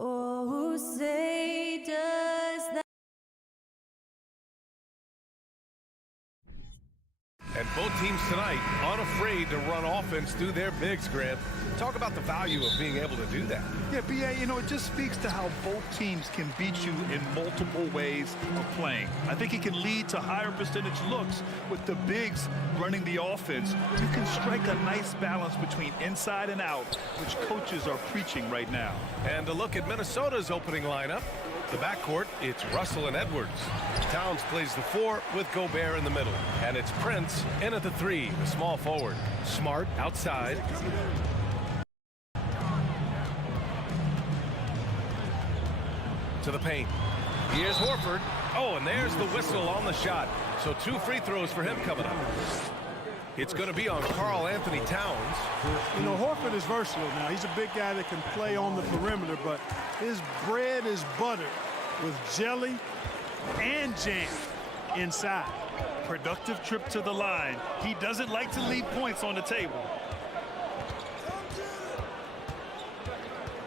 Oh, say does that. And both teams tonight unafraid to run offense through their bigs, Grant. Talk about the value of being able to do that. Yeah, B.A., it just speaks to how both teams can beat you in multiple ways of playing. I think it can lead to higher percentage looks with the bigs running the offense. You can strike a nice balance between inside and out, which coaches are preaching right now. And a look at Minnesota's opening lineup. The backcourt, it's Russell and Edwards. Towns plays the 4 with Gobert in the middle. And it's Prince in at the 3, the small forward. Smart outside. To the paint. Here's Horford. Oh, and there's the whistle on the shot. So 2 free throws for him coming up. It's going to be on Karl-Anthony Towns. Horford is versatile now. He's a big guy that can play on the perimeter, but his bread is buttered with jelly and jam inside. Productive trip to the line. He doesn't like to leave points on the table.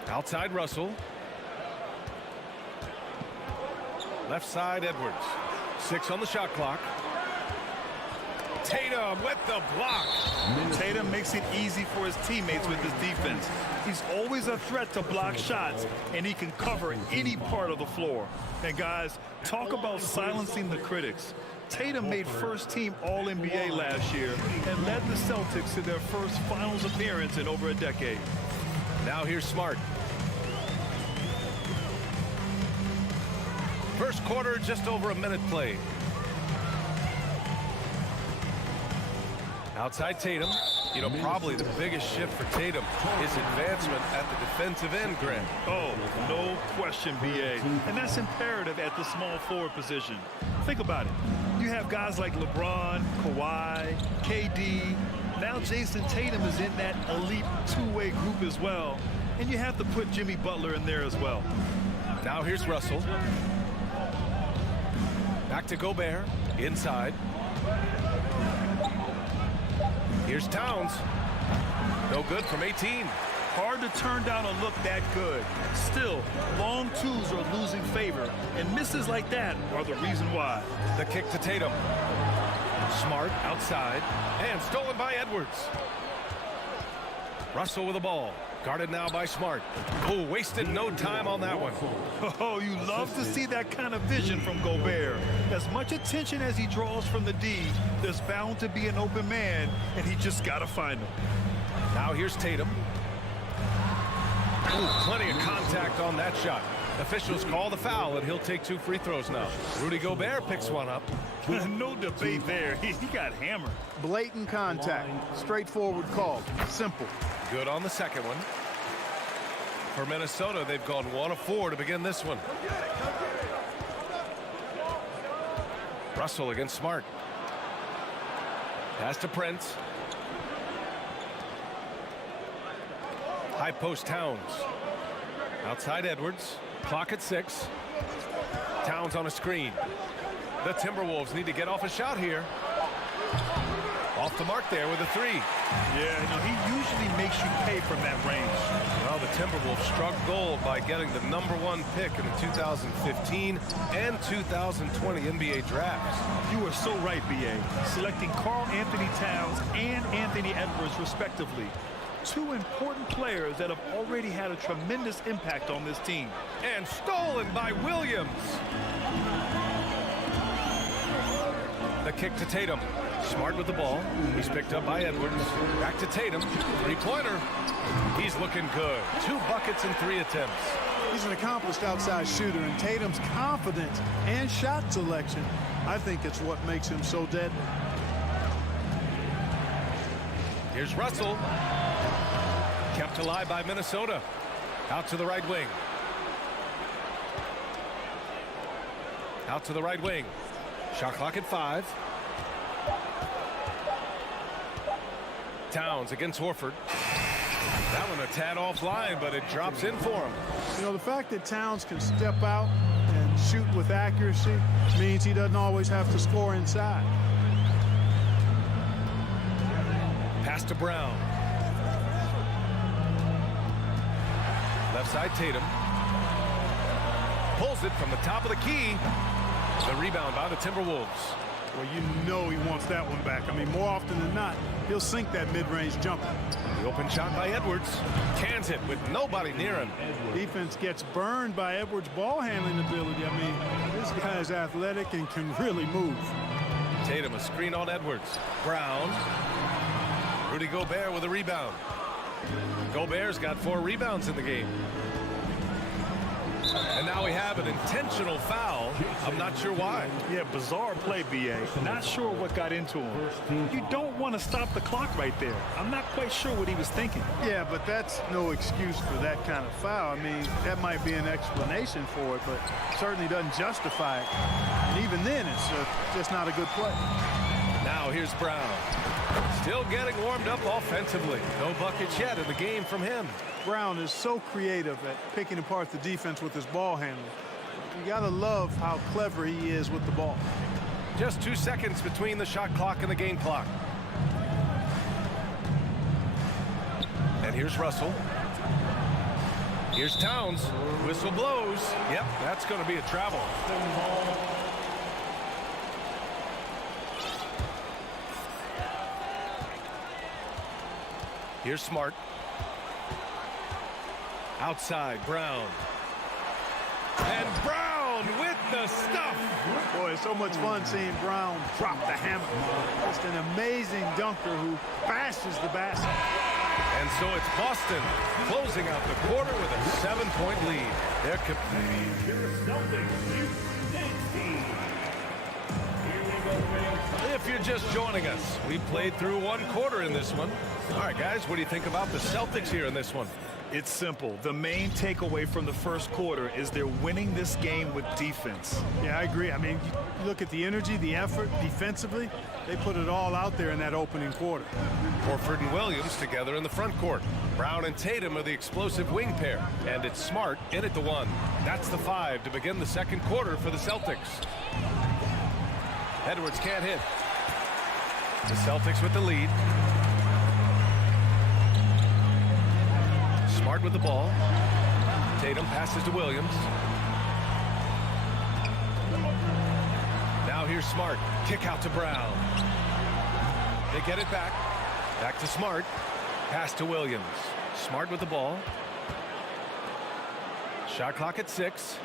Outside Russell. Left side Edwards. 6 on the shot clock. Tatum with the block. Tatum makes it easy for his teammates with his defense. He's always a threat to block shots, and he can cover any part of the floor. And guys, talk about silencing the critics. Tatum made first-team All-NBA last year and led the Celtics to their first finals appearance in over a decade. Now here's Smart. First quarter, just over a minute played. Outside Tatum. Probably the biggest shift for Tatum is advancement at the defensive end, Grant. Oh, no question, B.A. And that's imperative at the small forward position. Think about it. You have guys like LeBron, Kawhi, KD. Now Jason Tatum is in that elite two-way group as well. And you have to put Jimmy Butler in there as well. Now here's Russell. Back to Gobert. Inside. Here's Towns. No good from 18. Hard to turn down a look that good. Still, long twos are losing favor, and misses like that are the reason why. The kick to Tatum. Smart outside, and stolen by Edwards. Russell with the ball. Guarded now by Smart. Oh, wasted no time on that one. Oh, you love to see that kind of vision from Gobert. As much attention as he draws from the D, there's bound to be an open man, and he just got to find him. Now here's Tatum. Ooh, plenty of contact on that shot. Officials call the foul, and he'll take 2 free throws now. Rudy Gobert picks one up. No debate there. He got hammered. Blatant contact. Straightforward call. Simple. Good on the second one. For Minnesota, they've gone 1 of 4 to begin this one. Russell against Smart. Pass to Prince. High post Towns. Outside Edwards. Clock at 6. Towns on a screen. The Timberwolves need to get off a shot here. Off the mark there with a 3. Yeah, he usually makes you pay from that range. Well, the Timberwolves struck gold by getting the #1 pick in the 2015 and 2020 NBA drafts. You are so right, B.A. Selecting Karl-Anthony Towns and Anthony Edwards, respectively. 2 important players that have already had a tremendous impact on this team. And stolen by Williams. The kick to Tatum. Smart with the ball. He's picked up by Edwards. Back to Tatum. 3-pointer. He's looking good. 2 buckets in 3 attempts. He's an accomplished outside shooter, and Tatum's confidence and shot selection, I think it's what makes him so deadly. Here's Russell. Kept alive by Minnesota. Out to the right wing. Out to the right wing. Shot clock at 5. Towns against Horford. That one a tad offline, but it drops in for him. The fact that Towns can step out and shoot with accuracy means he doesn't always have to score inside. Pass to Brown. Left side Tatum. Pulls it from the top of the key. The rebound by the Timberwolves. Well, you know he wants that one back. I mean, more often than not, he'll sink that mid-range jumper. The open shot by Edwards. Cans it with nobody near him. Defense gets burned by Edwards' ball handling ability. I mean, this guy's athletic and can really move. Tatum, a screen on Edwards. Brown. Rudy Gobert with a rebound. Gobert's got 4 rebounds in the game. And now we have an intentional foul. I'm not sure why. Yeah, bizarre play, B.A. Not sure what got into him. You don't want to stop the clock right there. I'm not quite sure what he was thinking. Yeah, but that's no excuse for that kind of foul. I mean, that might be an explanation for it, but certainly doesn't justify it. And even then, it's just not a good play. Now here's Brown. Still getting warmed up offensively. No buckets yet in the game from him. Brown is so creative at picking apart the defense with his ball handling. You gotta love how clever he is with the ball. Just 2 seconds between the shot clock and the game clock. And here's Russell. Here's Towns. Whistle blows. Yep, that's going to be a travel. Here's Smart. Outside, Brown. And Brown with the stuff. Boy, it's so much fun seeing Brown drop the hammer. Just an amazing dunker who bashes the basket. And so it's Boston closing out the quarter with a 7-point lead. They're If you're just joining us, we played through 1 quarter in this one. All right, guys, what do you think about the Celtics here in this one? It's simple. The main takeaway from the first quarter is they're winning this game with defense. Yeah, I agree. I mean, you look at the energy, the effort defensively, they put it all out there in that opening quarter. Horford and Williams together in the front court. Brown and Tatum are the explosive wing pair. And it's Smart in at the 1. That's the 5 to begin the second quarter for the Celtics. Edwards can't hit. The Celtics with the lead. Smart with the ball. Tatum passes to Williams. Now here's Smart. Kick out to Brown. They get it back. Back to Smart. Pass to Williams. Smart with the ball. Shot clock at 6.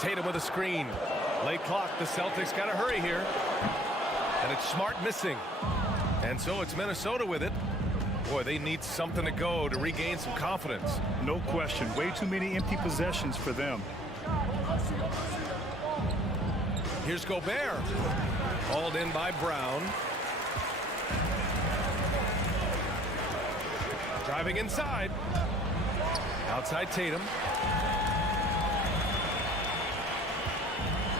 Tatum with a screen. Late clock. The Celtics got to hurry here. And it's Smart missing. And so it's Minnesota with it. Boy, they need something to go to regain some confidence. No question. Way too many empty possessions for them. Here's Gobert. Hauled in by Brown. Driving inside. Outside Tatum.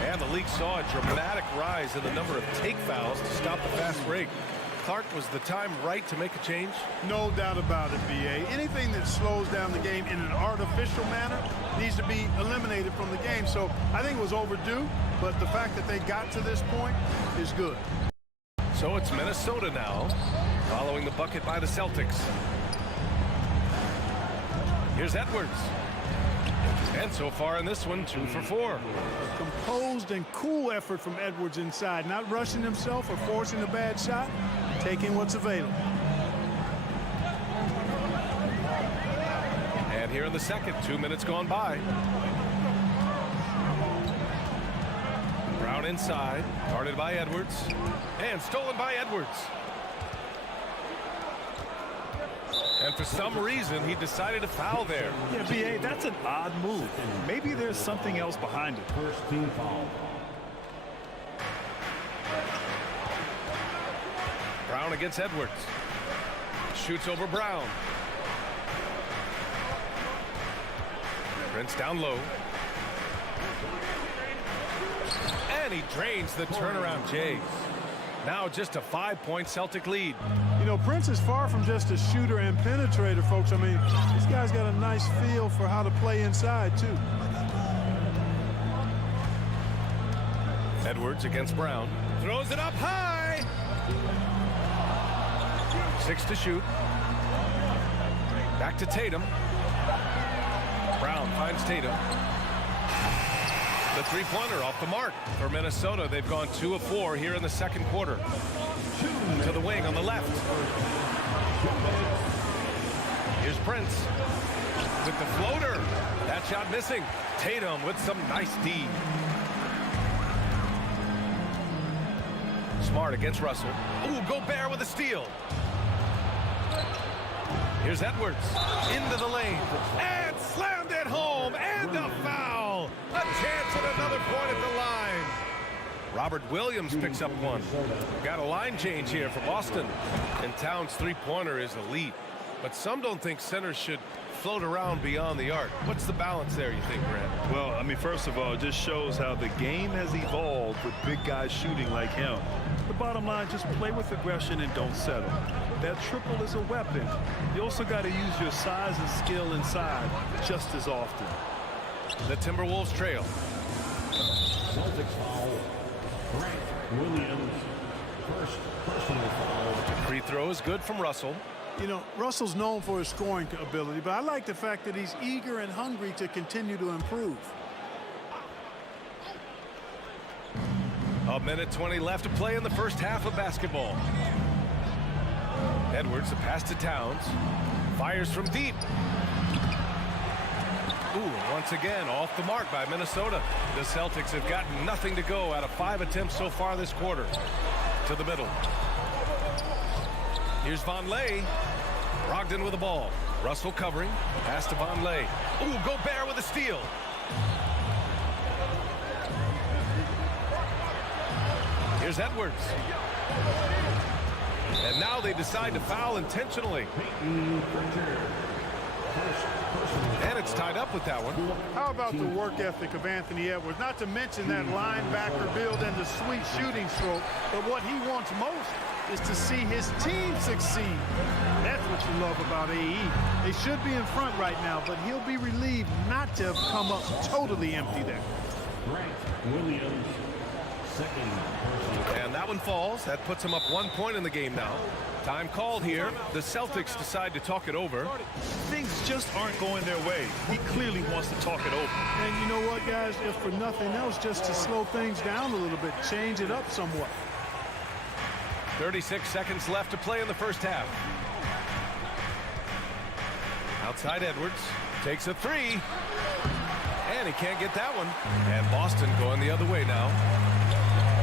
And the league saw a dramatic rise in the number of take fouls to stop the fast break. Clark, was the time right to make a change? No doubt about it, B.A. Anything that slows down the game in an artificial manner needs to be eliminated from the game. So I think it was overdue, but the fact that they got to this point is good. So it's Minnesota now, following the bucket by the Celtics. Here's Edwards. And so far in this one, 2 for 4. Composed and cool effort from Edwards inside, not rushing himself or forcing a bad shot, taking what's available. And here in the second, 2 minutes gone by. Brown inside, guarded by Edwards, and stolen by Edwards. And for some reason, he decided to foul there. Yeah, B.A., that's an odd move. Maybe there's something else behind it. First team foul. Brown against Edwards. Shoots over Brown. Prince down low. And he drains the turnaround Jays. Now just a 5-point Celtic lead. You know, Prince is far from just a shooter and penetrator, folks. I mean, this guy's got a nice feel for how to play inside, too. Edwards against Brown. Throws it up high. 6 to shoot. Back to Tatum. Brown finds Tatum. The three-pointer off the mark for Minnesota. They've gone 2 of 4 here in the second quarter. To the wing on the left. Here's Prince with the floater. That shot missing. Tatum with some nice D. Smart against Russell. Ooh, Gobert with a steal. Here's Edwards into the lane and slammed it home, and a foul. A chance at another point at the line. Robert Williams picks up one. Got a line change here for Boston. And Towns' three-pointer is elite. But some don't think centers should float around beyond the arc. What's the balance there, you think, Grant? Well, I mean, first of all, it just shows how the game has evolved with big guys shooting like him. The bottom line, just play with aggression and don't settle. That triple is a weapon. You also got to use your size and skill inside just as often. The Timberwolves trail. Celtics foul. Grant Williams. First personal foul. Free throw is good from Russell. You know, Russell's known for his scoring ability, but I like the fact that he's eager and hungry to continue to improve. A minute 20 left to play in the first half of basketball. Edwards, the pass to Towns. Fires from deep. Ooh, once again, off the mark by Minnesota. The Celtics have gotten nothing to go out of 5 attempts so far this quarter. To the middle. Here's Vonleh. Brogdon with the ball. Russell covering. Pass to Vonleh. Ooh, Gobert with a steal. Here's Edwards. And now they decide to foul intentionally. And it's tied up with that one. How about the work ethic of Anthony Edwards? Not to mention that linebacker build and the sweet shooting stroke. But what he wants most is to see his team succeed. That's what you love about AE. They should be in front right now, but he'll be relieved not to have come up totally empty there. Grant Williams. Second personal. And that one falls. That puts him up 1 point in the game now. Time called here. The Celtics decide to talk it over. Things just aren't going their way. He clearly wants to talk it over. And you know what, guys? If for nothing else, just to slow things down a little bit, change it up somewhat. 36 seconds left to play in the first half. Outside Edwards. Takes a three. And he can't get that one. And Boston going the other way now.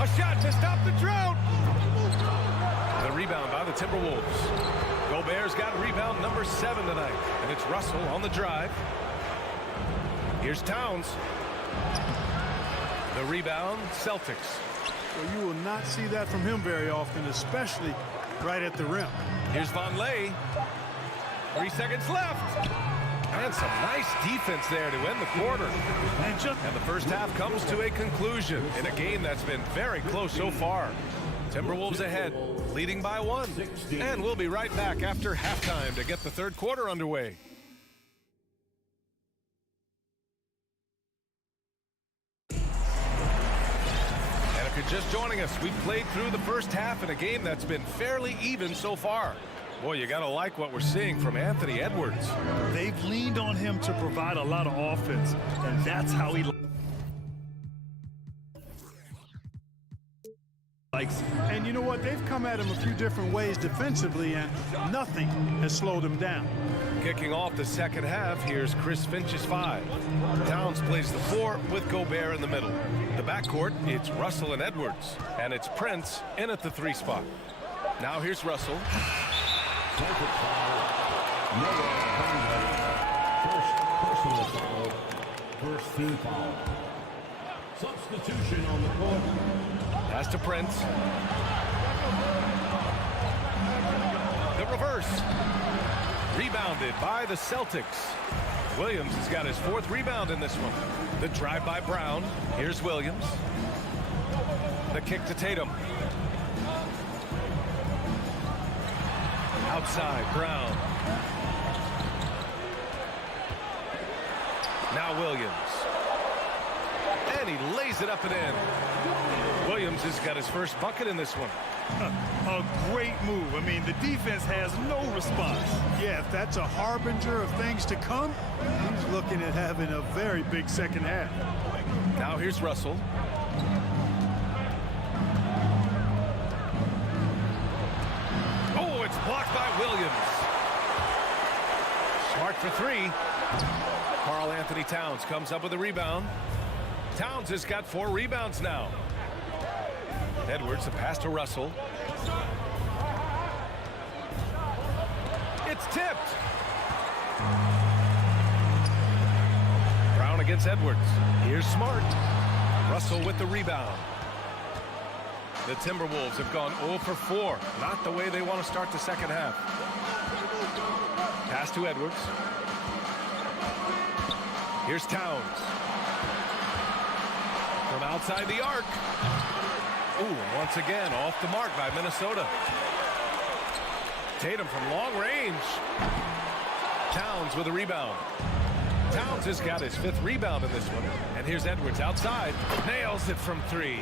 A shot to stop the drought. The rebound by the Timberwolves. Gobert's got rebound number 7 tonight. And it's Russell on the drive. Here's Towns. The rebound, Celtics. Well, you will not see that from him very often, especially right at the rim. Here's Vonleh. 3 seconds left. And some nice defense there to end the quarter. And the first half comes to a conclusion in a game that's been very close so far. Timberwolves ahead, leading by 1. And we'll be right back after halftime to get the third quarter underway. If you're just joining us, we've played through the first half in a game that's been fairly even so far. Boy, you got to like what we're seeing from Anthony Edwards. They've leaned on him to provide a lot of offense, and that's how he likes it. And you know what? They've come at him a few different ways defensively, and nothing has slowed him down. Kicking off the second half, here's Chris Finch's 5. Towns plays the 4 with Gobert in the middle. The backcourt, it's Russell and Edwards. And it's Prince in at the 3 spot. Now here's Russell. Second foul. First personal foul. First team foul. Substitution on the court. Pass to Prince. The reverse. Rebounded by the Celtics. Williams has got his 4th rebound in this one. The drive by Brown. Here's Williams. The kick to Tatum. Outside, Brown. Now Williams. And he lays it up and in. Williams has got his first bucket in this one. A great move. I mean, the defense has no response. Yeah, if that's a harbinger of things to come, he's looking at having a very big second half. Now here's Russell. Oh, it's blocked by Williams. Smart for three. Karl Anthony Towns comes up with a rebound. Towns has got 4 rebounds now. Edwards, a pass to Russell. It's tipped. Brown against Edwards. Here's Smart. Russell with the rebound. The Timberwolves have gone 0 for 4. Not the way they want to start the second half. Pass to Edwards. Here's Towns. From outside the arc. Ooh, once again, off the mark by Minnesota. Tatum from long range. Towns with a rebound. Towns has got his 5th rebound in this one. And here's Edwards outside. Nails it from 3.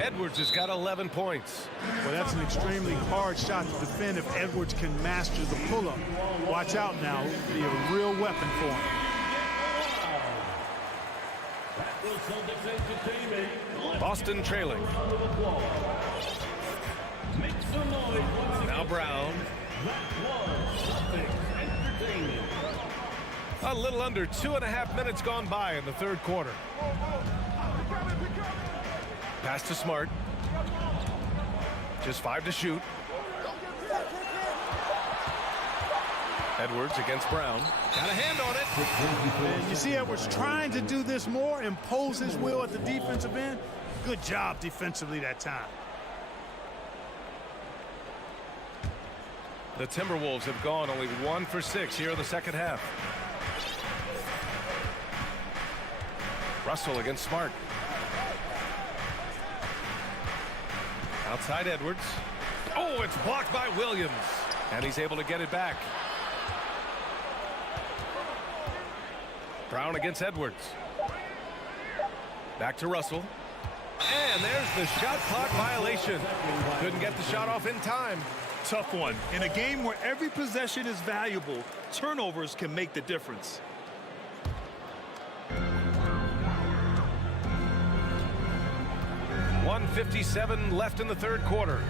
Edwards has got 11 points. Well, that's an extremely hard shot to defend if Edwards can master the pull-up. Watch out now. It'll be a real weapon for him. Boston trailing. Now Brown. A little under 2.5 minutes gone by in the 3rd quarter. Pass to Smart. Just 5 to shoot. Edwards against Brown. Got a hand on it. And you see Edwards trying to do this more, impose his will at the defensive end. Good job defensively that time. The Timberwolves have gone only 1 for 6 here in the second half. Russell against Smart. Outside Edwards. Oh, it's blocked by Williams. And he's able to get it back. Brown against Edwards. Back to Russell. And there's the shot clock violation. Couldn't get the shot off in time. Tough one. In a game where every possession is valuable, turnovers can make the difference. .157 left in the 3rd quarter.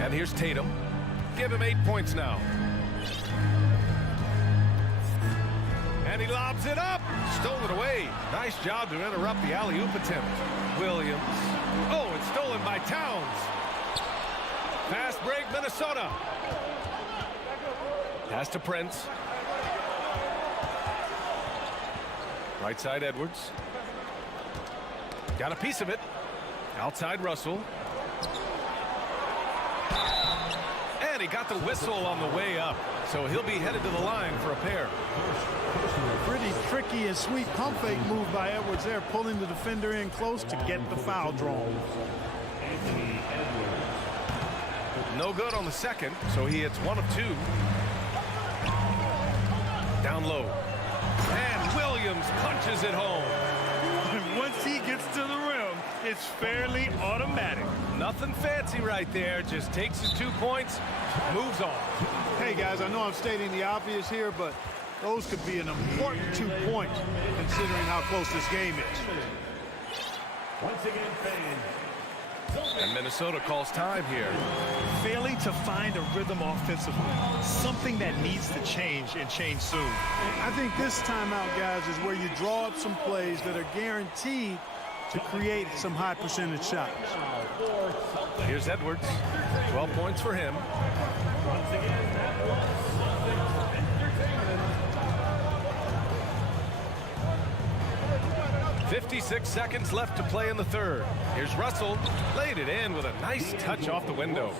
And here's Tatum. Give him 8 points now. And he lobs it up. Stole it away. Nice job to interrupt the alley-oop attempt. Williams. Oh, it's stolen by Towns. Fast break, Minnesota. Pass to Prince. Right side, Edwards. Got a piece of it. Outside Russell. And he got the whistle on the way up. So he'll be headed to the line for a pair. Pretty tricky and sweet pump fake move by Edwards there, pulling the defender in close to get the foul drawn. No good on the second, so he hits 1 of 2. Down low. And Williams punches it home. Once he gets to the rim, it's fairly automatic. Nothing fancy right there. Just takes his 2 points, moves on. Hey, guys, I know I'm stating the obvious here, but those could be an important 2 points considering how close this game is. Once again, fans. And Minnesota calls time here. Failing to find a rhythm offensively. Something that needs to change and change soon. I think this timeout, guys, is where you draw up some plays that are guaranteed to create some high percentage shots. Here's Edwards. 12 points for him. 56 seconds left to play in the 3rd. Here's Russell. Laid it in with a nice touch off the window.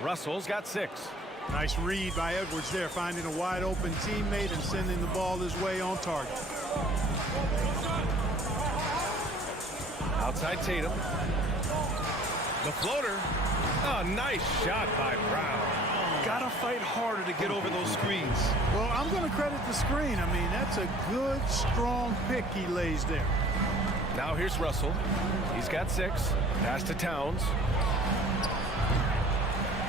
Russell's got 6. Nice read by Edwards there, finding a wide open teammate and sending the ball his way on target. Outside Tatum. The floater. A nice shot by Brown. Gotta fight harder to get over those screens. Well, I'm going to credit the screen. I mean, that's a good, strong pick he lays there. Now here's Russell. He's got 6. Pass to Towns.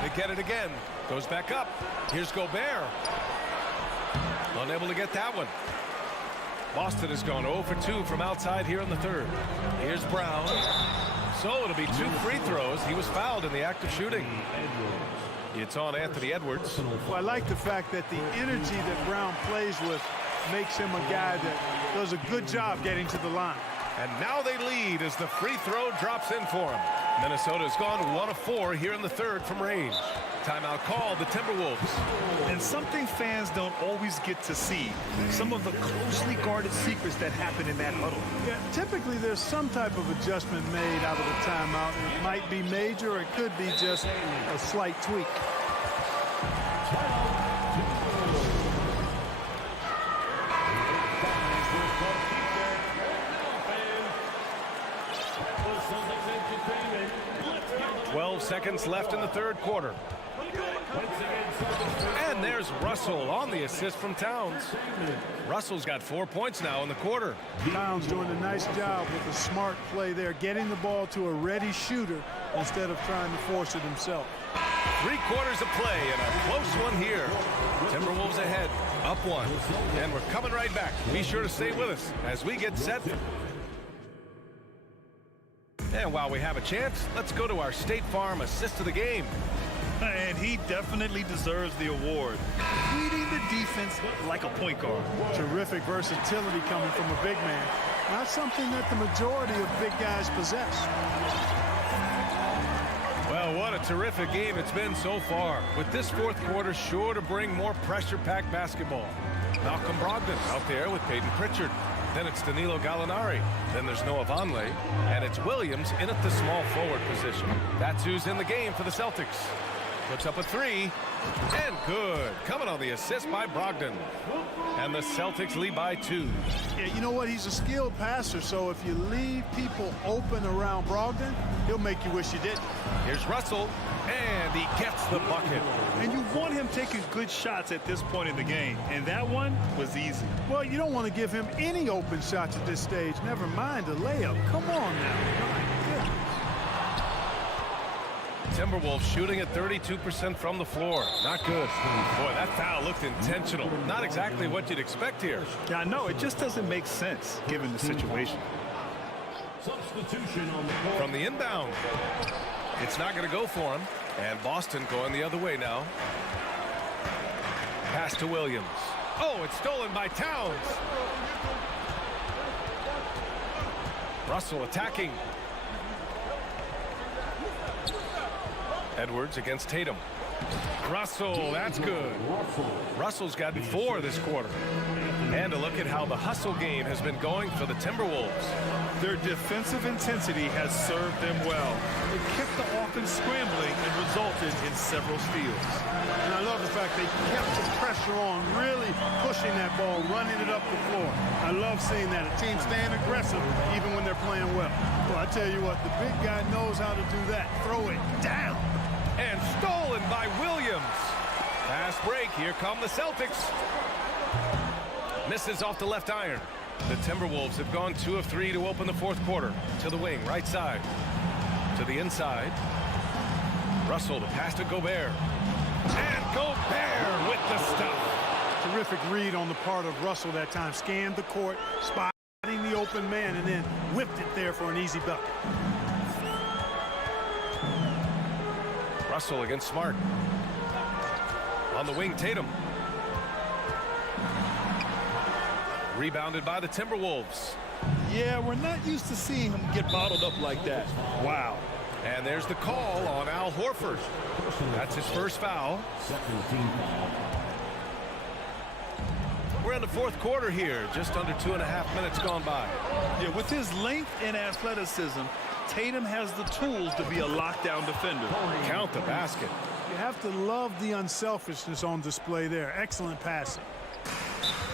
They get it again. Goes back up. Here's Gobert. Unable to get that one. Boston has gone 0 for 2 from outside here in the third. Here's Brown. So it'll be 2 free throws. He was fouled in the act of shooting. It's on Anthony Edwards. Well, I like the fact that the energy that Brown plays with makes him a guy that does a good job getting to the line. And now they lead as the free throw drops in for him. Minnesota's gone 1 of 4 here in the third from range. Timeout called the Timberwolves. And something fans don't always get to see, some of the closely guarded secrets that happen in that huddle. Yeah, typically there's some type of adjustment made out of the timeout. It might be major, or it could be just a slight tweak. Seconds left in the third quarter. And there's Russell on the assist from Towns. Russell's got 4 points now in the quarter. Towns doing a nice job with a smart play there, getting the ball to a ready shooter instead of trying to force it himself. 3 quarters of play and a close one here. Timberwolves ahead, up 1. And we're coming right back. Be sure to stay with us as we get set. And while we have a chance, let's go to our State Farm assist of the game. And he definitely deserves the award. Leading the defense like a point guard. Terrific versatility coming from a big man. Not something that the majority of big guys possess. Well, what a terrific game it's been so far. With this fourth quarter sure to bring more pressure-packed basketball. Malcolm Brogdon out there with Peyton Pritchard. Then it's Danilo Gallinari. Then there's Noah Vonleh. And it's Williams in at the small forward position. That's who's in the game for the Celtics. Puts up a 3. And good. Coming on the assist by Brogdon. And the Celtics lead by 2. Yeah, you know what? He's a skilled passer, so if you leave people open around Brogdon, he'll make you wish you didn't. Here's Russell. And he gets the bucket. And you want him taking good shots at this point in the game. And that one was easy. Well, you don't want to give him any open shots at this stage. Never mind a layup. Come on now. My goodness. Timberwolves shooting at 32% from the floor. Not good. Boy, that foul looked intentional. Not exactly what you'd expect here. Yeah, I know. It just doesn't make sense given the situation. Substitution on the court. From the inbound. It's not going to go for him. And Boston going the other way now. Pass to Williams. Oh, it's stolen by Towns. Russell attacking. Edwards against Tatum. Russell, that's good. Russell's gotten 4 this quarter. And a look at how the hustle game has been going for the Timberwolves. Their defensive intensity has served them well. It kept the offense scrambling and resulted in several steals. And I love the fact they kept the pressure on, really pushing that ball, running it up the floor. I love seeing that. A team staying aggressive even when they're playing well. Well, I tell you what, the big guy knows how to do that. Throw it down. And stolen by Williams. Fast break. Here come the Celtics. Misses off the left iron. The Timberwolves have gone 2 of 3 to open the fourth quarter. To the wing, right side. To the inside. Russell to pass to Gobert. And Gobert with the stuff. Terrific read on the part of Russell that time. Scanned the court, spotting the open man, and then whipped it there for an easy bucket. Russell against Smart. On the wing, Tatum. Rebounded by the Timberwolves. Yeah, we're not used to seeing him get bottled up like that. Wow. And there's the call on Al Horford. That's his first foul. Second team foul. We're in the fourth quarter here. Just under 2.5 minutes gone by. Yeah, with his length and athleticism, Tatum has the tools to be a lockdown defender. Count the basket. You have to love the unselfishness on display there. Excellent passing.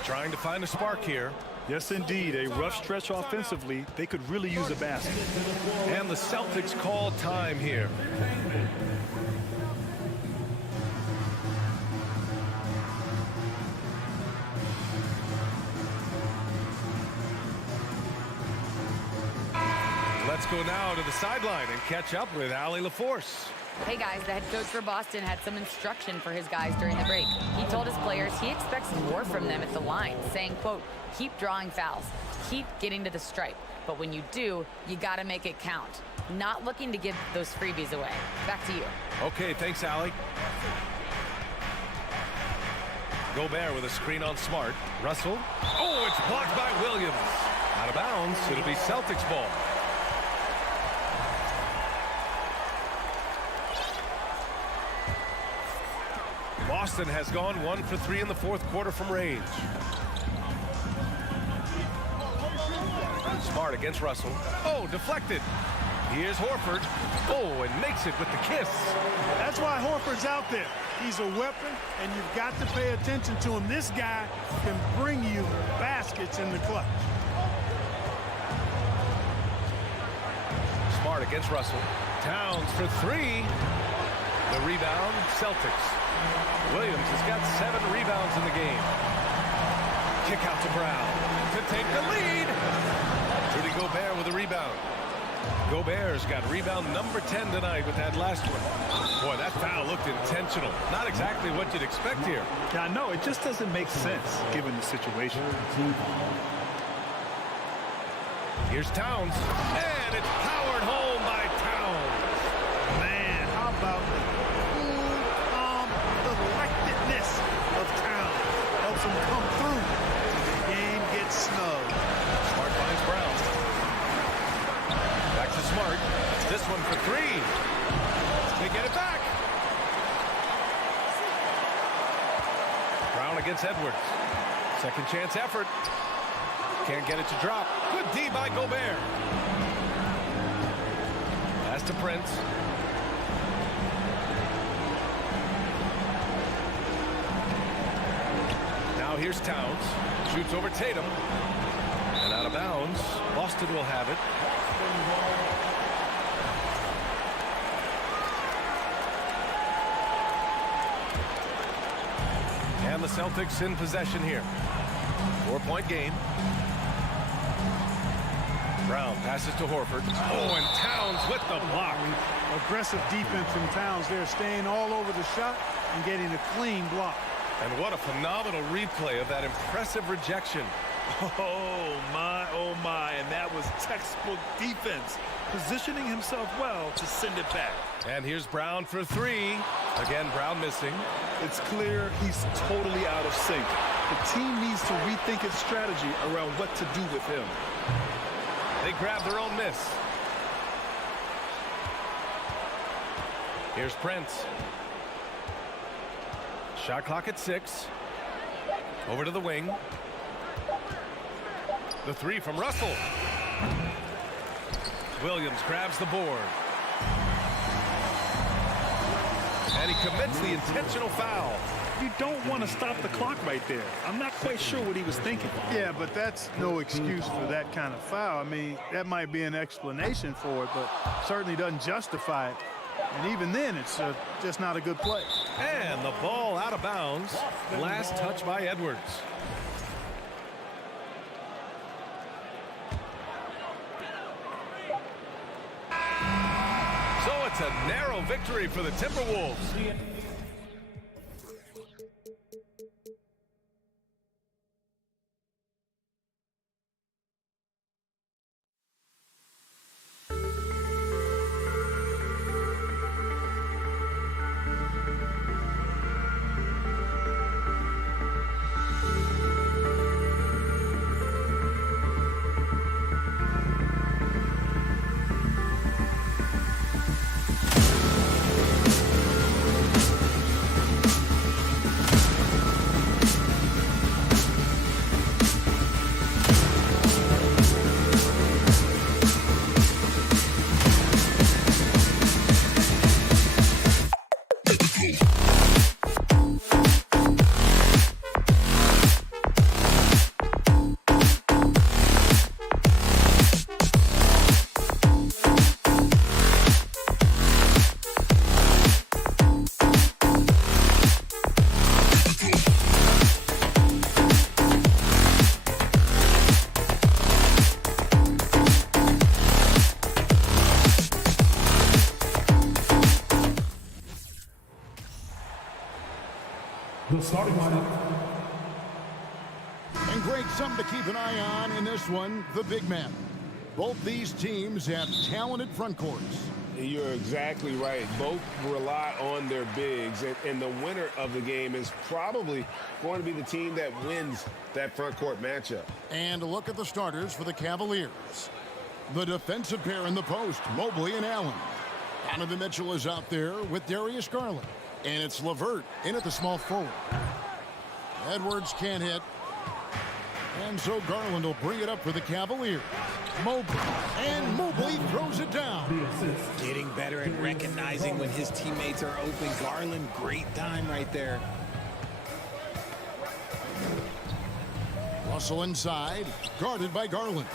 Trying to find a spark here. Yes, indeed. A rough stretch offensively. They could really use a basket. And the Celtics call time here. Let's go now to the sideline and catch up with Allie LaForce. Hey guys, the head coach for Boston had some instruction for his guys during the break. He told his players he expects more from them at the line, saying, quote, keep drawing fouls, keep getting to the stripe, but when you do, you gotta make it count. Not looking to give those freebies away. Back to you. Okay, thanks, Allie. Gobert with a screen on Smart. Russell. Oh, it's blocked by Williams. Out of bounds. It'll be Celtics ball. Boston has gone 1 for 3 in the fourth quarter from range. Smart against Russell. Oh, deflected. Here's Horford. Oh, and makes it with the kiss. That's why Horford's out there. He's a weapon, and you've got to pay attention to him. This guy can bring you baskets in the clutch. Smart against Russell. Towns for 3. The rebound, Celtics. Williams has got 7 rebounds in the game. Kick out to Brown to take the lead. Rudy Gobert with a rebound. Gobert's got rebound number 10 tonight with that last one. Boy, that foul looked intentional. Not exactly what you'd expect here. Yeah, no, it just doesn't make sense given the situation. Here's Towns, and it's powered home by Towns. Man, how about the cool, calm, collectedness of Towns? Helps him come through. The game gets snug. Smart finds Brown. Back to Smart. This one for 3. They get it back. Brown against Edwards. Second chance effort. Can't get it to drop. Good D by Gobert. Pass to Prince. Now here's Towns. Shoots over Tatum. And out of bounds. Boston will have it. And the Celtics in possession here. 4-point game. Brown passes to Horford. Oh, and Towns with the block. Aggressive defense from Towns there, staying all over the shot and getting a clean block. And what a phenomenal replay of that impressive rejection. Oh, my, and that was textbook defense. Positioning himself well to send it back. And here's Brown for 3. Again, Brown missing. It's clear he's totally out of sync. The team needs to rethink its strategy around what to do with him. They grab their own miss. Here's Prince. Shot clock at 6. Over to the wing. The 3 from Russell. Williams grabs the board. And he commits the intentional foul. You don't want to stop the clock right there. I'm not quite sure what he was thinking. Yeah, but that's no excuse for that kind of foul. I mean, that might be an explanation for it, but certainly doesn't justify it. And even then, it's just not a good play. And the ball out of bounds. Last touch by Edwards. So it's a narrow victory for the Timberwolves. The starting lineup. And great, something to keep an eye on in this one, the big man. Both these teams have talented front courts. You're exactly right. Both rely on their bigs, and the winner of the game is probably going to be the team that wins that front court matchup. And a look at the starters for the Cavaliers. The defensive pair in the post, Mobley and Allen. Donovan Mitchell is out there with Darius Garland. And it's LeVert in at the small forward. Edwards can't hit. And so Garland will bring it up for the Cavaliers. Mobley. And Mobley throws it down. Getting better at recognizing when his teammates are open. Garland, great time right there. Russell inside, guarded by Garland.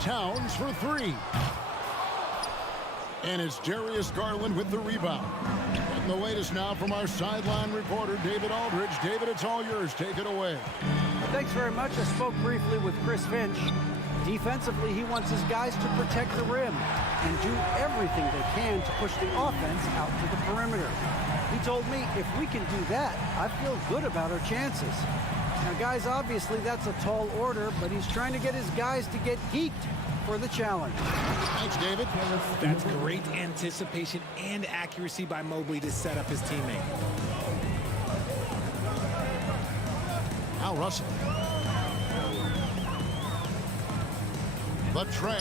Towns for three. And it's Darius Garland with the rebound. And the latest now from our sideline reporter, David Aldridge. David, it's all yours. Take it away. Thanks very much. I spoke briefly with Chris Finch. Defensively, he wants his guys to protect the rim and do everything they can to push the offense out to the perimeter. He told me if we can do that, I feel good about our chances. Now, guys, obviously that's a tall order, but he's trying to get his guys to get geeked for the challenge. Thanks, David. That's great anticipation and accuracy by Mobley to set up his teammate. Now Russell. The tray.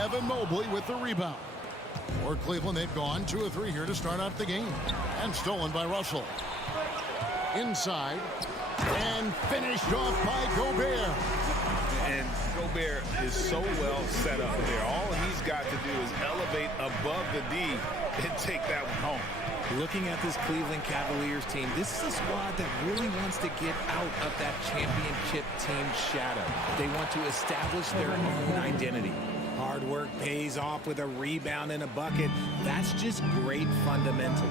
Evan Mobley with the rebound. For Cleveland, they've gone 2 of 3 here to start out the game. And stolen by Russell. Inside. And finished off by Gobert. And Gobert is so well set up there. All he's got to do is elevate above the D and take that one home. Looking at this Cleveland Cavaliers team, this is a squad that really wants to get out of that championship team shadow. They want to establish their own identity. Hard work pays off with a rebound and a bucket. That's just great fundamentals.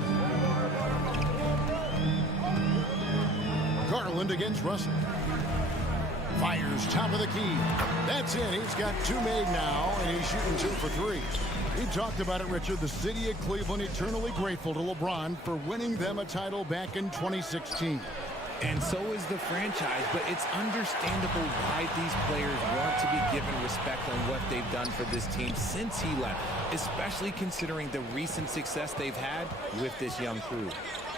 Garland against Russell. Fires top of the key. That's it. He's got 2 made now, and he's shooting 2 for 3. He talked about it, Richard. The city of Cleveland eternally grateful to LeBron for winning them a title back in 2016. And so is the franchise, but it's understandable why these players want to be given respect on what they've done for this team since he left, especially considering the recent success they've had with this young crew.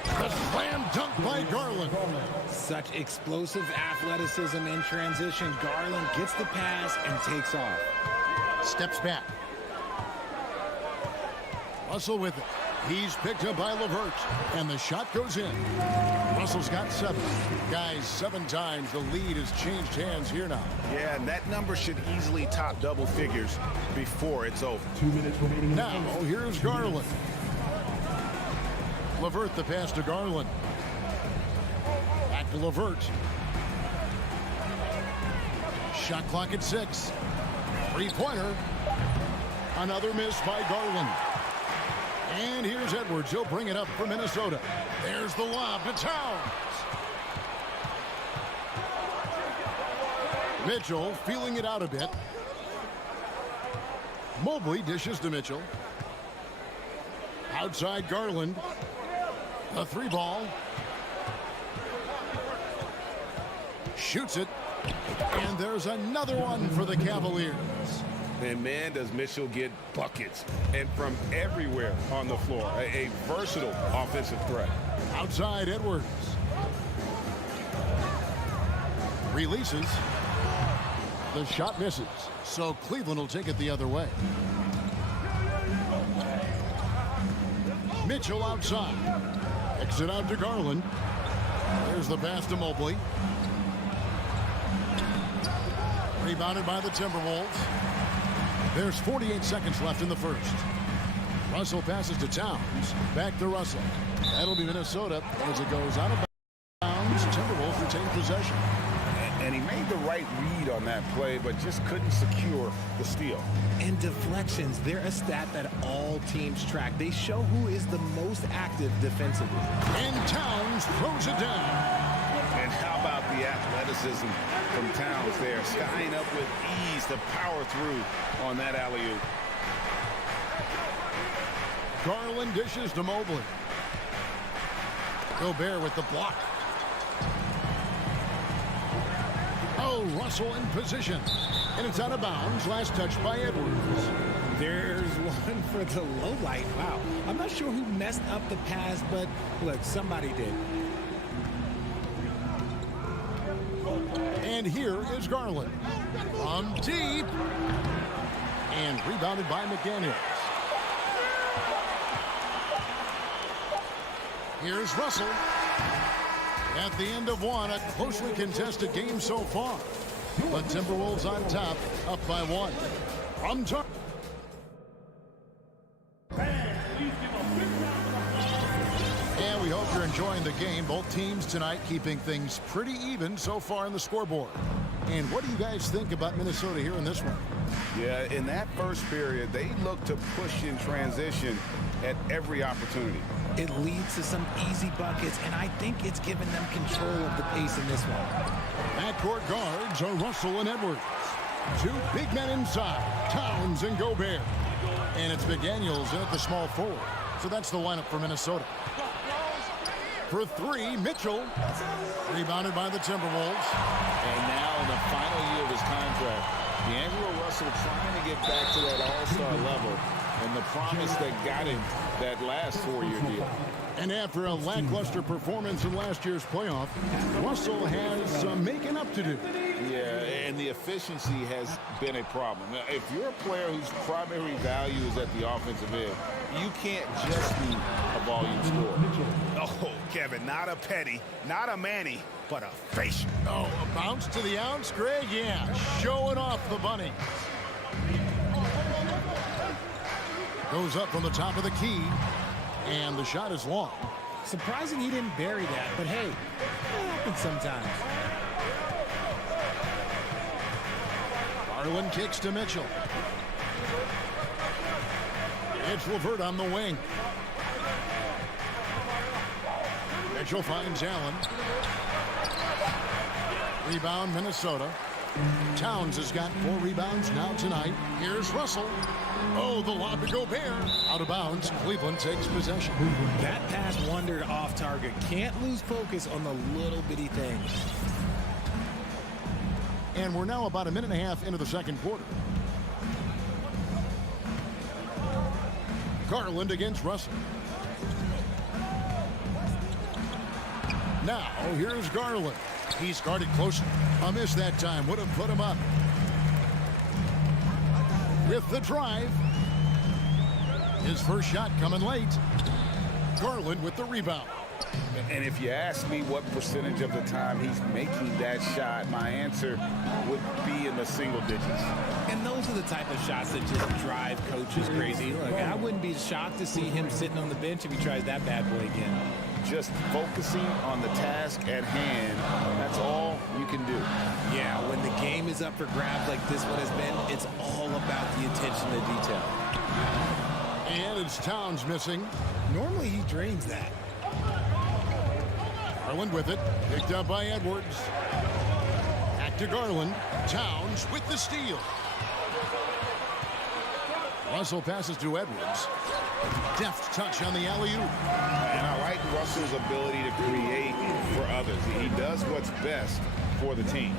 The slam dunk by Garland. Such explosive athleticism in transition. Garland gets the pass and takes off. Steps back. Russell with it. He's picked up by LeVert, and the shot goes in. Russell's got 7. Guys, 7 times the lead has changed hands here now. Yeah, and that number should easily top double figures before it's over. 2 minutes remaining. Now, here's Garland. LeVert the pass to Garland. Back to LeVert. Shot clock at 6. 3-pointer. Another miss by Garland. And here's Edwards. He'll bring it up for Minnesota. There's the lob to Towns. Mitchell feeling it out a bit. Mobley dishes to Mitchell. Outside Garland. The 3-ball. Shoots it. And there's another one for the Cavaliers. And man, does Mitchell get buckets, and from everywhere on the floor. A versatile offensive threat. Outside Edwards. Releases. The shot misses. So Cleveland will take it the other way. Mitchell outside. Kicks it out to Garland. There's the pass to Mobley. Rebounded by the Timberwolves. There's 48 seconds left in the first. Russell passes to Towns. Back to Russell. That'll be Minnesota as it goes out of bounds. Timberwolves retain possession. And he made the right read on that play, but just couldn't secure the steal. And deflections, they're a stat that all teams track. They show who is the most active defensively. And Towns throws it down. And how about the athleticism from Towns there, skying up with ease to power through on that alley-oop. Garland dishes to Mobley. Gobert with the block. Oh, Russell in position. And it's out of bounds. Last touch by Edwards. There's one for the low light. Wow. I'm not sure who messed up the pass, but look, somebody did. And here is Garland. From deep. And rebounded by McDaniels. Here's Russell. At the end of one, a closely contested game so far. But Timberwolves on top, up by one. From target. And we hope you're enjoying the game. Both teams tonight keeping things pretty even so far in the scoreboard. And what do you guys think about Minnesota here in this one? Yeah, in that first period, they look to push in transition at every opportunity. It leads to some easy buckets, and I think it's given them control of the pace in this one. Backcourt guards are Russell and Edwards. Two big men inside, Towns and Gobert. And it's McDaniels in at the small forward. So that's the lineup for Minnesota. For three, Mitchell. Rebounded by the Timberwolves. And now in the final year of his contract, D'Angelo Russell trying to get back to that all-star level. And the promise that got him that last 4-year deal. And after a lackluster performance in last year's playoff, Russell has some making up to do. Yeah, and the efficiency has been a problem. Now, if you're a player whose primary value is at the offensive end, you can't just be a volume scorer. Oh, Kevin, not a Petty, not a Manny, but a facial. Oh, a bounce to the ounce, Greg? Yeah, showing off the bunny. Goes up from the top of the key, and the shot is long. Surprising he didn't bury that, but hey, it happens sometimes. Garland kicks to Mitchell. It's LeVert on the wing. Mitchell finds Allen. Rebound, Minnesota. Towns has got 4 rebounds now tonight. Here's Russell. Oh, the lob to Gobert. Out of bounds. Cleveland takes possession. That pass wandered off target. Can't lose focus on the little bitty things. And we're now about a minute and a half into the second quarter. Garland against Russell. Now, here's Garland. He's guarded closely. A miss that time. Would have put him up. With the drive. His first shot coming late. Garland with the rebound. And if you ask me what percentage of the time he's making that shot, my answer would be in the single digits. And those are the type of shots that just drive coaches crazy. Look, I wouldn't be shocked to see him sitting on the bench if he tries that bad boy again. Just focusing on the task at hand, that's all you can do. Yeah, when the game is up for grabs like this one has been, it's all about the attention to detail. And it's Towns missing. Normally he drains that. Garland with it. Picked up by Edwards. Back to Garland. Towns with the steal. Russell passes to Edwards. Deft touch on the alley-oop. And I like Russell's ability to create for others. He does what's best for the team.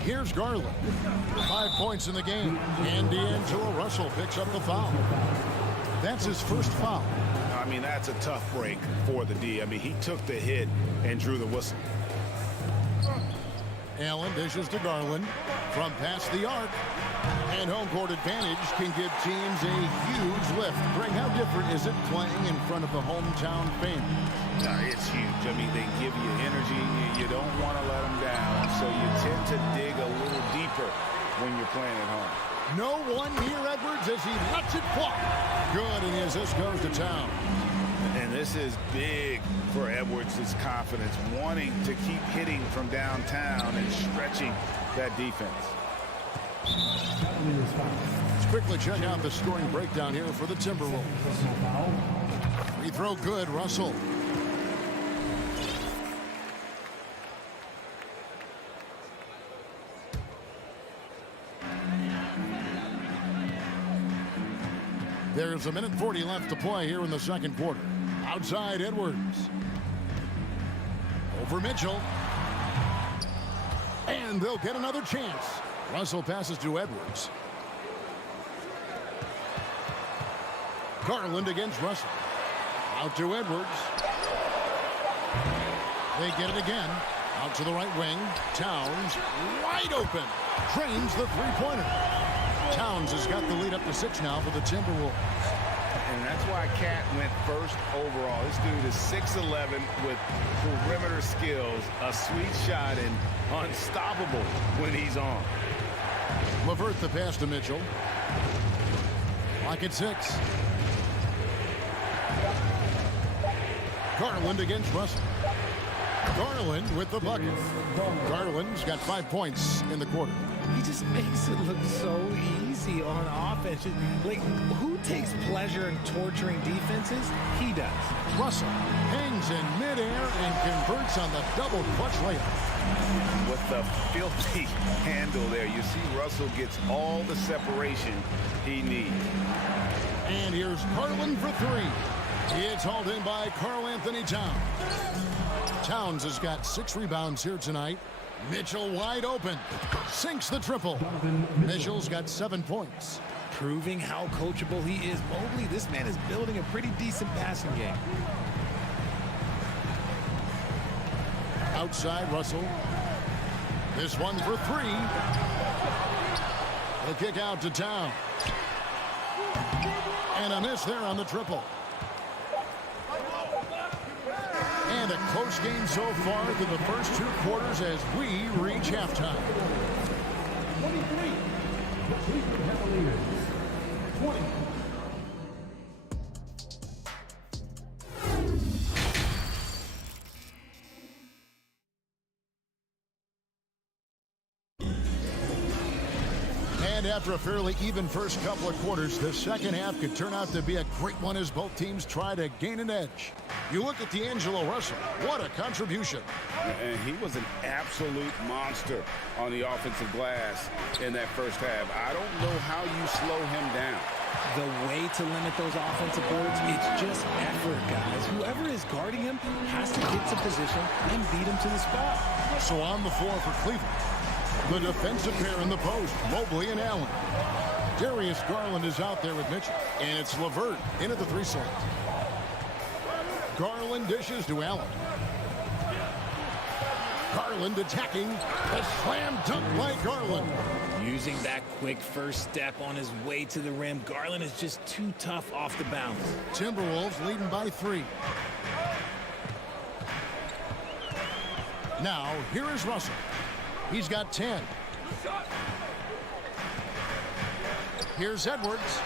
Here's Garland. 5 points in the game. And D'Angelo Russell picks up the foul. That's his first foul. I mean, that's a tough break for the D. I mean, he took the hit and drew the whistle. Allen dishes to Garland from past the arc. And home court advantage can give teams a huge lift. Greg, how different is it playing in front of the hometown fans? It's huge. I mean, they give you energy. You don't want to let them down. So you tend to dig a little deeper when you're playing at home. No one near Edwards as he lets it fly. Good, and as this goes to Town. And this is big for Edwards' confidence, wanting to keep hitting from downtown and stretching that defense. Quickly check out the scoring breakdown here for the Timberwolves. Free throw good, Russell. There's 1:40 left to play here in the second quarter. Outside Edwards. Over Mitchell. And they'll get another chance. Russell passes to Edwards. Garland against Russell. Out to Edwards. They get it again. Out to the right wing. Towns wide open. Drains the three-pointer. Towns has got the lead up to 6 now for the Timberwolves. And that's why Cat went first overall. This dude is 6'11" with perimeter skills, a sweet shot, and unstoppable when he's on. LeVert the pass to Mitchell. Lock at 6. Garland against Russell. Garland with the bucket. Garland's got 5 points in the quarter. He just makes it look so easy on offense. Like, who takes pleasure in torturing defenses? He does. Russell hangs in midair and converts on the double clutch layup. With the filthy handle there, you see Russell gets all the separation he needs. And here's Garland for 3. It's hauled in by Karl-Anthony Towns. Towns has got 6 rebounds here tonight. Mitchell wide open. Sinks the triple. Mitchell's got 7 points. Proving how coachable he is. Mobley, this man is building a pretty decent passing game. Outside Russell. This one's for 3. The kick out to Towns. And a miss there on the triple. And a close game so far through the first 2 quarters as we reach halftime. 23, the Cleveland Cavaliers. 20. And after a fairly even first couple of quarters, the second half could turn out to be a great one as both teams try to gain an edge. You look at D'Angelo Russell. What a contribution. And he was an absolute monster on the offensive glass in that first half. I don't know how you slow him down. The way to limit those offensive boards, it's just effort, guys. Whoever is guarding him has to get to position and beat him to the spot. So on the floor for Cleveland, the defensive pair in the post, Mobley and Allen. Darius Garland is out there with Mitchell. And it's LeVert into the 3 slot. Garland dishes to Allen. Garland attacking. A slam dunk by Garland. Using that quick first step on his way to the rim. Garland is just too tough off the bounce. Timberwolves leading by 3. Now, here is Russell. He's got 10. Here's Edwards.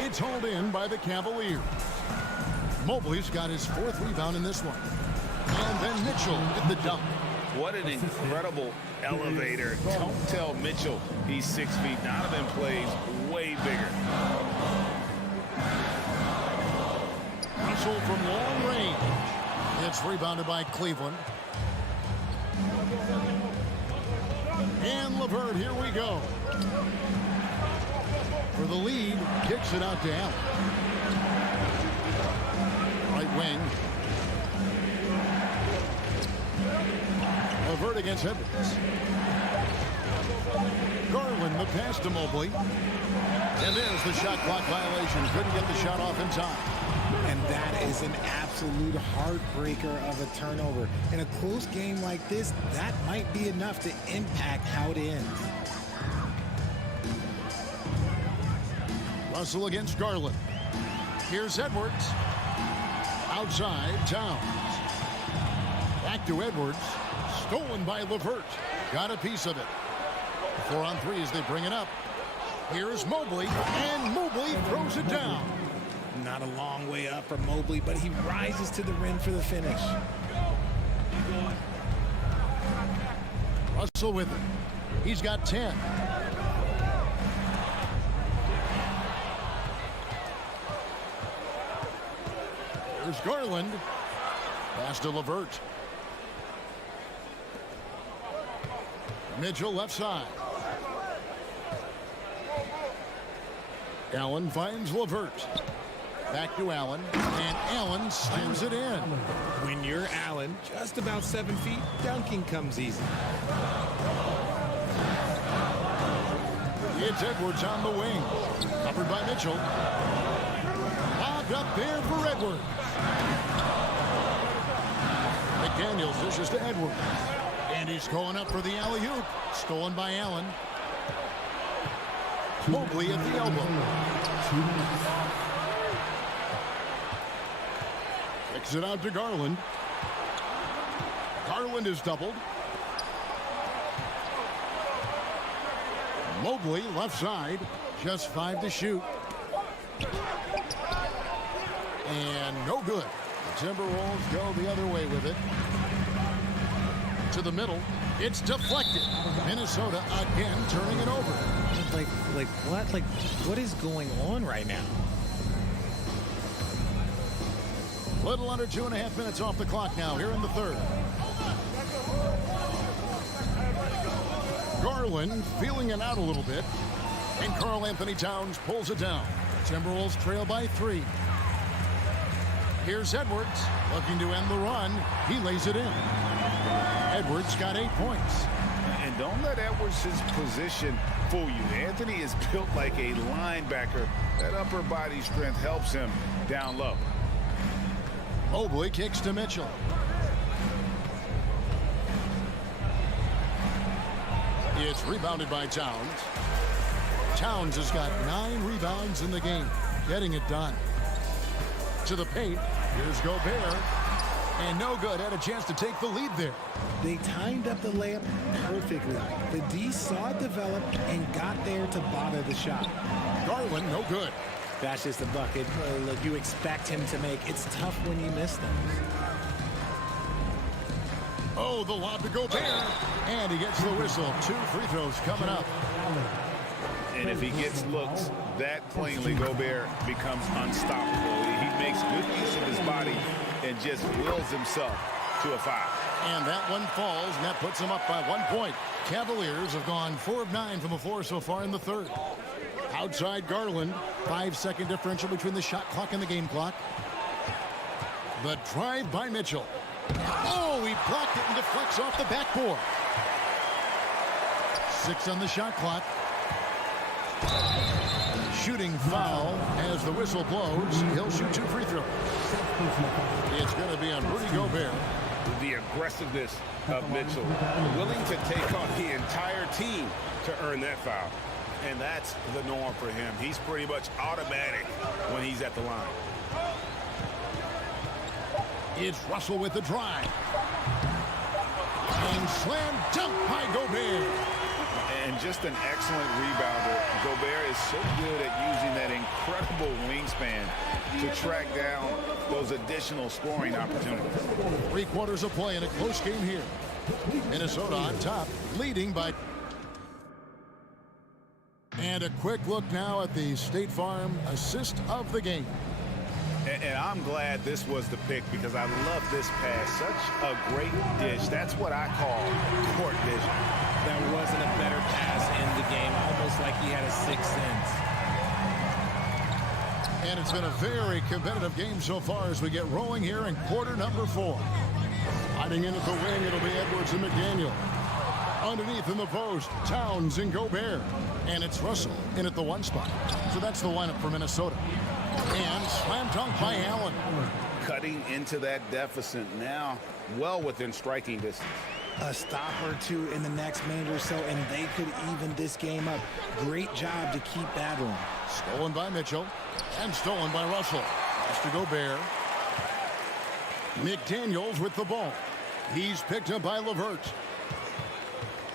It's hauled in by the Cavaliers. Mobley's got his 4th rebound in this one. And then Mitchell with the dunk. What an incredible elevator. Don't tell Mitchell he's 6 feet. Donovan plays way bigger. Russell from long range. It's rebounded by Cleveland. And LeVert, here we go. For the lead, kicks it out to Allen. Right wing. LeVert against Edwards. Garland, the pass to Mobley. And there's the shot clock violation. Couldn't get the shot off in time. And that is an absolute heartbreaker of a turnover. In a close game like this, that might be enough to impact how it ends. Russell against Garland. Here's Edwards. Outside, Towns. Back to Edwards. Stolen by LeVert. Got a piece of it. 4 on 3 as they bring it up. Here's Mobley, and Mobley throws it down. Not a long way up for Mobley, but he rises to the rim for the finish. Russell with it. He's got 10. Here's Garland. Pass to LeVert. Mitchell left side. Allen finds LeVert. Back to Allen, and Allen slams it in. When you're Allen, just about 7 feet, dunking comes easy. It's Edwards on the wing. Covered by Mitchell. Lobbed up there for Edwards. McDaniels dishes to Edwards. And he's going up for the alley-oop. Stolen by Allen. Mobley at the elbow. Kicks it out to Garland. Garland is doubled. Mobley left side. Just 5 to shoot. And no good. The Timberwolves go the other way with it. To the middle. It's deflected. Minnesota again turning it over. Like what? Like, what is going on right now? Little under 2.5 minutes off the clock now here in the third. Garland feeling it out a little bit. And Karl Anthony Towns pulls it down. Timberwolves trail by 3. Here's Edwards looking to end the run. He lays it in. Edwards got 8 points. And don't let Edwards' position fool you. Anthony is built like a linebacker. That upper body strength helps him down low. Mobley kicks to Mitchell. It's rebounded by Towns. Towns has got 9 rebounds in the game. Getting it done. To the paint. Here's Gobert. And no good. Had a chance to take the lead there. They timed up the layup perfectly. The D saw it develop and got there to bother the shot. Garland, no good. That's just a bucket. Look, you expect him to make. It's tough when you miss them. Oh, the lob to Gobert. And he gets the whistle. 2 free throws coming up. And if he gets looks that plainly, Gobert becomes unstoppable. He makes good use of his body and just wills himself to a foul. And that one falls, and that puts them up by 1 point. Cavaliers have gone 4 of 9 from the floor so far in the third. Outside Garland, 5-second differential between the shot clock and the game clock. The drive by Mitchell. Oh, he blocked it and deflects off the backboard. 6 on the shot clock. Shooting foul as the whistle blows. He'll shoot 2 free throws. It's going to be on Rudy Gobert. The aggressiveness of Mitchell, willing to take on the entire team to earn that foul. And that's the norm for him. He's pretty much automatic when he's at the line. It's Russell with the drive. And slam dunk by Gobert. And just an excellent rebounder. Gobert is so good at using that incredible wingspan to track down those additional scoring opportunities. 3 quarters of play in a close game here. Minnesota on top, leading by... And a quick look now at the State Farm assist of the game. And I'm glad this was the pick because I love this pass. Such a great dish. That's what I call court vision. There wasn't a better pass in the game, almost like he had a 6th sense. And it's been a very competitive game so far as we get rolling here in quarter number 4. Hiding in at the wing, it'll be Edwards and McDaniel. Underneath in the post, Towns and Gobert. And it's Russell in at the 1 spot. So that's the lineup for Minnesota. And slam dunk by Allen. Cutting into that deficit now, well within striking distance. A stop or 2 in the next minute or so, and they could even this game up. Great job to keep that one. Stolen by Mitchell, and stolen by Russell. Pass to Gobert. McDaniels with the ball. He's picked up by LeVert.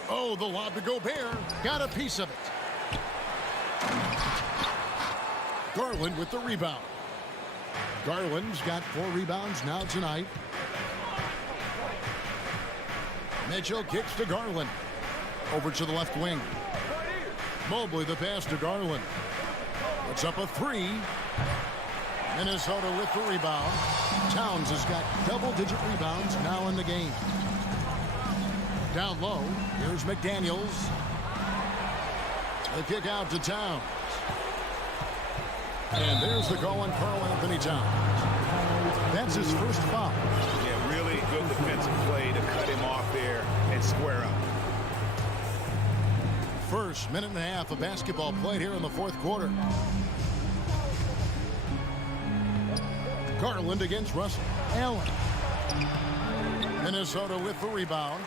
Oh, the lob to Gobert. Got a piece of it. Garland with the rebound. Garland's got 4 rebounds now tonight. Mitchell kicks to Garland. Over to the left wing. Mobley the pass to Garland. Puts up a 3. Minnesota with the rebound. Towns has got double-digit rebounds now in the game. Down low, here's McDaniels. The kick out to Towns. And there's the call on Karl Anthony Towns. That's his first foul. Yeah, really good defensive play to cut him off there and square up. First minute and a half of basketball played here in the fourth quarter. Garland against Russell. Allen. Minnesota with the rebound.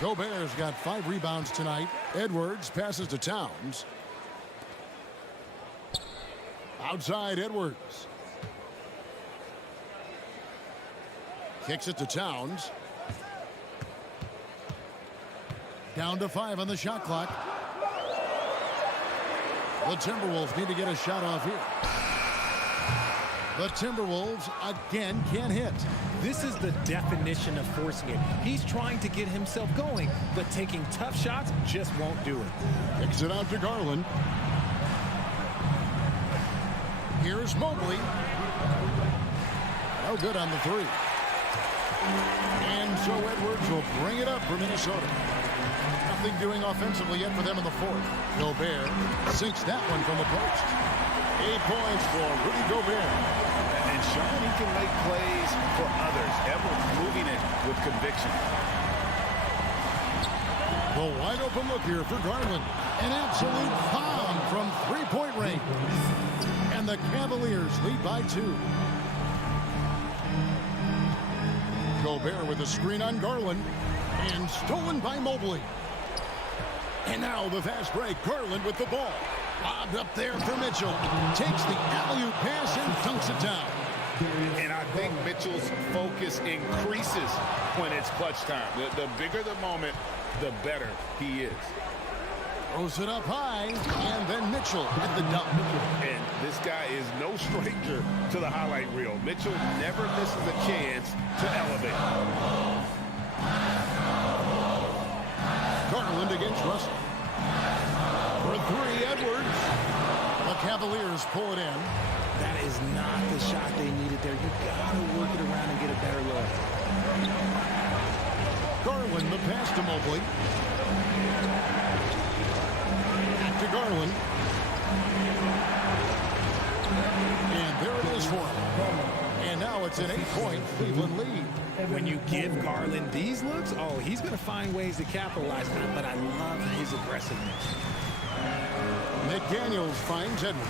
Gobert's got 5 rebounds tonight. Edwards passes to Towns. Outside Edwards. Kicks it to Towns. Down to 5 on the shot clock. The Timberwolves need to get a shot off here. The Timberwolves again can't hit. This is the definition of forcing it. He's trying to get himself going, but taking tough shots just won't do it. Kicks it out to Garland. Here's Mobley. No good on the 3. And so Edwards will bring it up for Minnesota. Nothing doing offensively yet for them in the fourth. Gobert sinks that one from the post. 8 points for Rudy Gobert. And showing he can make plays for others. Edwards moving it with conviction. The wide open look here for Garland. An absolute bomb from 3-point range. And the Cavaliers lead by 2. Gobert with a screen on Garland. And stolen by Mobley. And now the fast break. Garland with the ball. Lobbed up there for Mitchell. Takes the alley-oop pass and dunks it down. And I think Mitchell's focus increases when it's clutch time. The bigger the moment, the better he is. Throws it up high, and then Mitchell at the dunk. And this guy is no stranger to the highlight reel. Mitchell never misses a chance to elevate. Garland against Russell. For 3, Edwards. The Cavaliers pull it in. That is not the shot they needed there. You gotta work it around and get a better look. Garland, the pass to Mobley. Back to Garland. And there it is for him. And now it's an 8-point Cleveland lead. When you give Garland these looks, oh, he's going to find ways to capitalize on it, but I love his aggressiveness. McDaniels finds Edwards.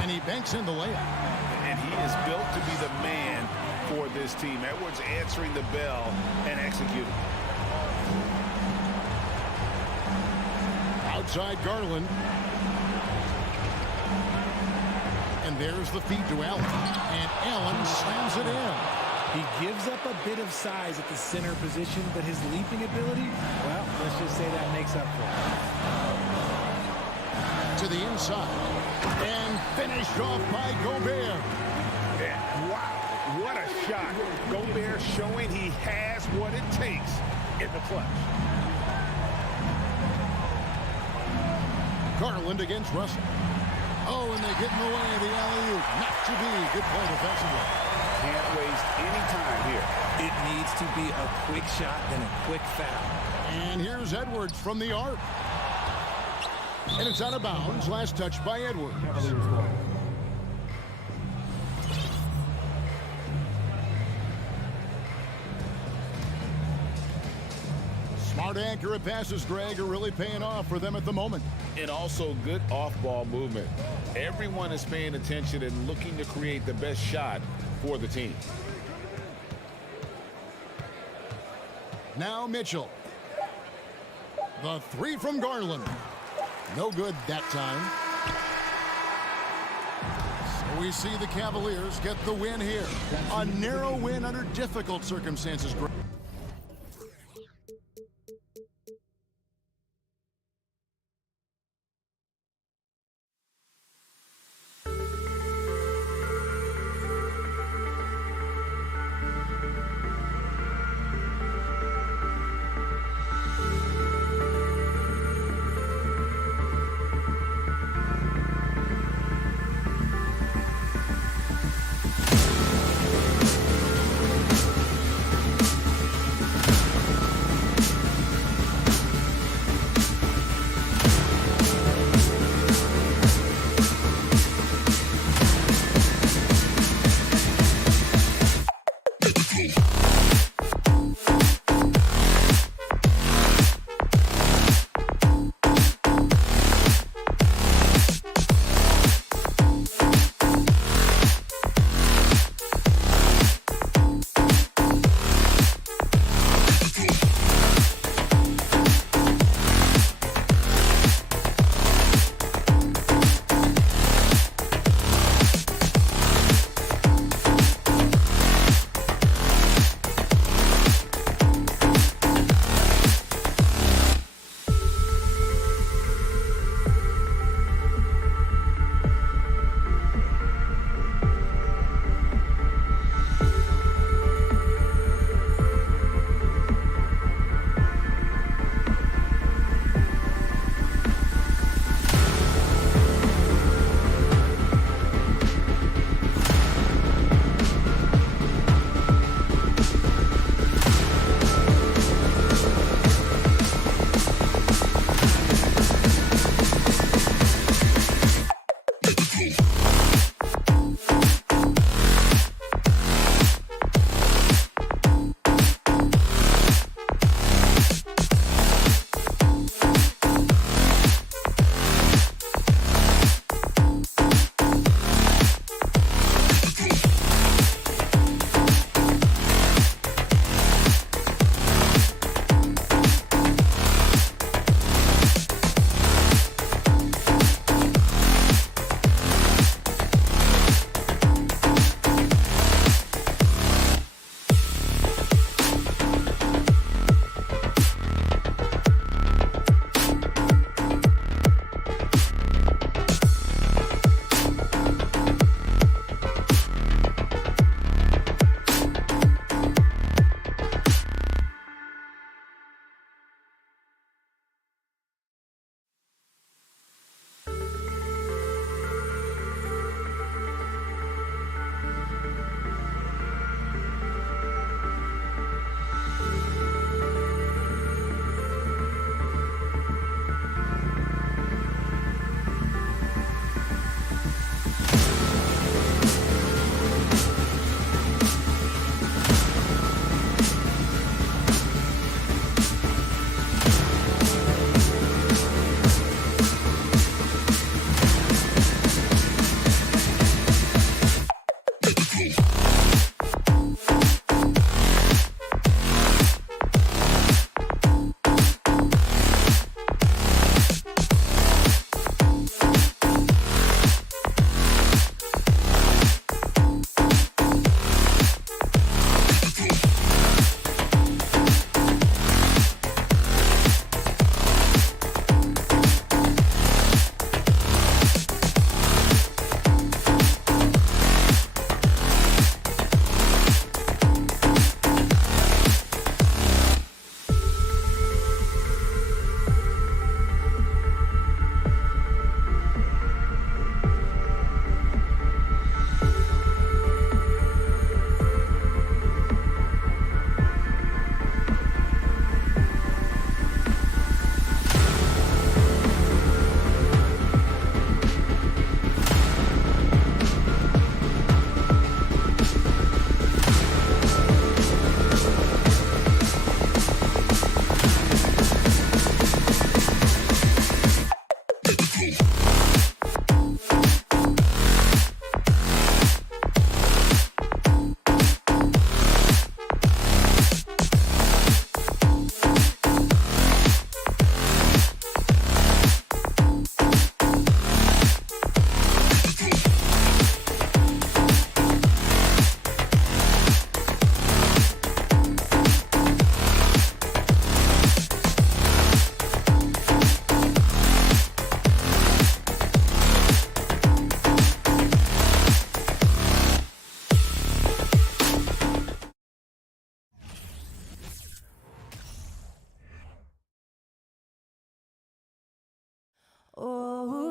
And he banks in the layup. And he is built to be the man for this team. Edwards answering the bell and executing. Outside Garland. And there's the feed to Allen. And Allen slams it in. He gives up a bit of size at the center position, but his leaping ability, well, let's just say that makes up for it. To the inside. And finished off by Gobert. Yeah. Wow, what a shot. Gobert showing he has what it takes in the clutch. Garland against Russell. Oh, and they get in the way of the alley-oop. Not to be. Good play defensively. Can't waste any time here. It needs to be a quick shot and a quick foul. And here's Edwards from the arc. And it's out of bounds. Last touch by Edwards. Smart, accurate passes, Greg, are really paying off for them at the moment. And also good off-ball movement. Everyone is paying attention and looking to create the best shot for the team. Now Mitchell. The 3 from Garland. No good that time. So we see the Cavaliers get the win here. A narrow win under difficult circumstances, Greg.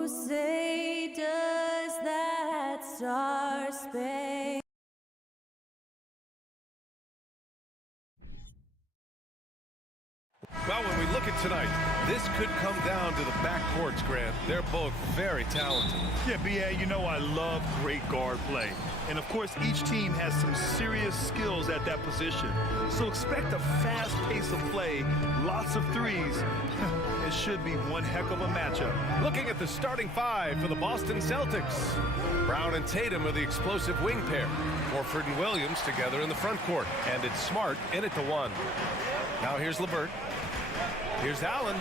Who say does that star-spangled Well, when we look at tonight, this could come down to the backcourts, Grant. They're both very talented. Yeah, B.A., you know I love great guard play. And, of course, each team has some serious skills at that position. So expect a fast pace of play, lots of threes. It should be one heck of a matchup. Looking at the starting five for the Boston Celtics. Brown and Tatum are the explosive wing pair. Horford and Williams together in the front court. And it's Smart in at the one. Now here's LeVert. Here's Allen.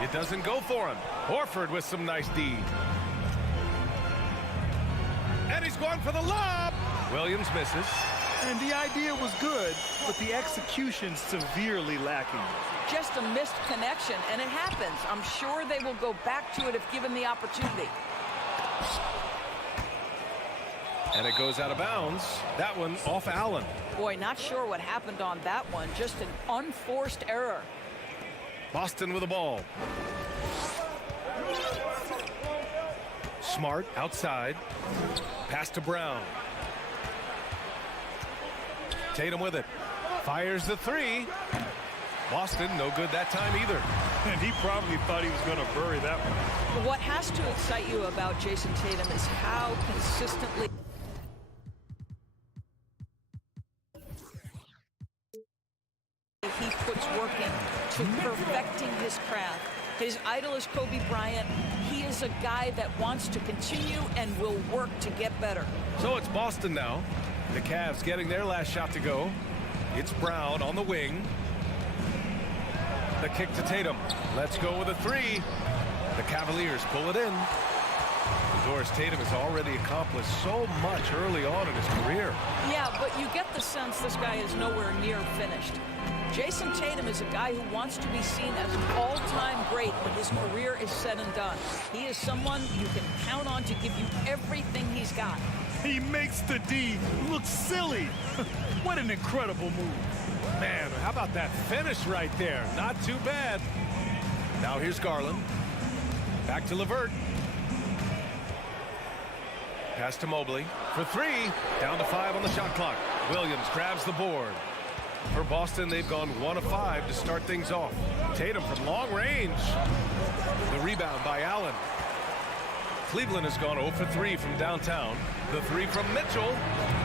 It doesn't go for him. Horford with some nice D. And he's going for the lob. Williams misses. And the idea was good, but the execution severely lacking. Just a missed connection, and it happens. I'm sure they will go back to it if given the opportunity. And it goes out of bounds. That one off Allen. Boy, not sure what happened on that one. Just an unforced error. Boston with the ball. Smart outside. Pass to Brown. Tatum with it. Fires the three. Boston no good that time either. And he probably thought he was going to bury that one. What has to excite you about Jason Tatum is how consistently he puts work in to perfecting his craft. His idol is Kobe Bryant. He is a guy that wants to continue and will work to get better. So it's Boston now. The Cavs getting their last shot to go. It's Brown on the wing. The kick to Tatum. Let's go with a three. The Cavaliers pull it in. Doris Tatum has already accomplished so much early on in his career. Yeah, but you get the sense this guy is nowhere near finished. Jason Tatum is a guy who wants to be seen as an all-time great when his career is said and done. He is someone you can count on to give you everything he's got. He makes the D look silly. What an incredible move. Man, how about that finish right there? Not too bad. Now here's Garland. Back to LeVert. Pass to Mobley for three. Down to 5 on the shot clock. Williams grabs the board. For Boston, they've gone 1 of 5 to start things off. Tatum from long range. The rebound by Allen. Cleveland has gone 0 for 3 from downtown. The three from Mitchell.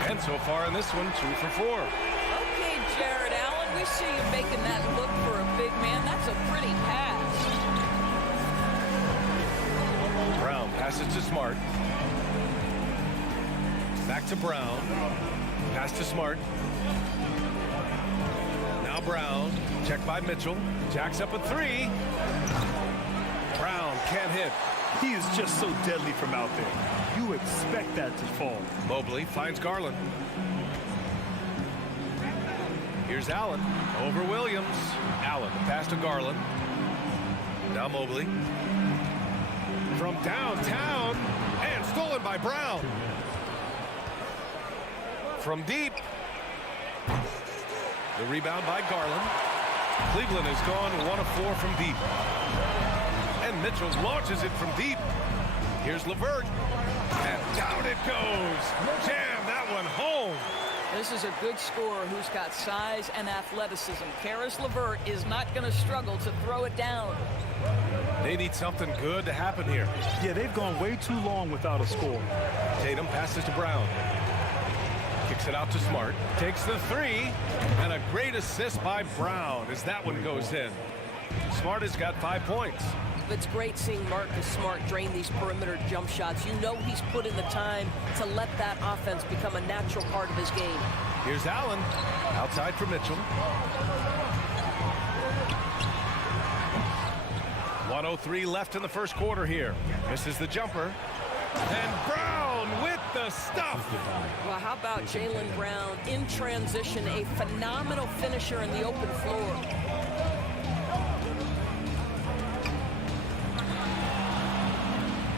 And so far in this one, 2 for 4. Okay, Jared Allen, we see you making that look for a big man. That's a pretty pass. Brown passes to Smart. Back to Brown. Pass to Smart. Now Brown. Checked by Mitchell. Jacks up a three. Brown can't hit. He is just so deadly from out there. You expect that to fall. Mobley finds Garland. Here's Allen. Over Williams. Allen. Pass to Garland. Now Mobley. From downtown. And stolen by Brown. From deep. The rebound by Garland. Cleveland has gone 1 of 4 from deep. And Mitchell launches it from deep. Here's LeVert. And down it goes. Jam that one home. This is a good scorer who's got size and athleticism. Karis LeVert is not going to struggle to throw it down. They need something good to happen here. Yeah, they've gone way too long without a score. Tatum passes to Brown. Kicks it out to Smart. Takes the three. And a great assist by Brown as that one goes in. Smart has got 5 points. It's great seeing Marcus Smart drain these perimeter jump shots. You know he's put in the time to let that offense become a natural part of his game. Here's Allen. Outside for Mitchell. 1:03 left in the first quarter here. Misses the jumper. And Brown with the stuff. Well, how about Jaylen Brown in transition, a phenomenal finisher in the open floor.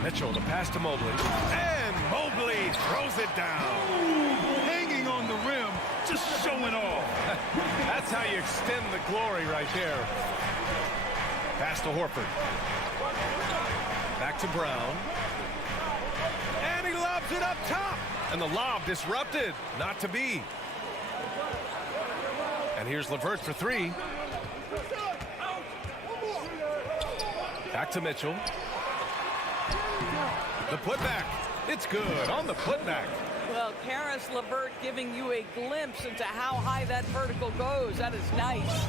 Mitchell, the pass to Mobley. And Mobley throws it down. Hanging on the rim, just showing off. That's how you extend the glory right there. Pass to Horford. Back to Brown. And he lobs it up top. And the lob disrupted. Not to be. And here's LeVert for three. Back to Mitchell. The putback. It's good on the putback. Well, Karis LeVert giving you a glimpse into how high that vertical goes. That is nice.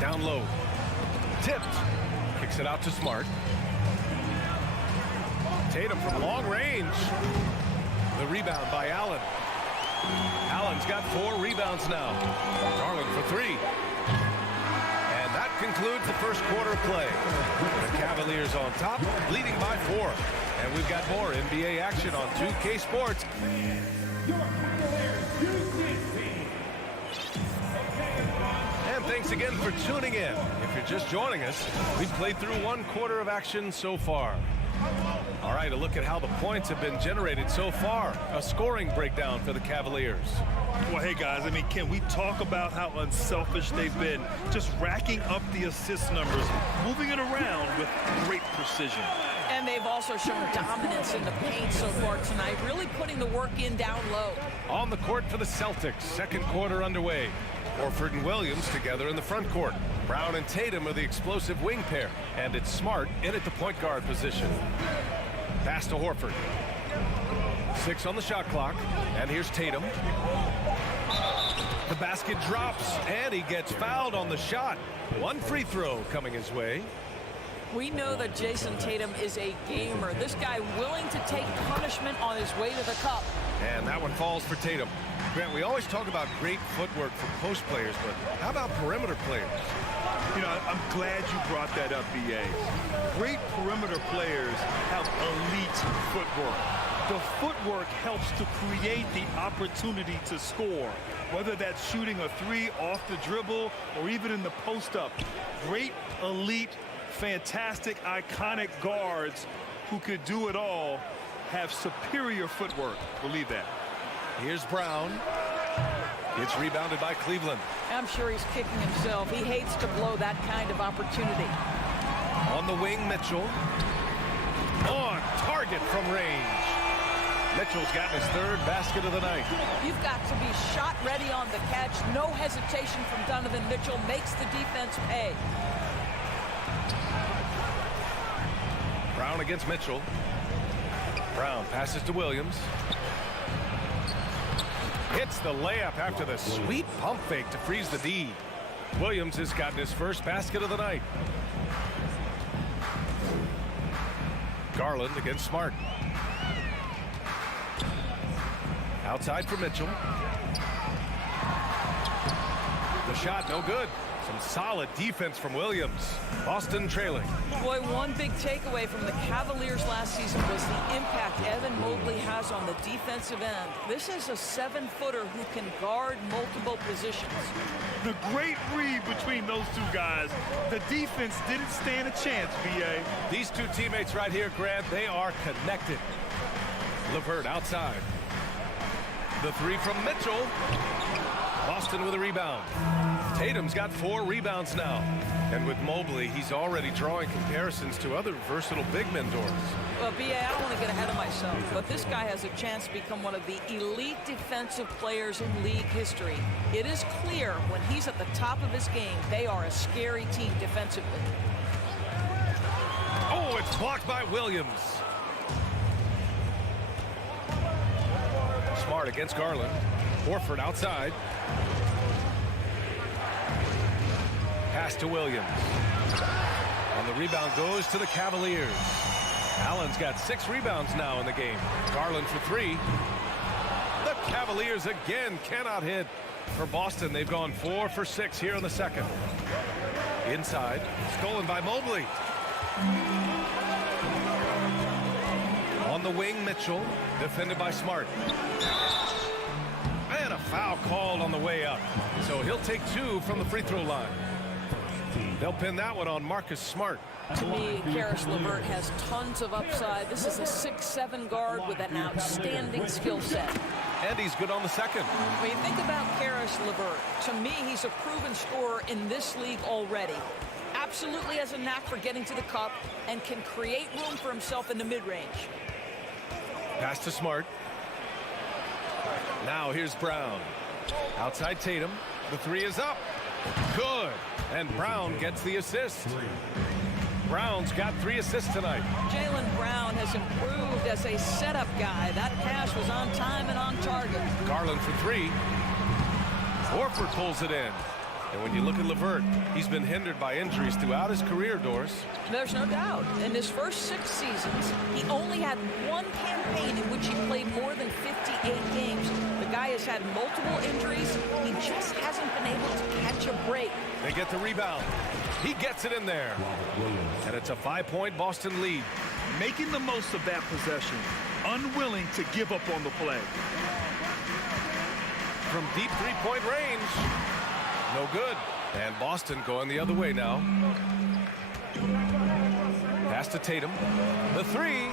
Down low. Tipped. Kicks it out to Smart. Tatum from long range. The rebound by Allen. Allen's got 4 rebounds now. Garland for 3. And that concludes the first quarter of play. The Cavaliers on top, leading by 4. And we've got more NBA action on 2K Sports. And thanks again for tuning in. If you're just joining us, we've played through 1 quarter of action so far. All right, a look at how the points have been generated so far. A scoring breakdown for the Cavaliers. Well, hey, guys, I mean, can we talk about how unselfish they've been? Just racking up the assist numbers, moving it around with great precision. And they've also shown dominance in the paint so far tonight, really putting the work in down low. On the court for the Celtics, second quarter underway. Horford and Williams together in the front court. Brown and Tatum are the explosive wing pair. And it's Smart in at the point guard position. Pass to Horford. 6 on the shot clock. And here's Tatum. The basket drops, and he gets fouled on the shot. 1 free throw coming his way. We know that Jason Tatum is a gamer. This guy willing to take punishment on his way to the cup. And that one falls for Tatum. Grant, we always talk about great footwork for post players, but how about perimeter players? You know, I'm glad you brought that up, B.A. Great perimeter players have elite footwork. The footwork helps to create the opportunity to score, whether that's shooting a 3 off the dribble or even in the post-up. Great, elite, fantastic, iconic guards who could do it all have superior footwork. Believe that. Here's Brown. It's rebounded by Cleveland. I'm sure he's kicking himself. He hates to blow that kind of opportunity. On the wing, Mitchell. On target from range. Mitchell's gotten his 3rd basket of the night. You've got to be shot ready on the catch. No hesitation from Donovan Mitchell. Makes the defense pay. Brown against Mitchell. Brown passes to Williams. Hits the layup after the sweet pump fake to freeze the D. Williams has gotten his 1st basket of the night. Garland against Smart. Outside for Mitchell. The shot no good. Some solid defense from Williams. Boston trailing. Boy, one big takeaway from the Cavaliers last season was the impact Evan Mobley has on the defensive end. This is a 7-footer who can guard multiple positions. The great read between those 2 guys. The defense didn't stand a chance, B.A. These 2 teammates right here, Grant, they are connected. LeVert outside. The 3 from Mitchell. Boston with a rebound. Tatum's got 4 rebounds now. And with Mobley, he's already drawing comparisons to other versatile big men doors. Well, B.A., I don't want to get ahead of myself, but this guy has a chance to become one of the elite defensive players in league history. It is clear when he's at the top of his game, they are a scary team defensively. Oh, it's blocked by Williams. Smart against Garland. Horford outside. Pass to Williams. And the rebound goes to the Cavaliers. Allen's got 6 rebounds now in the game. Garland for 3. The Cavaliers again cannot hit. For Boston, they've gone 4 for 6 here in the second. Inside, stolen by Mobley. On the wing, Mitchell, defended by Smart. And a foul called on the way up. So he'll take 2 from the free throw line. They'll pin that one on Marcus Smart. To me, Karis LeVert has tons of upside. This is a 6'7" guard with an outstanding skill set. And he's good on the second. When you think about Karis LeVert, to me, he's a proven scorer in this league already. absolutely has a knack for getting to the cup and can create room for himself in the mid-range. Pass to Smart. Now here's Brown. Outside Tatum. The three is up. Good. And Brown gets the assist. Brown's got 3 assists tonight. Jaylen Brown has improved as a setup guy. That pass was on time and on target. Garland for 3. Horford pulls it in. And when you look at LeVert, he's been hindered by injuries throughout his career, Doris. There's no doubt. In his first 6 seasons, he only had 1 campaign in which he played more than 58 games. The guy has had multiple injuries. He just hasn't been able to catch a break. They get the rebound. He gets it in there. And it's a 5-point Boston lead. Making the most of that possession. Unwilling to give up on the play. From deep 3-point range. No good. And Boston going the other way now. Pass to Tatum. The 3.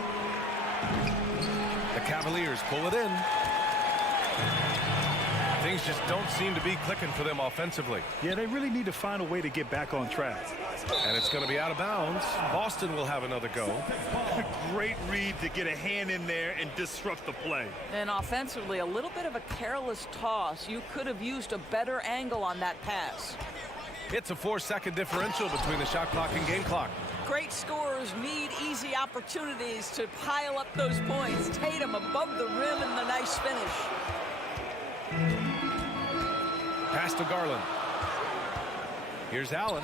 The Cavaliers pull it in. Things just don't seem to be clicking for them offensively. Yeah, they really need to find a way to get back on track. And it's going to be out of bounds. Boston will have another go. Great read to get a hand in there and disrupt the play. And offensively, a little bit of a careless toss. You could have used a better angle on that pass. It's a 4-second differential between the shot clock and game clock. Great scorers need easy opportunities to pile up those points. Tatum above the rim and the nice finish. Pass to Garland. Here's Allen.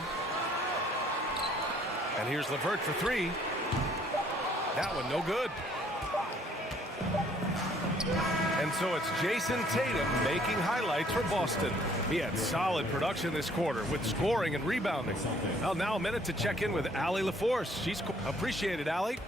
And here's LeVert for 3. That one no good. And so it's Jason Tatum making highlights for Boston. He had solid production this quarter with scoring and rebounding. Well, now a minute to check in with Allie LaForce. She's appreciated, Allie.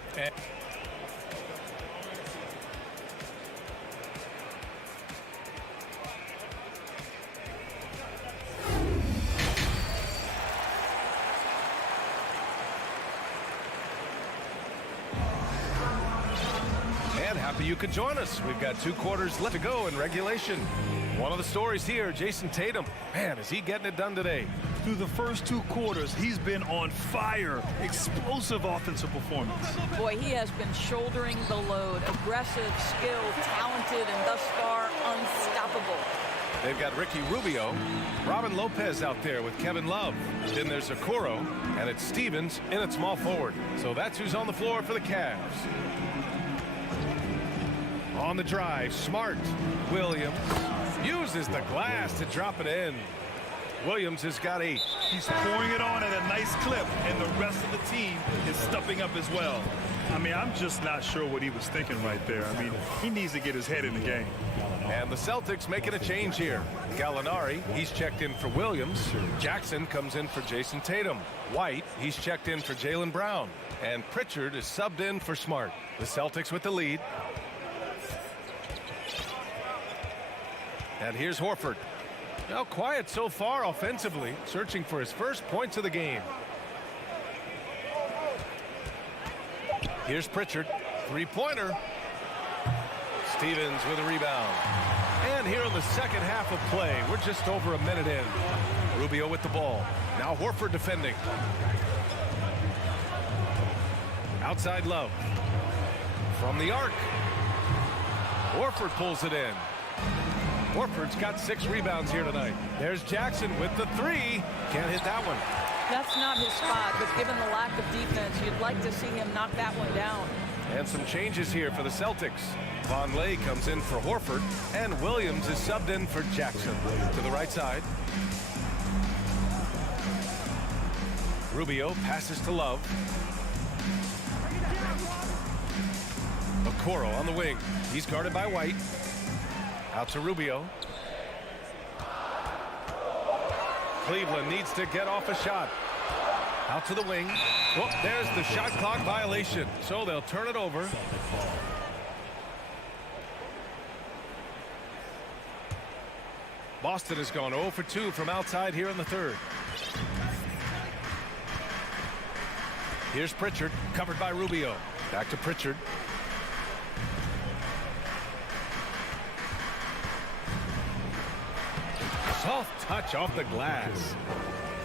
Happy you could join us. We've got 2 quarters left to go in regulation. One of the stories here, Jason Tatum. Man, is he getting it done today? Through the first 2 quarters, he's been on fire. Explosive offensive performance. Boy, he has been shouldering the load. Aggressive, skilled, talented, and thus far unstoppable. They've got Ricky Rubio, Robin Lopez out there with Kevin Love. Then there's Okoro, and it's Stevens in at small forward. So that's who's on the floor for the Cavs. On the drive, Smart. Williams uses the glass to drop it in. Williams has got 8. He's pouring it on at a nice clip, and the rest of the team is stepping up as well. I mean, I'm just not sure what he was thinking right there. I mean, he needs to get his head in the game. And the Celtics making a change here. Gallinari, he's checked in for Williams. Jackson comes in for Jason Tatum. White, he's checked in for Jaylen Brown. And Pritchard is subbed in for Smart. The Celtics with the lead. And here's Horford. Now quiet so far offensively, searching for his first points of the game. Here's Pritchard, 3-pointer. Stevens with a rebound. And here in the second half of play, we're just over a minute in. Rubio with the ball. Now Horford defending. Outside Love. From the arc. Horford pulls it in. Horford's got 6 rebounds here tonight. There's Jackson with the 3. Can't hit that one. That's not his spot, but given the lack of defense, you'd like to see him knock that one down. And some changes here for the Celtics. Vonleh comes in for Horford, and Williams is subbed in for Jackson. To the right side. Rubio passes to Love. Okoro on the wing. He's guarded by White. Out to Rubio. Cleveland needs to get off a shot. Out to the wing. Well, there's the shot clock violation. So they'll turn it over. Boston has gone 0 for 2 from outside here in the third. Here's Pritchard, covered by Rubio. Back to Pritchard. Soft touch off the glass.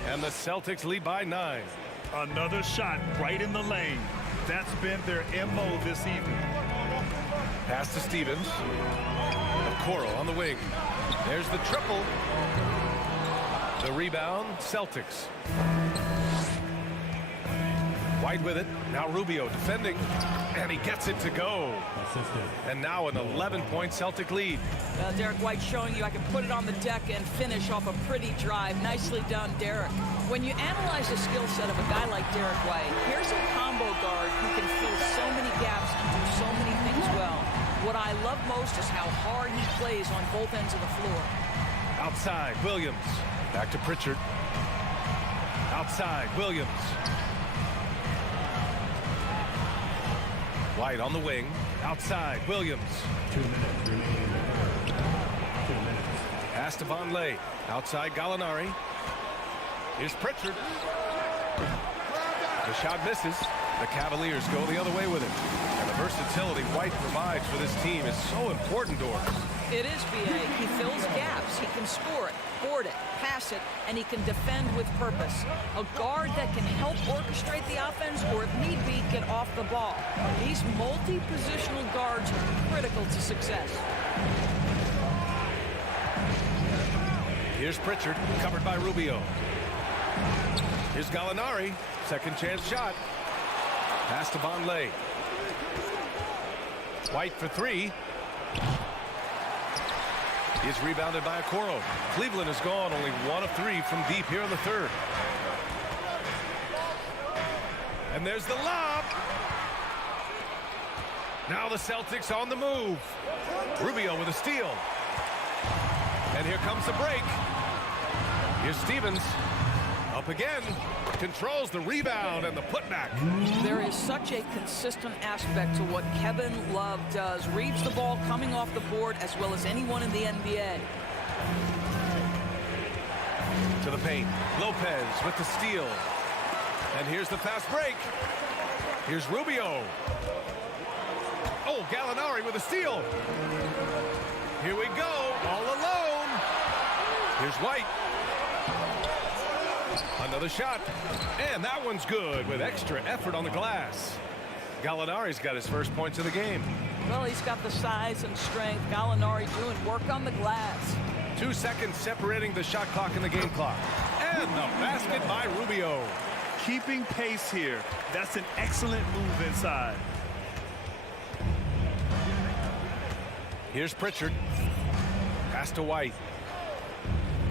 And the Celtics lead by 9. Another shot right in the lane. That's been their MO this evening. Pass to Stevens. Okoro on the wing. There's the triple. The rebound, Celtics. White with it. Now Rubio defending. And he gets it to go. And now an 11-point Celtic lead. Derek White showing you I can put it on the deck and finish off a pretty drive. Nicely done, Derek. When you analyze the skill set of a guy like Derek White, here's a combo guard who can fill so many gaps and do so many things well. What I love most is how hard he plays on both ends of the floor. Outside, Williams. Back to Pritchard. Outside, Williams. White on the wing. Outside, Williams. 2 minutes remaining. 2 minutes. Pass to Vonleh. Outside, Gallinari. Here's Pritchard. The shot misses. The Cavaliers go the other way with it. And the versatility White provides for this team is so important to us. It is, B.A. He fills gaps. He can score it, board it, pass it, and he can defend with purpose. A guard that can help orchestrate the offense or, if need be, get off the ball. These multi-positional guards are critical to success. Here's Pritchard, covered by Rubio. Here's Gallinari. Second chance shot. Pass to Vonleh. White for three. He's rebounded by Okoro. Cleveland has gone only 1 of 3 from deep here in the third. And there's the lob. Now the Celtics on the move. Rubio with a steal. And here comes the break. Here's Stevens. Up again. Controls the rebound and the putback. There is such a consistent aspect to what Kevin Love does. Reads the ball coming off the board as well as anyone in the NBA. To the paint. Lopez with the steal. And here's the fast break. Here's Rubio. Oh, Gallinari with a steal. Here we go. All alone. Here's White. Another shot. And that one's good with extra effort on the glass. Gallinari's got his first points of the game. Well, he's got the size and strength. Gallinari doing work on the glass. 2 seconds separating the shot clock and the game clock. And the basket by Rubio. Keeping pace here. That's an excellent move inside. Here's Pritchard. Pass to White.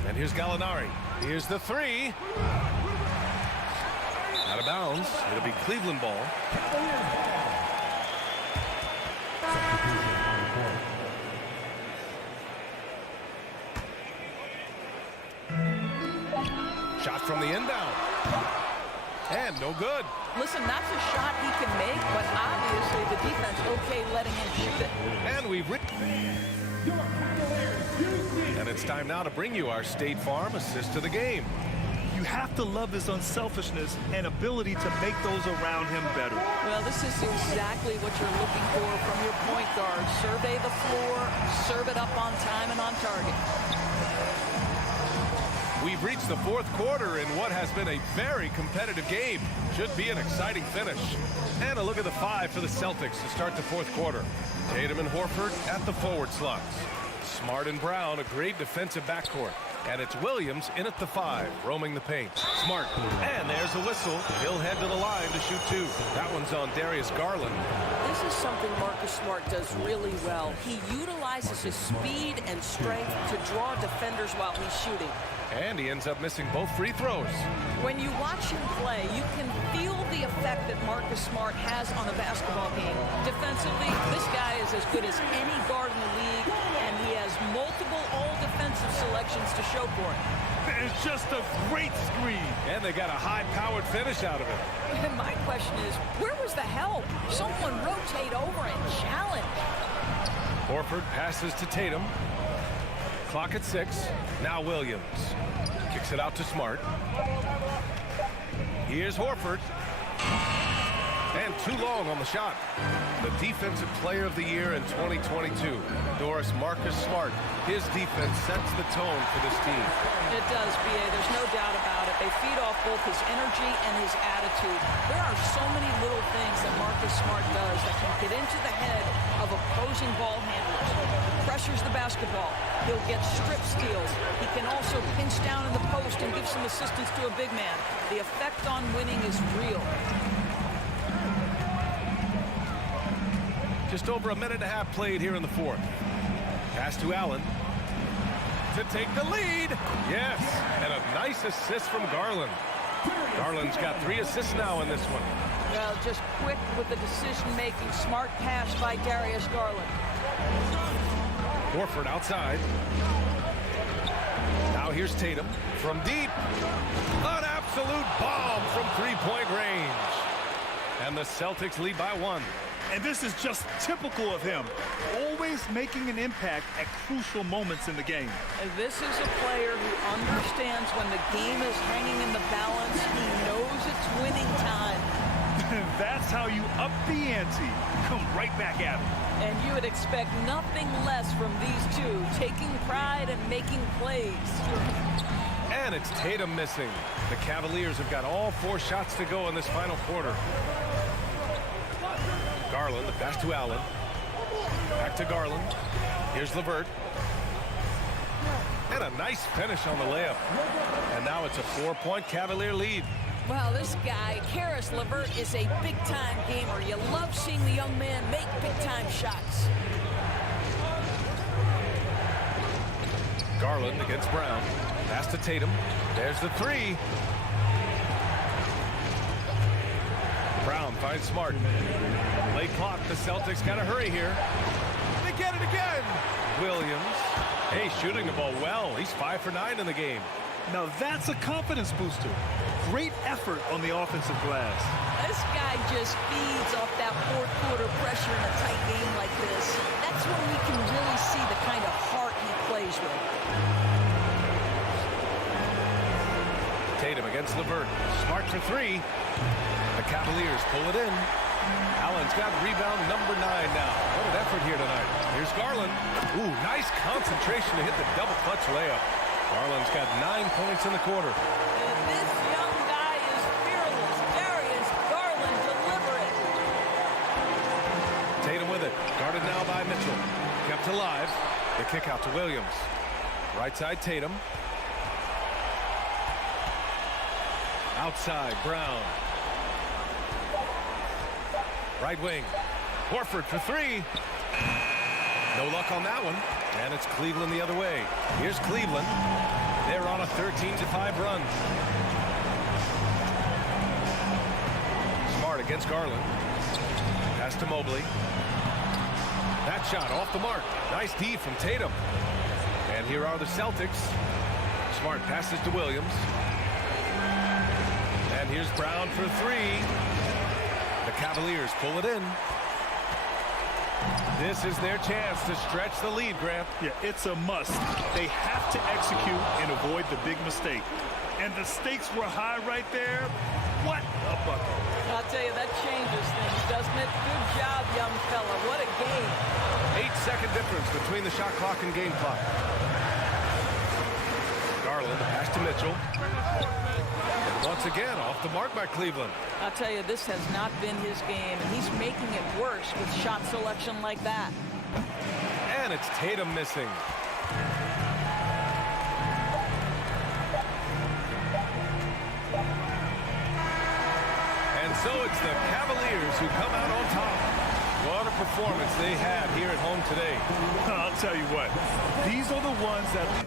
And here's Gallinari. Here's the three. Out of bounds. It'll be Cleveland ball. Shot from the inbound. And no good. Listen, that's a shot he can make, but obviously the defense okay letting him shoot it. And we've And it's time now to bring you our State Farm assist to the game. You have to love his unselfishness and ability to make those around him better. Well, this is exactly what you're looking for from your point guard. Survey the floor, serve it up on time and on target. We've reached the fourth quarter in what has been a very competitive game. Should be an exciting finish. And a look at the 5 for the Celtics to start the fourth quarter. Tatum and Horford at the forward slots. Smart and Brown, a great defensive backcourt. And it's Williams in at the 5, roaming the paint. Smart. And there's a whistle. He'll head to the line to shoot 2. That one's on Darius Garland. This is something Marcus Smart does really well. He utilizes his speed and strength to draw defenders while he's shooting. And he ends up missing both free throws. When you watch him play, you can feel the effect that Marcus Smart has on a basketball game. Defensively, this guy is as good as any guard in the league, and he has multiple all-defensive selections to show for it. It's just a great screen. And they got a high-powered finish out of it. And my question is, where was the help? Someone rotate over and challenge. Horford passes to Tatum. Clock at 6. Now Williams. Kicks it out to Smart. Here's Horford. And too long on the shot. The Defensive Player of the Year in 2022, Doris Marcus Smart. His defense sets the tone for this team. It does, B.A. There's no doubt about it. They feed off both his energy and his attitude. There are so many little things that Marcus Smart does that can get into the head of opposing ball handlers. Pressures the basketball. He'll get strip steals. He can also pinch down in the post and give some assistance to a big man. The effect on winning is real. Just over a minute and a half played here in the fourth. Pass to Allen to take the lead. Yes, and a nice assist from Garland. Garland's got 3 assists now in this one. Well, just quick with the decision-making. Smart pass by Darius Garland. Horford outside. Now here's Tatum from deep. An absolute bomb from three-point range. And the Celtics lead by 1. And this is just typical of him, always making an impact at crucial moments in the game. And this is a player who understands when the game is hanging in the balance. He knows it's winning time. That's how you up the ante. Come right back at him. And you would expect nothing less from these two, taking pride and making plays. And it's Tatum missing. The Cavaliers have got all 4 shots to go in this final quarter. Garland, the pass to Allen. Back to Garland. Here's LeVert. And a nice finish on the layup. And now it's a 4-point Cavalier lead. Well, this guy, Karis LeVert, is a big-time gamer. You love seeing the young man make big-time shots. Garland against Brown. Pass to Tatum. There's the 3. Brown finds Smart. Late clock. The Celtics got to hurry here. They get it again. Williams. Hey, shooting the ball well. He's 5 for 9 in the game. Now that's a confidence booster. Great effort on the offensive glass. This guy just feeds off that fourth quarter pressure in a tight game like this. That's when we can really see the kind of heart he plays with. Tatum against LeVert. Smart for 3. The Cavaliers pull it in. Allen's got rebound number 9 now. What an effort here tonight. Here's Garland. Ooh, nice concentration to hit the double clutch layup. Garland's got 9 points in the quarter. And this young guy is fearless. Darius Garland delivering. Tatum with it. Guarded now by Mitchell. Kept alive. The kick out to Williams. Right side Tatum. Outside Brown. Right wing. Horford for 3. No luck on that one. And it's Cleveland the other way. Here's Cleveland. They're on a 13-5 run. Smart against Garland. Pass to Mobley. That shot off the mark. Nice D from Tatum. And here are the Celtics. Smart passes to Williams. And here's Brown for 3. The Cavaliers pull it in. This is their chance to stretch the lead, Grant. Yeah, it's a must. They have to execute and avoid the big mistake. And the stakes were high right there. What a bucket. I'll tell you, that changes things, doesn't it? Good job, young fella. What a game. 8-second difference between the shot clock and game clock. Garland, pass to Mitchell. Once again, off the mark by Cleveland. I'll tell you, this has not been his game, and he's making it worse with shot selection like that. And it's Tatum missing. And so it's the Cavaliers who come out on top. What a performance they had here at home today. I'll tell you what, these are the ones that...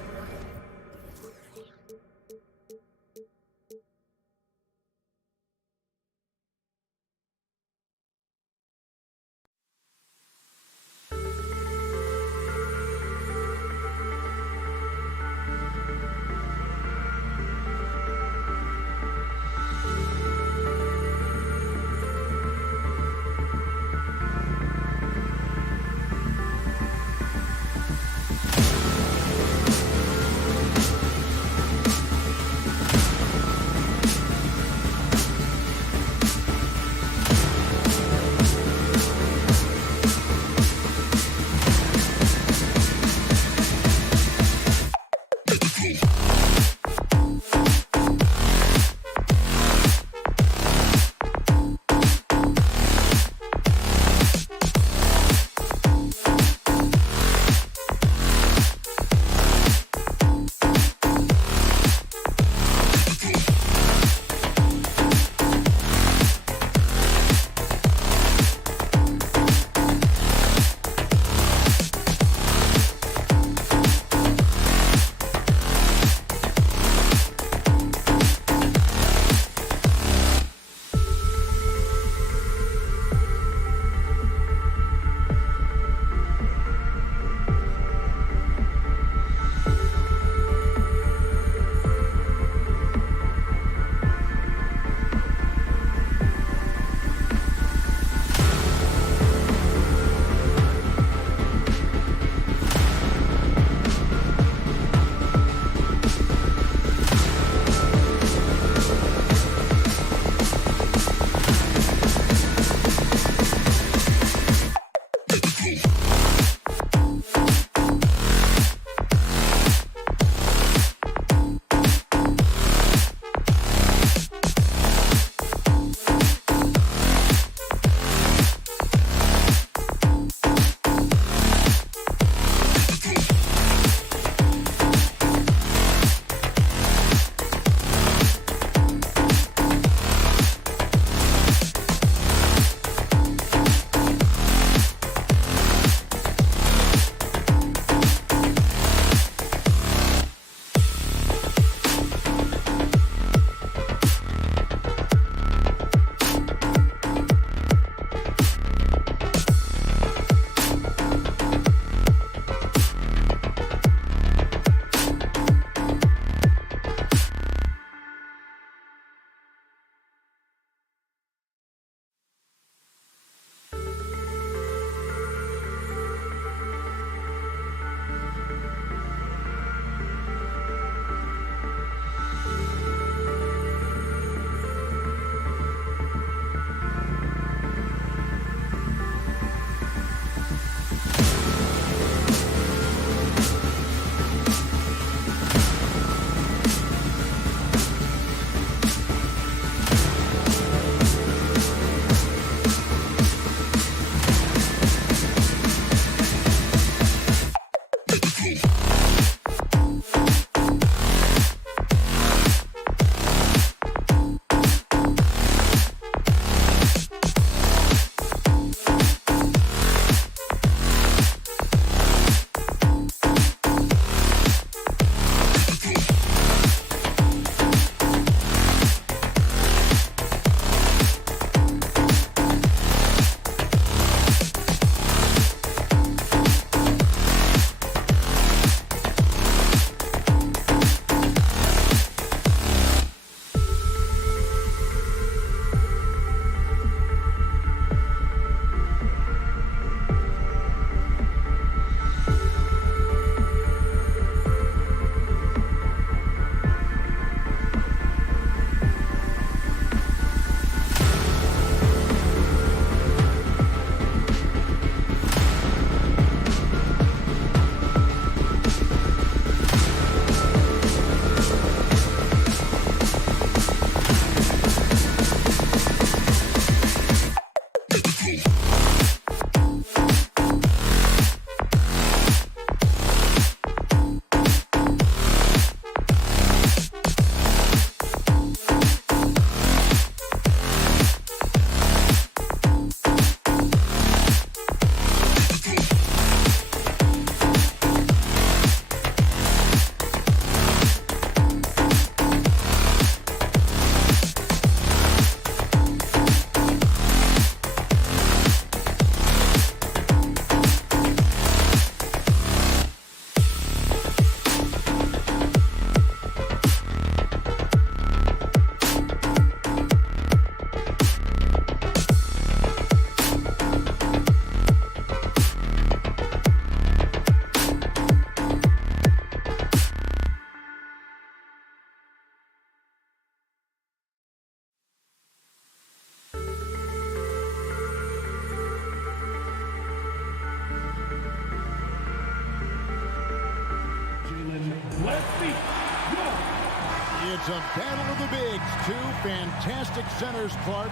It's a battle of the bigs. Two fantastic centers, Clark,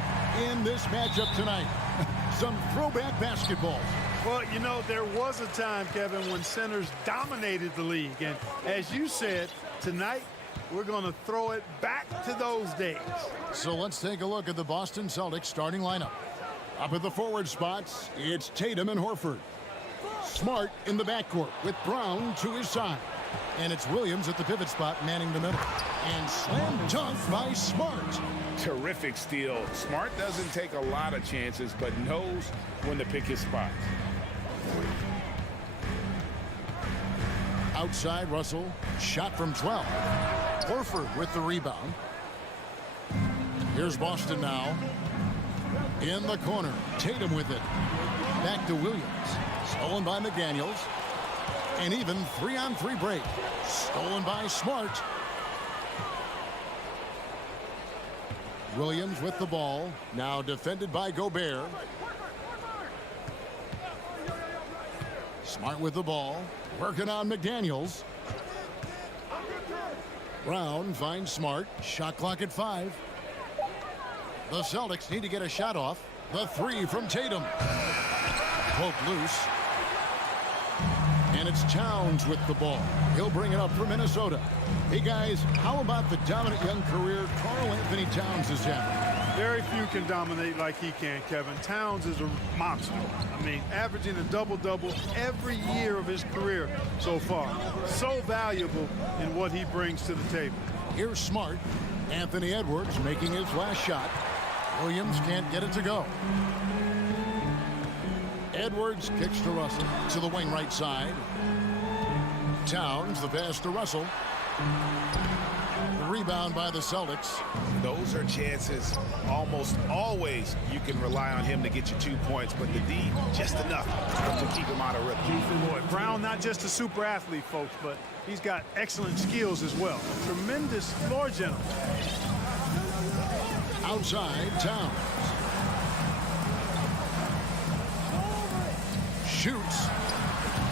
in this matchup tonight. Some throwback basketball. Well, you know, there was a time, Kevin, when centers dominated the league. And as you said, tonight, we're going to throw it back to those days. So let's take a look at the Boston Celtics starting lineup. Up at the forward spots, it's Tatum and Horford. Smart in the backcourt with Brown to his side. And it's Williams at the pivot spot manning the middle. And slam dunk by Smart. Terrific steal. Smart doesn't take a lot of chances, but knows when to pick his spots. Outside, Russell. Shot from 12. Horford with the rebound. Here's Boston now. In the corner. Tatum with it. Back to Williams. Stolen by McDaniels. An even 3-on-3 break. Stolen by Smart. Williams with the ball. Now defended by Gobert. Smart with the ball. Working on McDaniels. Brown finds Smart. Shot clock at 5. The Celtics need to get a shot off. The 3 from Tatum. Poke loose. And it's Towns with the ball. He'll bring it up for Minnesota. Hey, guys, how about the dominant young career Karl Anthony Towns has had? Very few can dominate like he can, Kevin. Towns is a monster. I mean, averaging a double-double every year of his career so far. So valuable in what he brings to the table. Here's Smart. Anthony Edwards making his last shot. Williams can't get it to go. Edwards kicks to Russell. To the wing right side. Towns, the pass to Russell. The rebound by the Celtics. Those are chances almost always you can rely on him to get you 2 points, but the D, just enough to keep him out of rhythm. Boy, Brown, not just a super athlete, folks, but he's got excellent skills as well. Tremendous floor general. Outside, Towns. Shoots.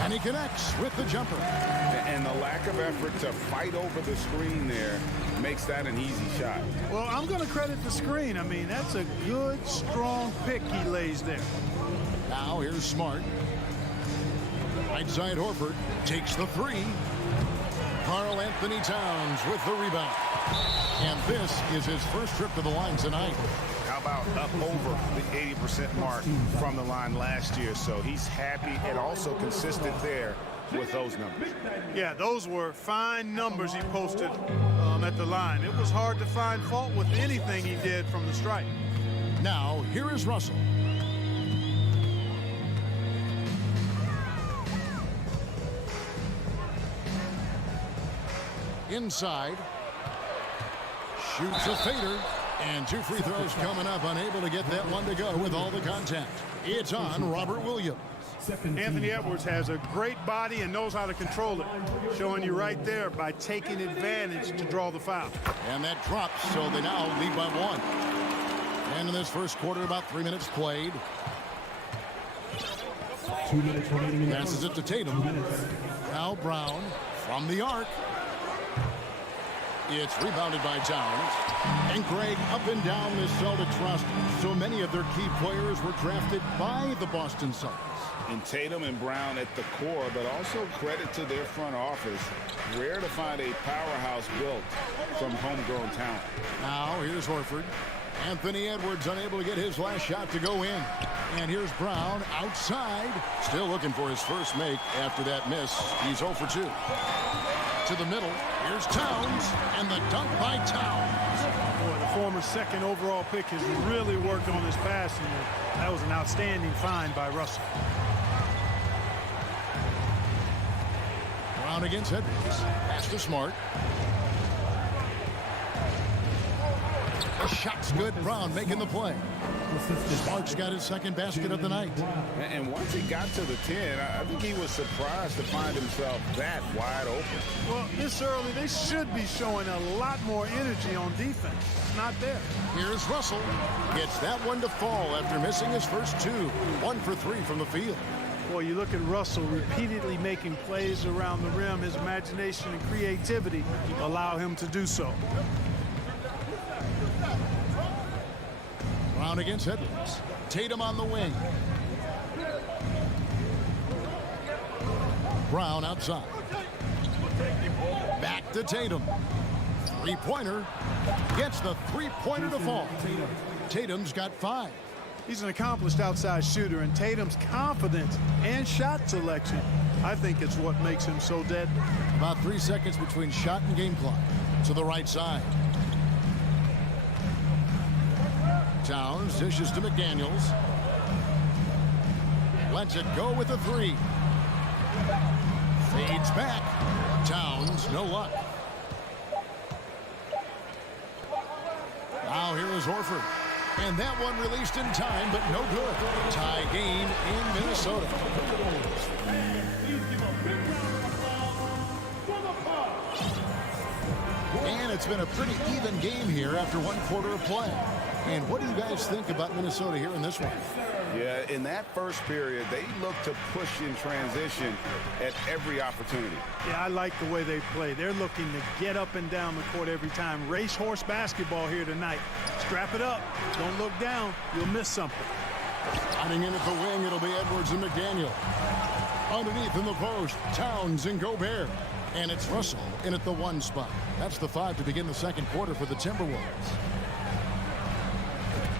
And he connects with the jumper. And the lack of effort to fight over the screen there makes that an easy shot. Well, I'm going to credit the screen. I mean, that's a good, strong pick he lays there. Now here's Smart. Right side, Horford takes the 3. Karl Anthony Towns with the rebound. And this is his first trip to the line tonight. How about up over the 80% mark from the line last year? So he's happy and also consistent there with those numbers. Yeah, those were fine numbers he posted at the line. It was hard to find fault with anything he did from the stripe. Now, here is Russell. Inside. Shoots a fader. And 2 free throws coming up. Unable to get that one to go with all the contact. It's on Robert Williams. Anthony Edwards has a great body and knows how to control it. Showing you right there by taking advantage to draw the foul. And that drops, so they now lead by 1. And in this first quarter, about 3 minutes played. 2 minutes remaining in the passes it to Tatum. Now Brown from the arc. It's rebounded by Towns. And Greg, up and down this Celtics roster, so many of their key players were drafted by the Boston Celtics. And Tatum and Brown at the core, but also credit to their front office. Rare to find a powerhouse built from homegrown talent. Now here's Horford. Anthony Edwards unable to get his last shot to go in. And here's Brown outside. Still looking for his first make after that miss. He's 0 for 2. To the middle. Here's Towns. And the dunk by Towns. Boy, the former second overall pick has really worked on his passing. That was an outstanding find by Russell. Brown against Edwards. Pass to Smart. The shot's good. Brown making the play. Smart's got his second basket of the night. And once he got to the 10, I think he was surprised to find himself that wide open. Well, this early, they should be showing a lot more energy on defense. It's not there. Here's Russell. Gets that one to fall after missing his first 2. 1 for 3 from the field. Boy, you look at Russell repeatedly making plays around the rim. His imagination and creativity allow him to do so. Brown against Edwards. Tatum on the wing. Brown outside. Back to Tatum. Three-pointer. Gets the three-pointer to fall. Tatum's got 5. He's an accomplished outside shooter, and Tatum's confidence and shot selection, I think it's what makes him so deadly. About 3 seconds between shot and game clock. To the right side. Towns dishes to McDaniels. Lets it go with a 3. Fades back. Towns, no luck. Now here is Horford. And that one released in time, but no good. Tie game in Minnesota. And it's been a pretty even game here after 1 quarter of play. And what do you guys think about Minnesota here in this one? Yeah, in that first period, they looked to push in transition at every opportunity. Yeah, I like the way they play. They're looking to get up and down the court every time. Racehorse basketball here tonight. Strap it up. Don't look down. You'll miss something. Running in at the wing, it'll be Edwards and McDaniel. Underneath in the post, Towns and Gobert. And it's Russell in at the 1 spot. That's the 5 to begin the second quarter for the Timberwolves.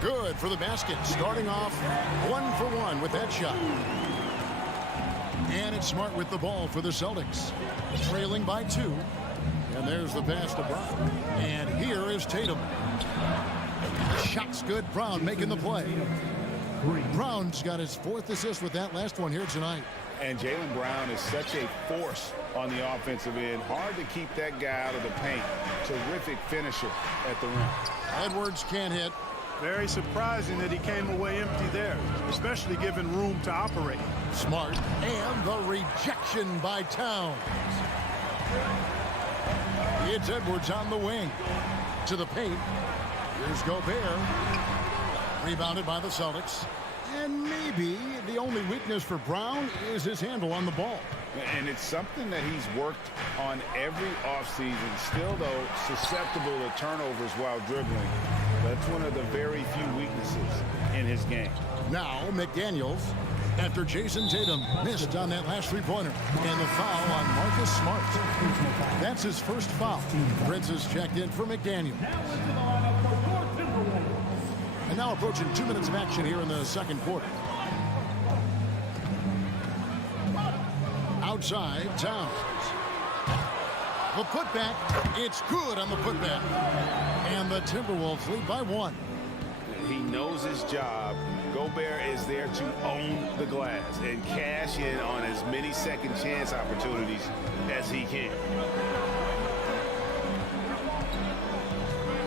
Good for the basket, starting off 1 for 1 with that shot. And it's Smart with the ball for the Celtics. Trailing by 2. And there's the pass to Brown. And here is Tatum. Shot's good. Brown making the play. Brown's got his 4th assist with that last one here tonight. And Jaylen Brown is such a force on the offensive end. Hard to keep that guy out of the paint. Terrific finisher at the rim. Edwards can't hit. Very surprising that he came away empty there, especially given room to operate. Smart, and the rejection by Towns. It's Edwards on the wing. To the paint. Here's Gobert. Rebounded by the Celtics. And maybe the only weakness for Brown is his handle on the ball. And it's something that he's worked on every offseason. Still, though, susceptible to turnovers while dribbling. That's one of the very few weaknesses in his game. Now, McDaniels, after Jason Tatum missed on that last three-pointer. And the foul on Marcus Smart. That's his first foul. Prince is checked in for McDaniels. And now approaching 2 minutes of action here in the second quarter. Outside, Towns. The putback, it's good on the putback. And the Timberwolves lead by 1. He knows his job. Gobert is there to own the glass and cash in on as many second chance opportunities as he can.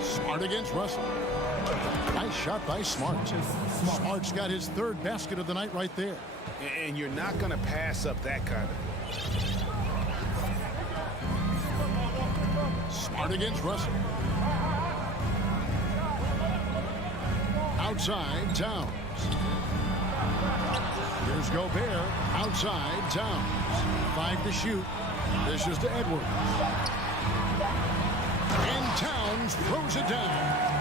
Smart against Russell. Nice shot by Smart. Smart's got his 3rd basket of the night right there. And you're not going to pass up that kind of. Smart against Russell. Outside, Towns. Here's Gobert. Outside, Towns. 5 to shoot. This is to Edwards. And Towns throws it down.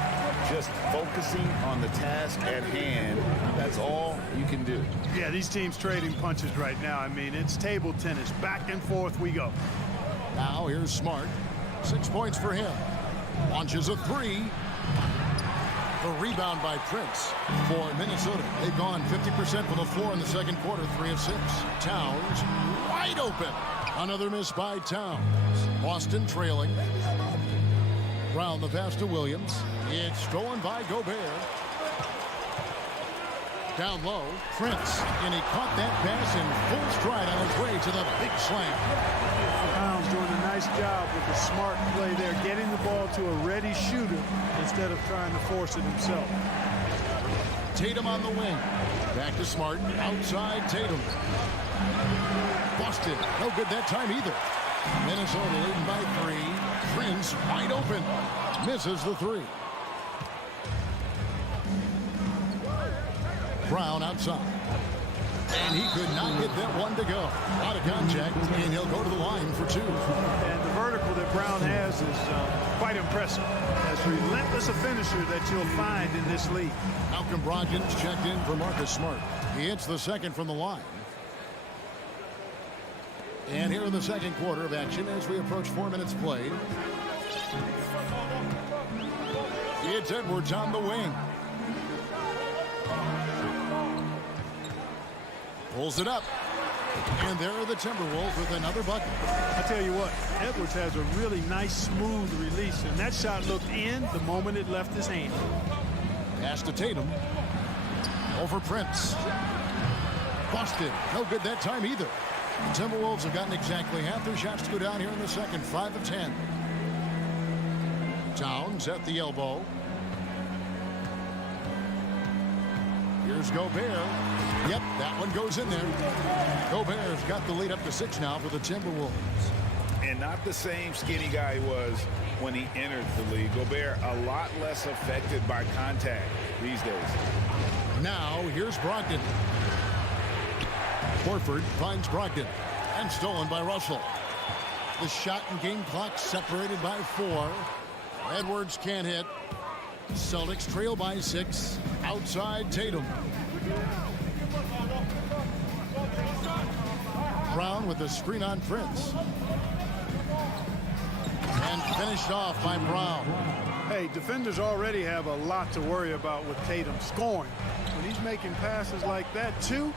Just focusing on the task at hand. That's all you can do. Yeah, these teams trading punches right now. I mean, it's table tennis. Back and forth we go. Now here's Smart. 6 points for him. Launches a 3. The rebound by Prince for Minnesota. They've gone 50% from the floor in the second quarter, 3 of 6. Towns wide open. Another miss by Towns. Boston trailing. Brown the pass to Williams. It's stolen by Gobert. Down low, Prince. And he caught that pass in full stride on his way to the big slam. Towns doing a nice job with the smart play there, getting the ball to a ready shooter instead of trying to force it himself. Tatum on the wing. Back to Smart. Outside Tatum. Busted. No good that time either. Minnesota leading by 3. Prince wide open. Misses the 3. Brown outside. And he could not get that one to go. Out of contact, and he'll go to the line for 2. And the vertical that Brown has is quite impressive. As relentless a finisher that you'll find in this league. Malcolm Brogdon's checked in for Marcus Smart. He hits the second from the line. And here in the second quarter of action as we approach 4 minutes played. It's Edwards on the wing. Pulls it up. And there are the Timberwolves with another bucket. I tell you what, Edwards has a really nice, smooth release, and that shot looked in the moment it left his hand. Pass to Tatum. Over Prince. Busted. No good that time either. The Timberwolves have gotten exactly half their shots to go down here in the second. 5 of 10. Towns at the elbow. Here's Gobert. Yep, that one goes in there. Gobert's got the lead up to 6 now for the Timberwolves. And not the same skinny guy he was when he entered the league. Gobert a lot less affected by contact these days. Now here's Brogdon. Horford finds Brogdon. And stolen by Russell. The shot and game clock separated by 4. Edwards can't hit. Celtics trail by 6. Outside Tatum. Brown with the screen on Prince. And finished off by Brown. Hey, defenders already have a lot to worry about with Tatum scoring. When he's making passes like that, too,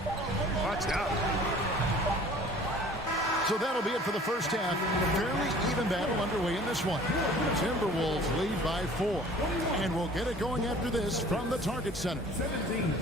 watch out. So that'll be it for the first half. Fairly even battle underway in this one. Timberwolves lead by 4. And we'll get it going after this from the Target Center. 17.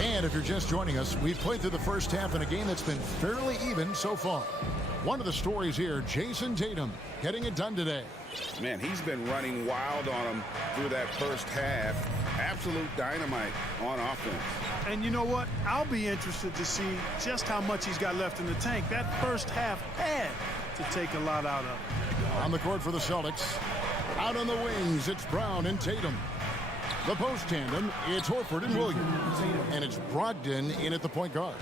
And if you're just joining us, we've played through the first half in a game that's been fairly even so far. One of the stories here, Jason Tatum getting it done today. Man, he's been running wild on him through that first half. Absolute dynamite on offense. And you know what? I'll be interested to see just how much he's got left in the tank. That first half had to take a lot out of him. On the court for the Celtics. Out on the wings, it's Brown and Tatum. The post tandem, it's Horford and Williams. And it's Brogdon in at the point guard.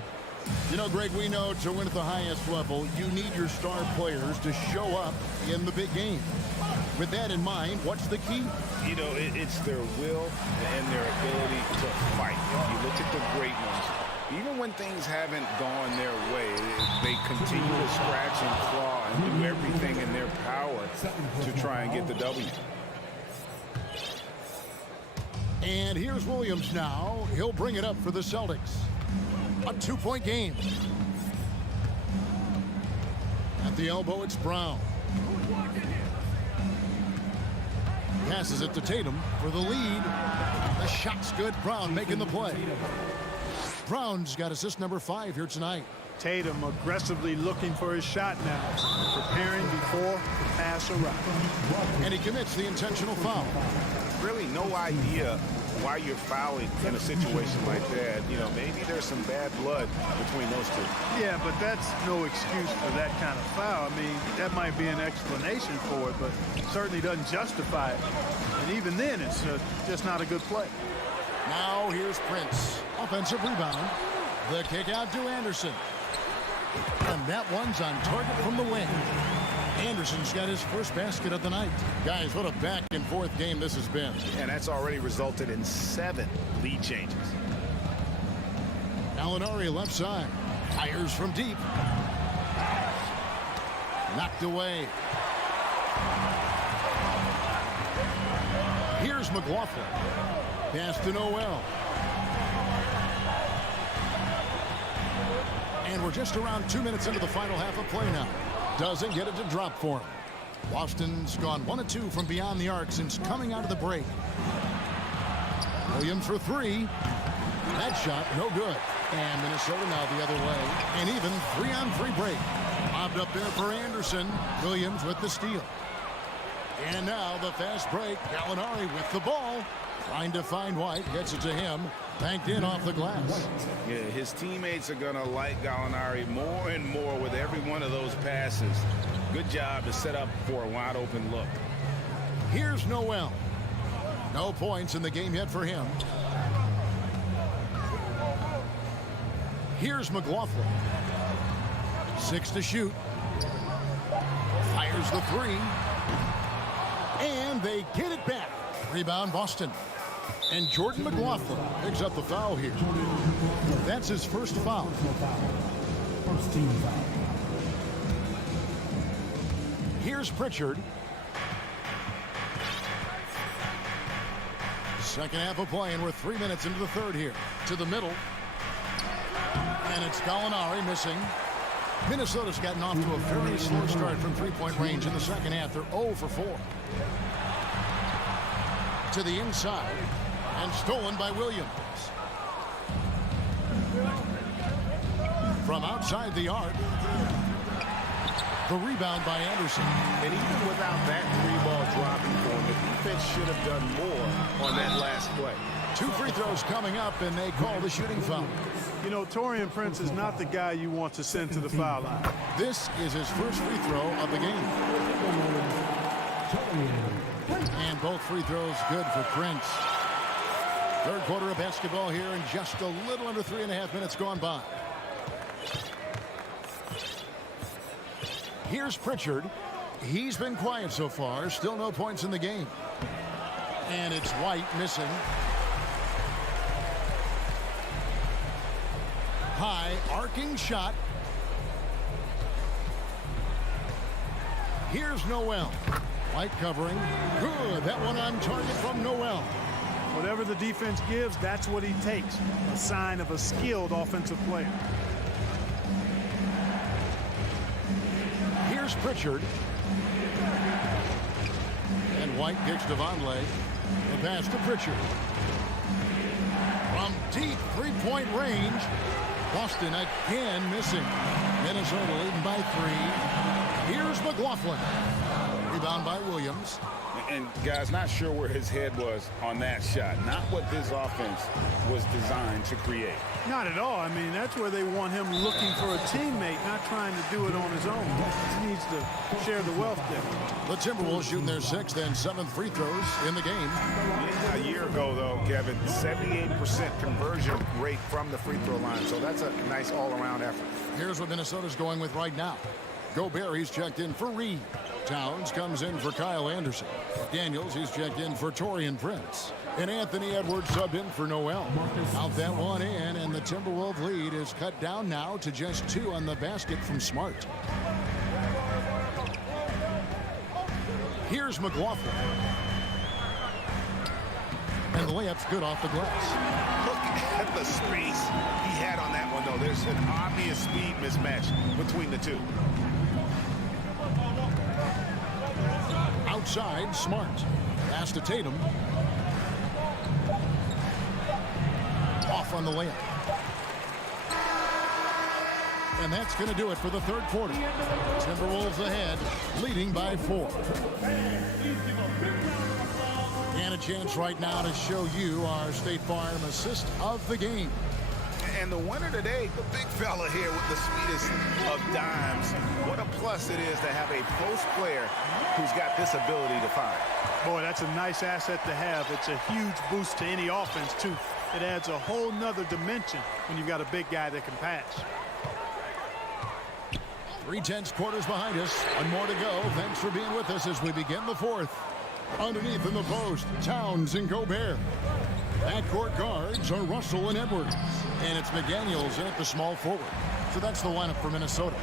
You know, Greg, we know to win at the highest level, you need your star players to show up in the big game. With that in mind, what's the key? You know, it's their will and their ability to fight. If you look at the great ones, even when things haven't gone their way, they continue to scratch and claw and do everything in their power to try and get the W. And here's Williams now. He'll bring it up for the Celtics. A 2-point game. At the elbow, it's Brown. Passes it to Tatum for the lead. The shot's good. Brown making the play. Brown's got assist number 5 here tonight. Tatum aggressively looking for his shot now, preparing before the pass arrives. And he commits the intentional foul. Really no idea why you're fouling in a situation like that. You know, maybe there's some bad blood between those two. Yeah, but that's no excuse for that kind of foul. I mean, that might be an explanation for it, but it certainly doesn't justify it. And even then, it's just not a good play. Now here's Prince. Offensive rebound. The kick out to Anderson. And that one's on target from the wing. Anderson's got his first basket of the night. Guys, what a back-and-forth game this has been. And that's already resulted in 7 lead changes. Gallinari left side. Fires from deep. Knocked away. Here's McLaughlin. Pass to Noel. And we're just around 2 minutes into the final half of play now. Doesn't get it to drop for him. Boston's gone 1 of 2 from beyond the arc since coming out of the break. Williams for 3. That shot, no good. And Minnesota now the other way. And even 3-on-3 break. Bobbed up there for Anderson. Williams with the steal. And now the fast break. Gallinari with the ball. Trying to find White. Gets it to him. Banked in off the glass. Yeah, his teammates are going to like Gallinari more and more with every one of those passes. Good job to set up for a wide open look. Here's Noel. No points in the game yet for him. Here's McLaughlin. 6 to shoot. Fires the 3. And they get it back. Rebound Boston. And Jordan McLaughlin picks up the foul here. That's his first foul. First team foul. Here's Pritchard. Second half of play, and we're 3 minutes into the third here. To the middle. And it's Gallinari missing. Minnesota's gotten off to a very slow start from three-point range in the second half. They're 0 for 4. To the inside. And stolen by Williams. From outside the arc. The rebound by Anderson. And even without that 3-ball dropping for him, the defense should have done more on that last play. 2 free throws coming up, and they call the shooting foul. You know, Taurean Prince is not the guy you want to send to the foul line. This is his first free throw of the game. And both free throws good for Prince. Third quarter of basketball here, and just a little under 3.5 minutes gone by. Here's Pritchard. He's been quiet so far. Still no points in the game. And it's White missing. High arcing shot. Here's Noel. White covering. Good. That one on target from Noel. Whatever the defense gives, that's what he takes. A sign of a skilled offensive player. Here's Pritchard. And White kicks to Vonleh. The pass to Pritchard. From deep three-point range. Boston again missing. Minnesota leading by 3. Here's McLaughlin. Rebound by Williams. And guys, not sure where his head was on that shot. Not what this offense was designed to create. Not at all. I mean, that's where they want him looking for a teammate, not trying to do it on his own. He needs to share the wealth there. The Timberwolves shooting their 6th and 7th free throws in the game. A year ago, though, Kevin, 78% conversion rate from the free throw line. So that's a nice all-around effort. Here's what Minnesota's going with right now. Gobert, he's checked in for Reed. Towns comes in for Kyle Anderson. Daniels, he's checked in for Taurean Prince. And Anthony Edwards subbed in for Noel. Out that one in, and the Timberwolves lead is cut down now to just 2 on the basket from Smart. Here's McLaughlin. And the layup's good off the glass. Look at the space he had on that one, though. There's an obvious speed mismatch between the two. Outside, Smart. Pass to Tatum. Off on the layup. And that's going to do it for the third quarter. Timberwolves ahead, leading by 4. And a chance right now to show you our State Farm assist of the game. And the winner today, the big fella here with the sweetest of dimes. What a plus it is to have a post player who's got this ability to find. Boy, that's a nice asset to have. It's a huge boost to any offense, too. It adds a whole nother dimension when you've got a big guy that can pass. 3/10 quarters behind us. One more to go. Thanks for being with us as we begin the fourth. Underneath in the post, Towns and Gobert. Backcourt guards are Russell and Edwards. And it's McDaniels in at the small forward. So that's the lineup for Minnesota.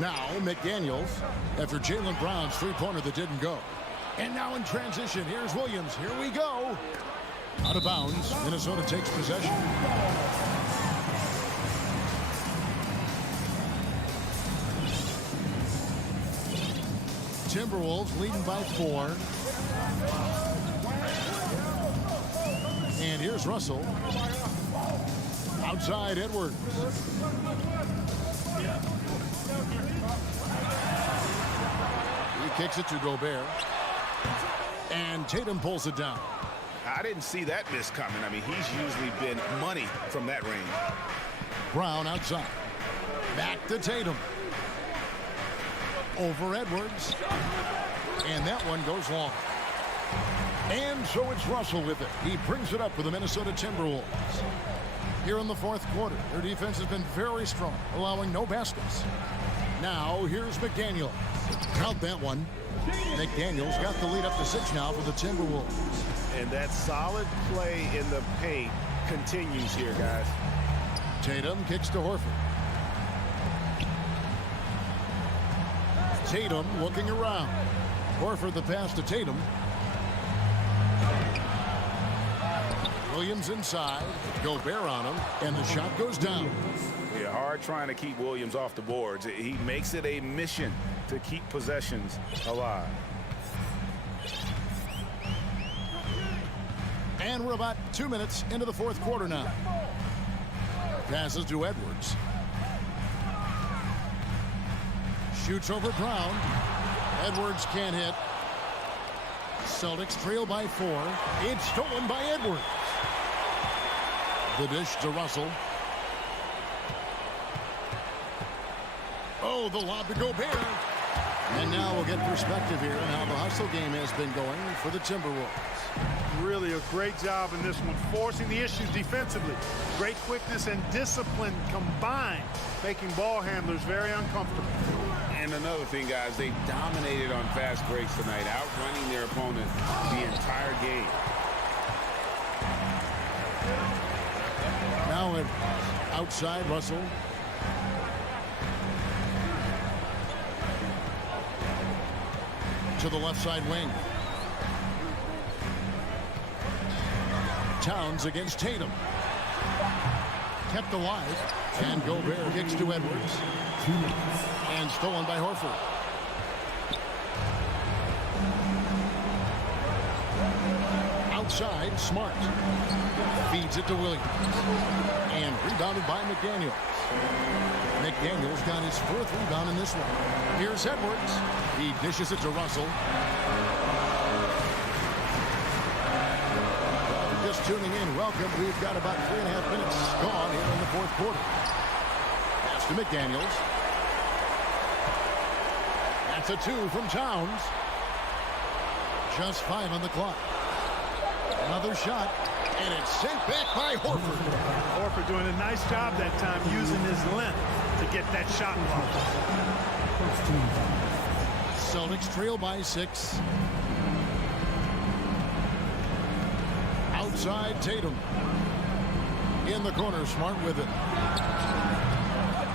Now McDaniels after Jaylen Brown's three-pointer that didn't go. And now in transition, here's Williams. Here we go. Out of bounds. Minnesota takes possession. Timberwolves leading by 4. And here's Russell. Outside Edwards. He kicks it to Gobert. And Tatum pulls it down. I didn't see that miss coming. I mean, he's usually been money from that range. Brown outside. Back to Tatum. Over Edwards. And that one goes long. And so it's Russell with it. He brings it up for the Minnesota Timberwolves. Here in the fourth quarter, their defense has been very strong, allowing no baskets. Now, here's McDaniel. Count that one. McDaniel's got the lead up to 6 now for the Timberwolves. And that solid play in the paint continues here, guys. Tatum kicks to Horford. Tatum looking around. Horford the pass to Tatum. Williams inside. Gobert on him. And the shot goes down. Yeah, hard trying to keep Williams off the boards. He makes it a mission to keep possessions alive. And we're about 2 minutes into the fourth quarter now. Passes to Edwards. Shoots over Brown. Edwards can't hit. Celtics trail by 4. It's stolen by Edwards. The dish to Russell. Oh, the lob to Gobert. And now we'll get perspective here on how the hustle game has been going for the Timberwolves. Really a great job in this one, forcing the issues defensively. Great quickness and discipline combined, making ball handlers very uncomfortable. And another thing, guys, they dominated on fast breaks tonight, outrunning their opponent the entire game. Now outside Russell. To the left side wing. Towns against Tatum. Kept alive. And Gobert kicks to Edwards. And stolen by Horford. Outside, Smart. Feeds it to Williams. And rebounded by McDaniels. McDaniels got his 4th rebound in this one. Here's Edwards. He dishes it to Russell. Just tuning in, welcome. We've got about 3.5 minutes gone here in the fourth quarter. Pass to McDaniels. That's a 2 from Towns. Just 5 on the clock. Another shot, and it's sent back by Horford. Horford doing a nice job that time using his length to get that shot blocked. Celtics trail by 6. Outside Tatum. In the corner, Smart with it.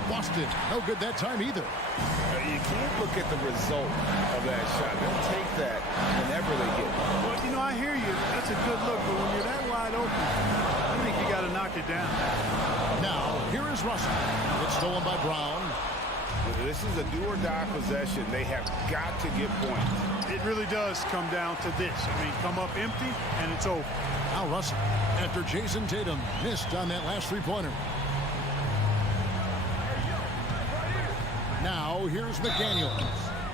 Boston, no good that time either. You can't look at the result of that shot. They'll take that whenever they get it. Well, you know, I hear you. That's a good look, but when you're that wide open, I think you got to knock it down. Now, here is Russell. It's stolen by Brown. This is a do-or-die possession. They have got to get points. It really does come down to this. I mean, come up empty, and it's over. Now Russell, after Jason Tatum missed on that last three-pointer. Now, here's McDaniels.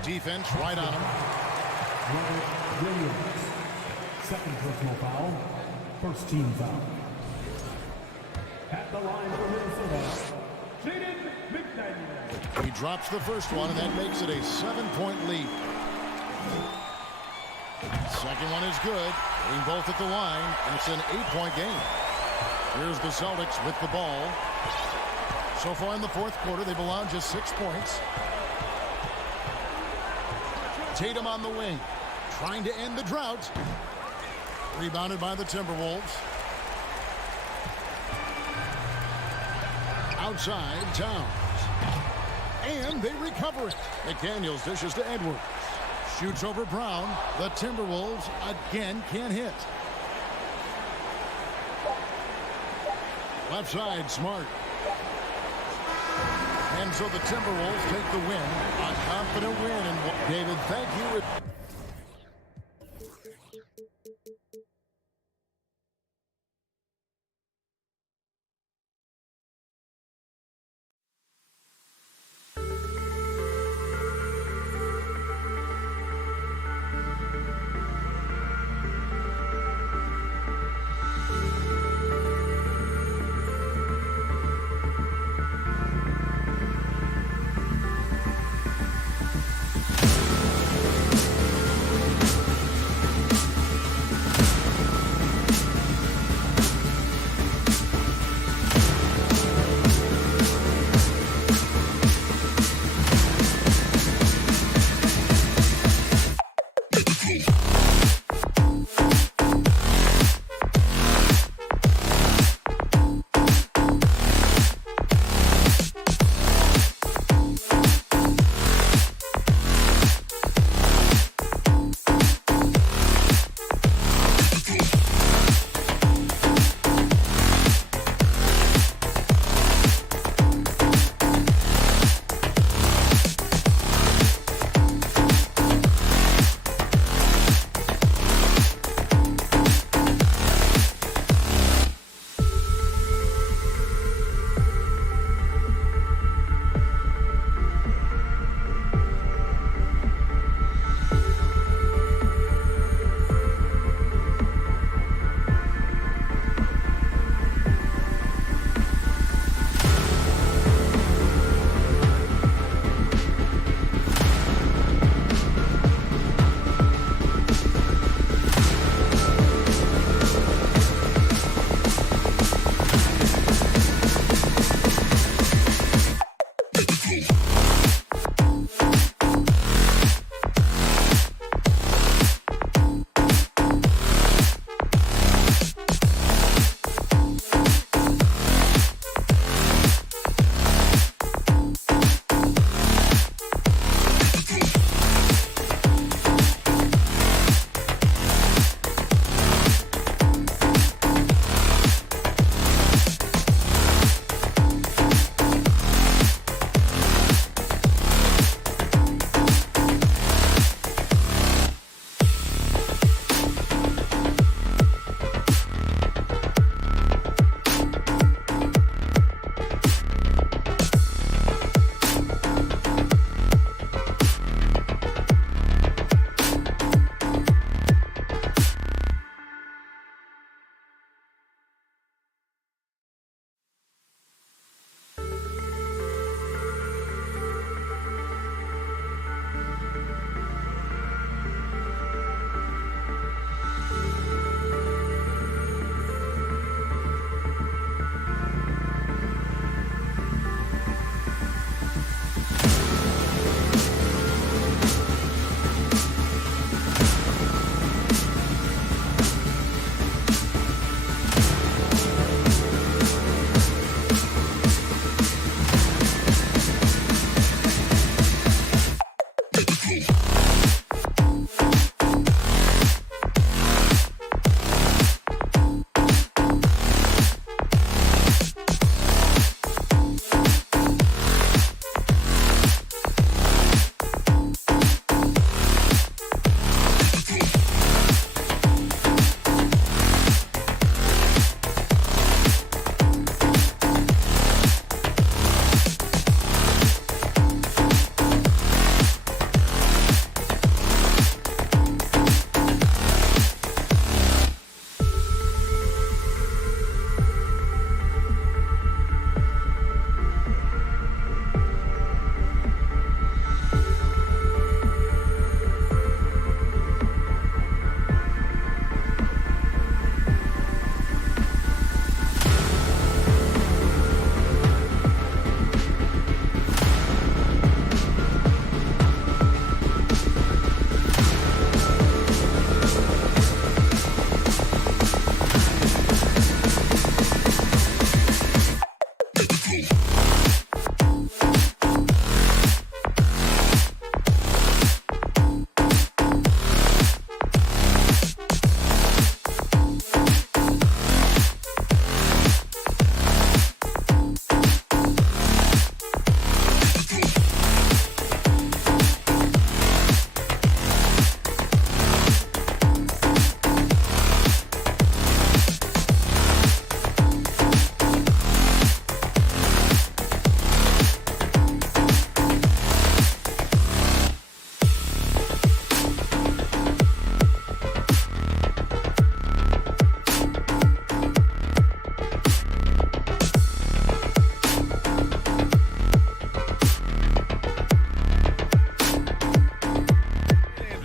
Defense right on him. Williams. Second personal foul. First team foul. At the line for Minnesota, Jaden McDaniels. He drops the first one, and that makes it a 7-point lead. Second one is good. Being both at the line, and it's an 8-point game. Here's the Celtics with the ball. So far in the fourth quarter, they've allowed just 6 points. Tatum on the wing, trying to end the drought. Rebounded by the Timberwolves. Outside, Towns. And they recover it. McDaniels dishes to Edwards. Shoots over Brown. The Timberwolves again can't hit. Left side, Smart. And so the Timberwolves take the win. A confident win. And David, thank you.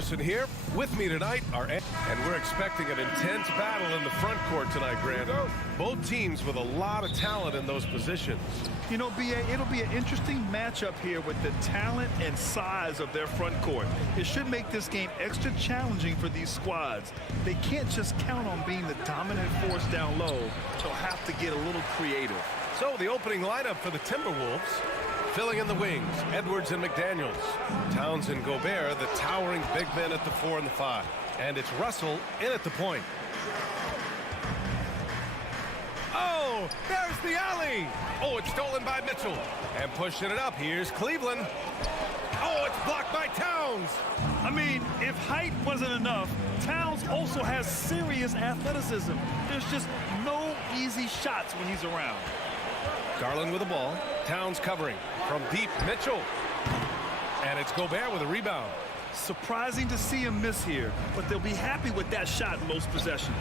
Wilson here. With me tonight are, and we're expecting an intense battle in the front court tonight, Grant. Both teams with a lot of talent in those positions. You know, B.A., it'll be an interesting matchup here with the talent and size of their front court. It should make this game extra challenging for these squads. They can't just count on being the dominant force down low. They'll have to get a little creative. So the opening lineup for the Timberwolves. Filling in the wings, Edwards and McDaniels. Towns and Gobert, the towering big men at the 4 and the 5. And it's Russell in at the point. Oh, there's the alley. Oh, it's stolen by Mitchell. And pushing it up, here's Cleveland. Oh, it's blocked by Towns. I mean, if height wasn't enough, Towns also has serious athleticism. There's just no easy shots when he's around. Garland with the ball. Towns covering. From deep, Mitchell. And it's Gobert with a rebound. Surprising to see him miss here, but they'll be happy with that shot in most possessions.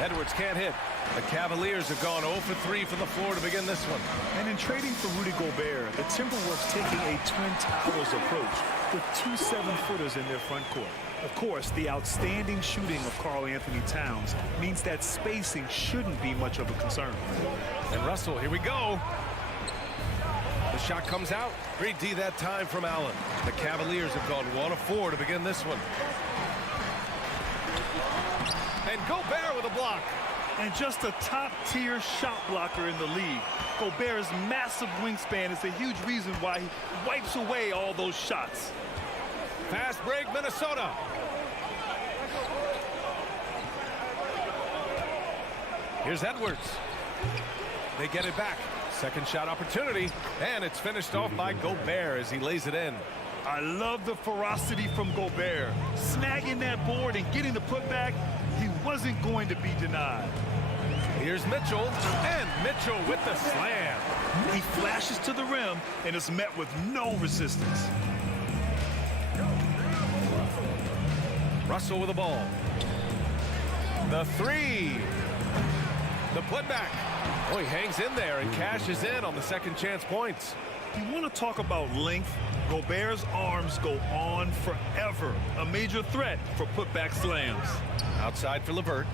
Edwards can't hit. The Cavaliers have gone 0 for 3 from the floor to begin this one. And in trading for Rudy Gobert, the Timberwolves taking a Twin Towers approach with 2 7-footers in their front court. Of course, the outstanding shooting of Karl Anthony Towns means that spacing shouldn't be much of a concern. And Russell, here we go. The shot comes out. Great D that time from Allen. The Cavaliers have gone 1 of 4 to begin this one. And Gobert with a block. And just a top-tier shot blocker in the league. Gobert's massive wingspan is a huge reason why he wipes away all those shots. Fast break, Minnesota. Here's Edwards. They get it back. Second shot opportunity, and it's finished off by Gobert as he lays it in. I love the ferocity from Gobert. Snagging that board and getting the putback, he wasn't going to be denied. Here's Mitchell, and Mitchell with the slam. He flashes to the rim and is met with no resistance. Russell with the ball. The 3. The putback. Oh, he hangs in there and cashes in on the second chance points. You want to talk about length? Gobert's arms go on forever. A major threat for putback slams. Outside for LeVert.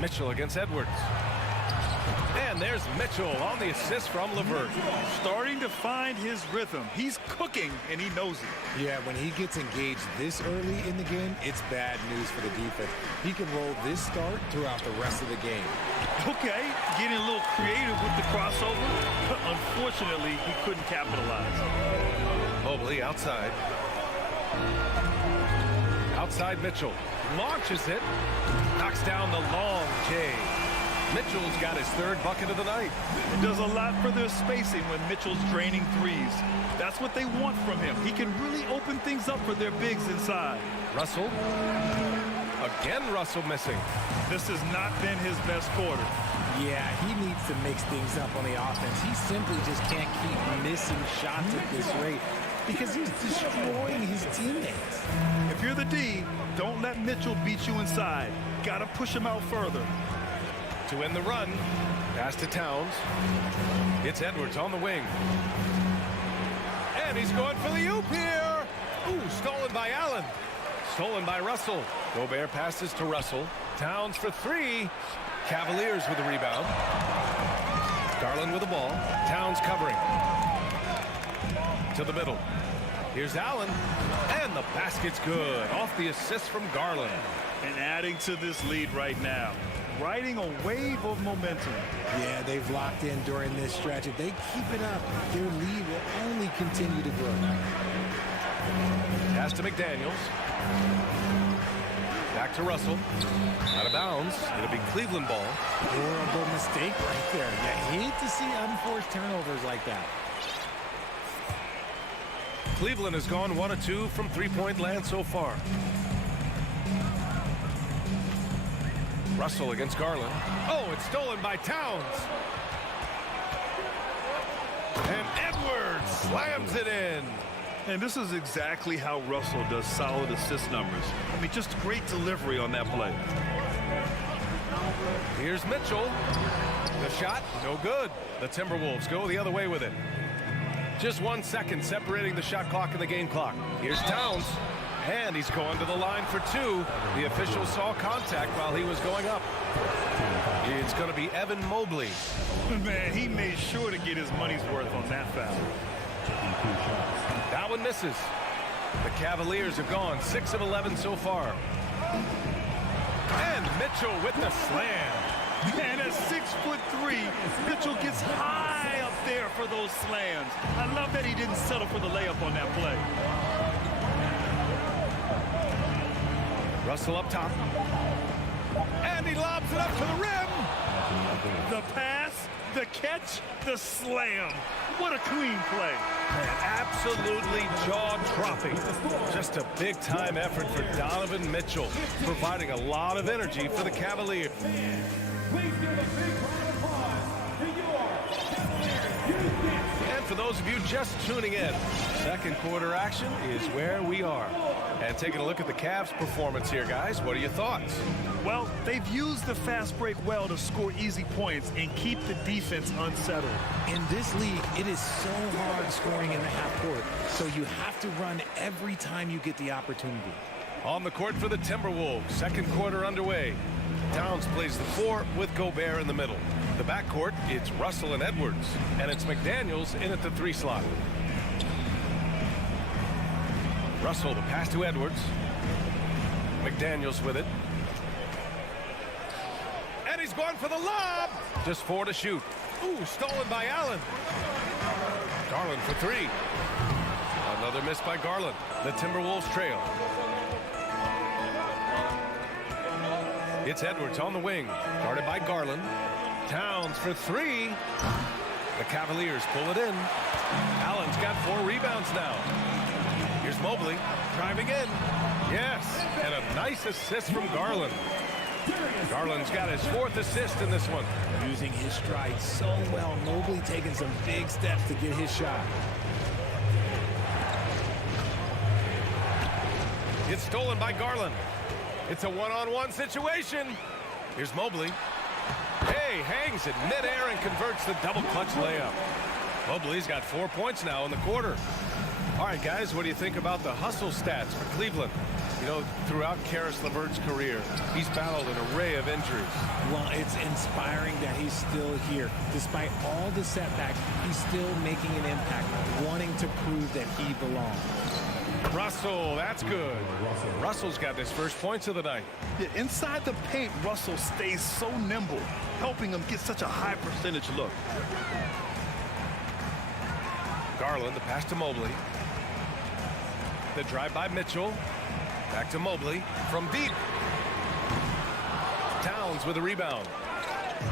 Mitchell against Edwards. And there's Mitchell on the assist from LeVert. Starting to find his rhythm. He's cooking, and he knows it. Yeah, when he gets engaged this early in the game, it's bad news for the defense. He can roll this start throughout the rest of the game. Okay, getting a little creative with the crossover. Unfortunately, he couldn't capitalize. Mobley outside. Outside Mitchell. Launches it. Knocks down the long J. Mitchell's got his 3rd bucket of the night. It does a lot for their spacing when Mitchell's draining threes. That's what they want from him. He can really open things up for their bigs inside. Russell. Again, Russell missing. This has not been his best quarter. Yeah, he needs to mix things up on the offense. He simply just can't keep missing shots at this rate because he's destroying his teammates. If you're the D, don't let Mitchell beat you inside. Got to push him out further. To end the run, pass to Towns. It's Edwards on the wing. And he's going for the oop here. Ooh, stolen by Allen. Stolen by Russell. Gobert passes to Russell. Towns for 3. Cavaliers with the rebound. Garland with the ball. Towns covering. To the middle. Here's Allen. And the basket's good. Off the assist from Garland. And adding to this lead right now. Riding a wave of momentum. Yeah, they've locked in during this stretch. If they keep it up, their lead will only continue to grow. Pass to McDaniels. Back to Russell. Out of bounds. It'll be Cleveland ball. Horrible mistake right there. You hate to see unforced turnovers like that. Cleveland has gone 1 of 2 from 3-point land so far. Russell against Garland. Oh, it's stolen by Towns. And Edwards slams it in. And this is exactly how Russell does solid assist numbers. I mean, just great delivery on that play. Here's Mitchell. The shot, no good. The Timberwolves go the other way with it. Just 1 second separating the shot clock and the game clock. Here's Towns. And he's going to the line for two. The official saw contact while he was going up. It's going to be Evan Mobley. Man, he made sure to get his money's worth on that foul. That one misses. The Cavaliers have gone 6 of 11 so far. And Mitchell with the slam. Man, at 6'3", Mitchell gets high up there for those slams. I love that he didn't settle for the layup on that play. Russell up top. And he lobs it up to the rim. The pass, the catch, the slam. What a clean play. Man, absolutely jaw-dropping. Just a big-time effort for Donovan Mitchell, providing a lot of energy for the Cavaliers. And for those of you just tuning in, second quarter action is where we are. And taking a look at the Cavs' performance here, guys, what are your thoughts? Well, they've used the fast break well to score easy points and keep the defense unsettled. In this league, it is so hard scoring in the half court, so you have to run every time you get the opportunity. On the court for the Timberwolves, second quarter underway. Towns plays the 4 with Gobert in the middle. The backcourt, it's Russell and Edwards, and it's McDaniels in at the 3 slot. Russell, the pass to Edwards. McDaniels with it. And he's going for the lob. Just 4 to shoot. Ooh, stolen by Allen. Garland for 3. Another miss by Garland. The Timberwolves trail. It's Edwards on the wing, guarded by Garland. Towns for 3. The Cavaliers pull it in. Allen's got 4 rebounds now. Here's Mobley driving in. Yes, and a nice assist from Garland. Garland's got his 4th assist in this one. Using his stride so well. Mobley taking some big steps to get his shot. It's stolen by Garland. It's a one-on-one situation. Here's Mobley. Hey, hangs it midair and converts the double clutch layup. Mobley's got 4 points now in the quarter. All right, guys, what do you think about the hustle stats for Cleveland? You know, throughout Karis LeVert's career, he's battled an array of injuries. Well, it's inspiring that he's still here. Despite all the setbacks, he's still making an impact, wanting to prove that he belongs. Russell, that's good. Russell's got his first points of the night. Yeah, inside the paint, Russell stays so nimble, helping him get such a high percentage look. Garland, the pass to Mobley. The drive by Mitchell. Back to Mobley from deep. Towns with a rebound.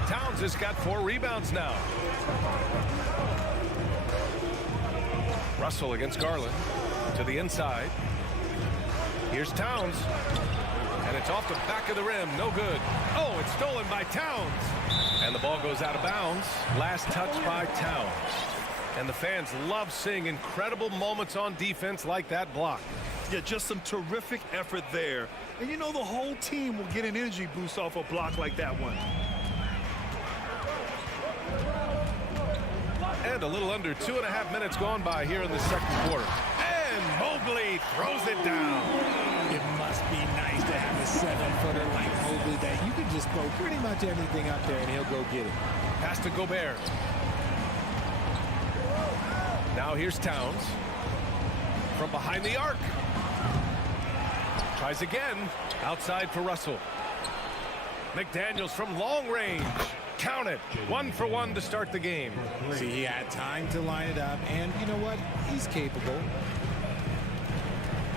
Towns has got 4 rebounds now. Russell against Garland. To the inside. Here's Towns. And it's off the back of the rim. No good. Oh, it's stolen by Towns. And the ball goes out of bounds. Last touch by Towns. And the fans love seeing incredible moments on defense like that block. Yeah, just some terrific effort there. And you know the whole team will get an energy boost off a block like that one. And a little under 2.5 minutes gone by here in the second quarter. And Mobley throws it down. It must be nice to have a 7-footer like Mobley that you can just throw pretty much anything up there and he'll go get it. Pass to Gobert. Now here's Towns. From behind the arc. Tries again. Outside for Russell. McDaniels from long range. Count it. 1 for 1 to start the game. See, he had time to line it up, and you know what? He's capable.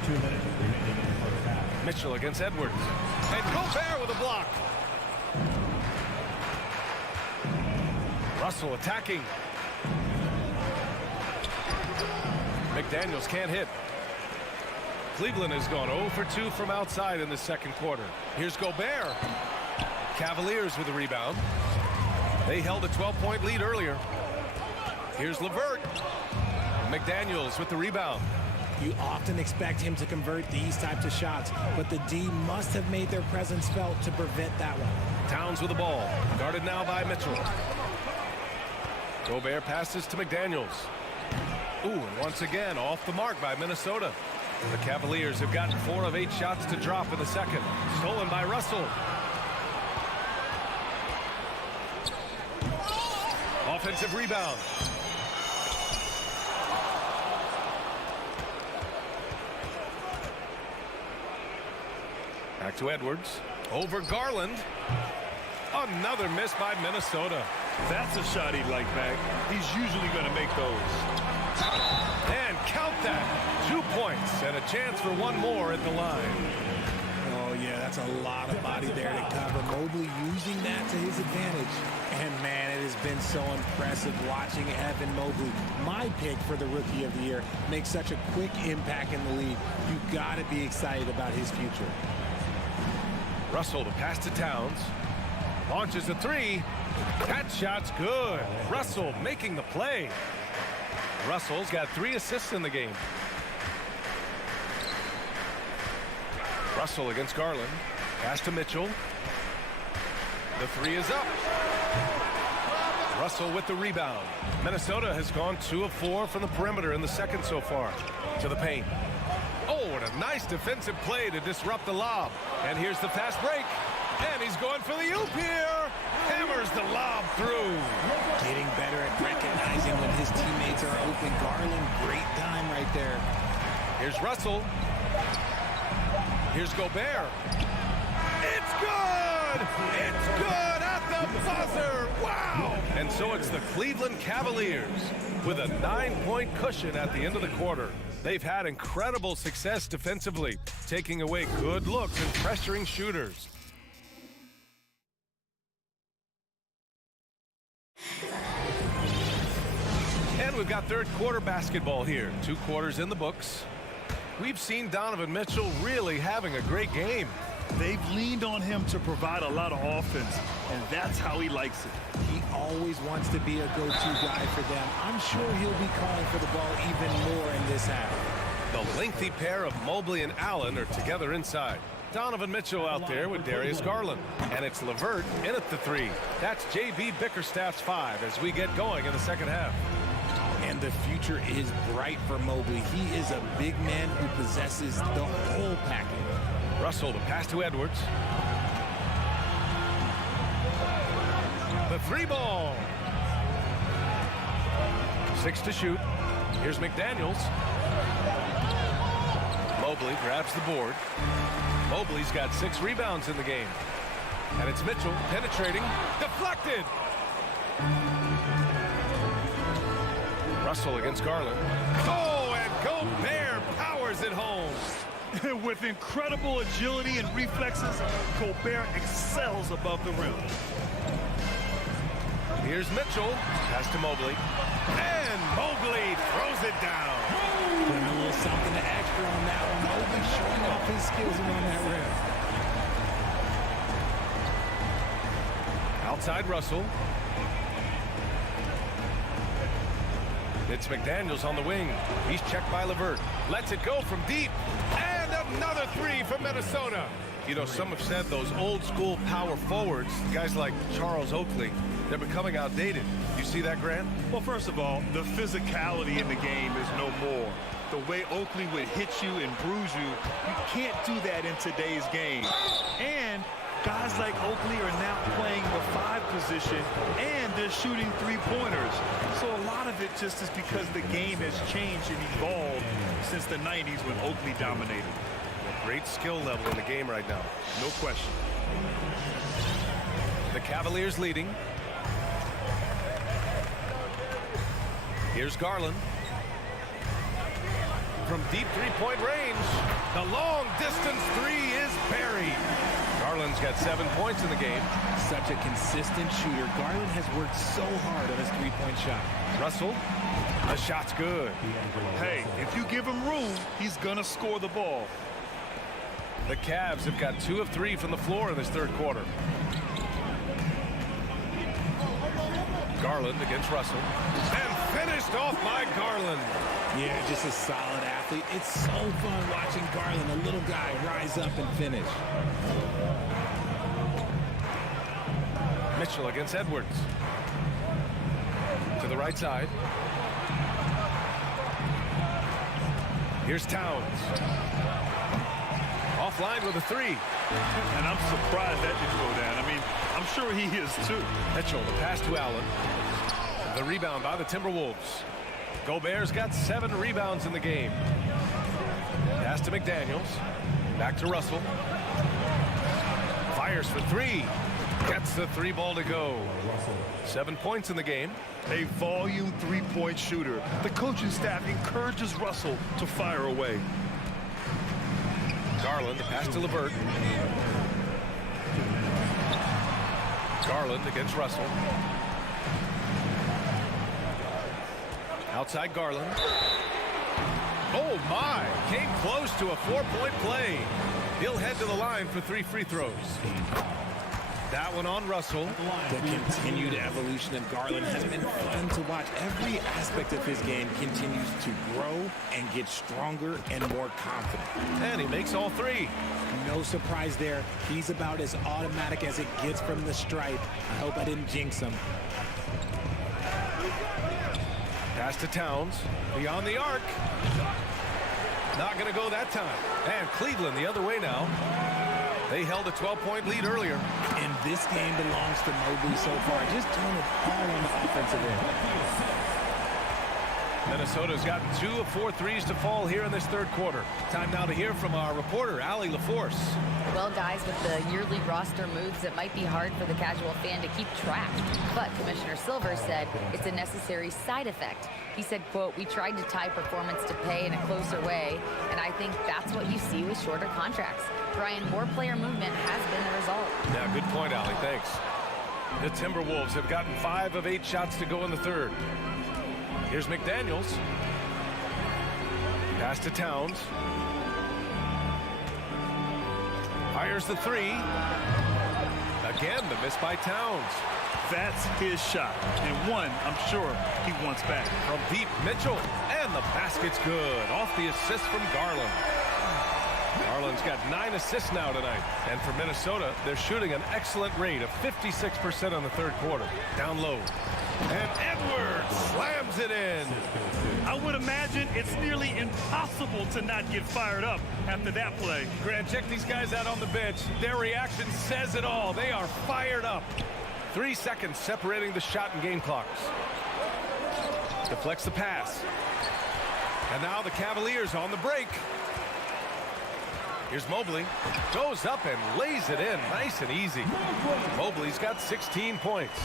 2 minutes remaining in the first half. Mitchell against Edwards. And Gobert with a block. Russell attacking. McDaniels can't hit. Cleveland has gone 0 for 2 from outside in the second quarter. Here's Gobert. Cavaliers with a rebound. They held a 12-point lead earlier. Here's LeVert. McDaniels with the rebound. You often expect him to convert these types of shots, but the D must have made their presence felt to prevent that one. Towns with the ball. Guarded now by Mitchell. Gobert passes to McDaniels. Ooh, and once again, off the mark by Minnesota. The Cavaliers have gotten 4 of 8 shots to drop in the second. Stolen by Russell. Offensive rebound. Back to Edwards. Over Garland. Another miss by Minnesota. That's a shot he'd like back. He's usually going to make those. And count that. 2 points and a chance for one more at the line. Oh, yeah, that's a lot of body there to cover. Mobley using that to his advantage. And, man, it has been so impressive watching Evan Mobley, my pick for the Rookie of the Year, make such a quick impact in the league. You've got to be excited about his future. Russell to pass to Towns. Launches a 3. That shot's good. Russell making the play. Russell's got 3 assists in the game. Russell against Garland. Pass to Mitchell. The 3 is up. Russell with the rebound. Minnesota has gone 2 of 4 from the perimeter in the second so far. To the paint. Oh, and a nice defensive play to disrupt the lob. And here's the fast break. And he's going for the oop here. Hammers the lob through. Getting better at recognizing when his teammates are open. Garland, great time right there. Here's Russell. Here's Gobert. It's good! It's good at the buzzer! Wow! And so it's the Cleveland Cavaliers with a 9-point cushion at the end of the quarter. They've had incredible success defensively, taking away good looks and pressuring shooters. And we've got third quarter basketball here. 2 quarters in the books. We've seen Donovan Mitchell really having a great game. They've leaned on him to provide a lot of offense, and that's how he likes it. He always wants to be a go-to guy for them. I'm sure he'll be calling for the ball even more in this half. The lengthy pair of Mobley and Allen are together inside. Donovan Mitchell out there with Darius Garland. And it's LeVert in at the 3. That's J.B. Bickerstaff's 5 as we get going in the second half. And the future is bright for Mobley. He is a big man who possesses the whole package. Russell to pass to Edwards. The 3 ball. 6 to shoot. Here's McDaniels. Mobley grabs the board. Mobley's got 6 rebounds in the game. And it's Mitchell penetrating. Deflected. Russell against Garland. Oh, and Gobert powers it home. With incredible agility and reflexes, Gobert excels above the rim. Here's Mitchell. Pass to Mobley. And Mobley throws it down. Putting a little something extra on that one. Mobley showing off his skills around that rim. Outside Russell. It's McDaniels on the wing. He's checked by LeVert. Lets it go from deep. And another 3 from Minnesota. You know, some have said those old school power forwards, guys like Charles Oakley, they're becoming outdated. You see that, Grant? Well, first of all, the physicality in the game is no more. The way Oakley would hit you and bruise you, you can't do that in today's game. And guys like Oakley are now playing the 5 position, and they're shooting 3-pointers. So a lot of it just is because the game has changed and evolved since the 90s when Oakley dominated. Great skill level in the game right now. No question. The Cavaliers leading. Here's Garland. From deep 3-point range, the long distance 3 is buried. Garland's got 7 points in the game. Such a consistent shooter. Garland has worked so hard on his 3-point shot. Russell, the shot's good. Hey, if you give him room, he's gonna score the ball. The Cavs have got 2 of 3 from the floor in this third quarter. Garland against Russell. And finished off by Garland. Yeah, just a solid athlete. It's so fun watching Garland, a little guy, rise up and finish. Mitchell against Edwards. To the right side. Here's Towns. Offline with a three. And I'm surprised that didn't go down. I mean, I'm sure he is too. Mitchell, the pass to Allen. The rebound by the Timberwolves. Gobert's got 7 rebounds in the game. Pass to McDaniels. Back to Russell. Fires for 3. Gets the 3 ball to go. 7 points in the game. A volume 3-point shooter. The coaching staff encourages Russell to fire away. Garland, the pass to LeVert. Garland against Russell. Outside Garland. Oh my! Came close to a 4-point play. He'll head to the line for 3 free throws. That one on Russell. The continued evolution of Garland has been fun to watch. Every aspect of his game continues to grow and get stronger and more confident. And he makes all 3. No surprise there. He's about as automatic as it gets from the stripe. I hope I didn't jinx him. Pass to Towns. Beyond the arc. Not going to go that time. And Cleveland the other way now. They held a 12-point lead earlier. And this game belongs to Mobley so far. Just doing it all on the offensive end. Minnesota's gotten 2 of 4 threes to fall here in this third quarter. Time now to hear from our reporter, Allie LaForce. Well, guys, with the yearly roster moves, it might be hard for the casual fan to keep track. But Commissioner Silver said it's a necessary side effect. He said, quote, "We tried to tie performance to pay in a closer way, and I think that's what you see with shorter contracts." Brian, more player movement has been the result. Yeah, good point, Allie. Thanks. The Timberwolves have gotten 5 of 8 shots to go in the third. Here's McDaniels. Pass to Towns. Fires the 3. Again, the miss by Towns. That's his shot, and one I'm sure he wants back. From deep, Mitchell, and the basket's good. Off the assist from Garland. Garland's got 9 assists now tonight. And for Minnesota, they're shooting an excellent rate of 56% on the third quarter. Down low. And Edwards slams it in. I would imagine it's nearly impossible to not get fired up after that play. Grant, check these guys out on the bench. Their reaction says it all. They are fired up. 3 seconds separating the shot and game clocks. Deflects the pass. And now the Cavaliers on the break. Here's Mobley. Goes up and lays it in. Nice and easy. Mobley's got 16 points.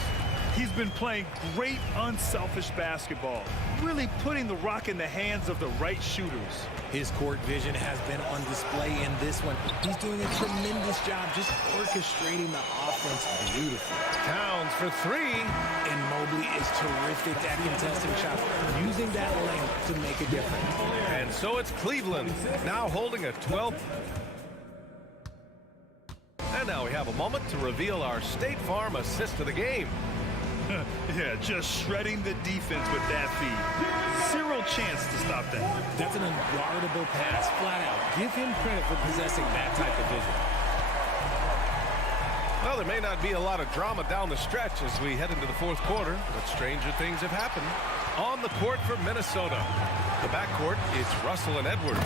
He's been playing great unselfish basketball, really putting the rock in the hands of the right shooters. His court vision has been on display in this one. He's doing a tremendous job just orchestrating the offense beautifully. Towns for 3. And Mobley is terrific at contesting shots, using that length to make a difference. And so it's Cleveland now holding a 12. And now we have a moment to reveal our State Farm assist of the game. Yeah, just shredding the defense with that feed. 0 chance to stop that. That's an unguardable pass, flat out. Give him credit for possessing that type of vision. Well, there may not be a lot of drama down the stretch as we head into the fourth quarter, but stranger things have happened. On the court for Minnesota. The backcourt is Russell and Edwards.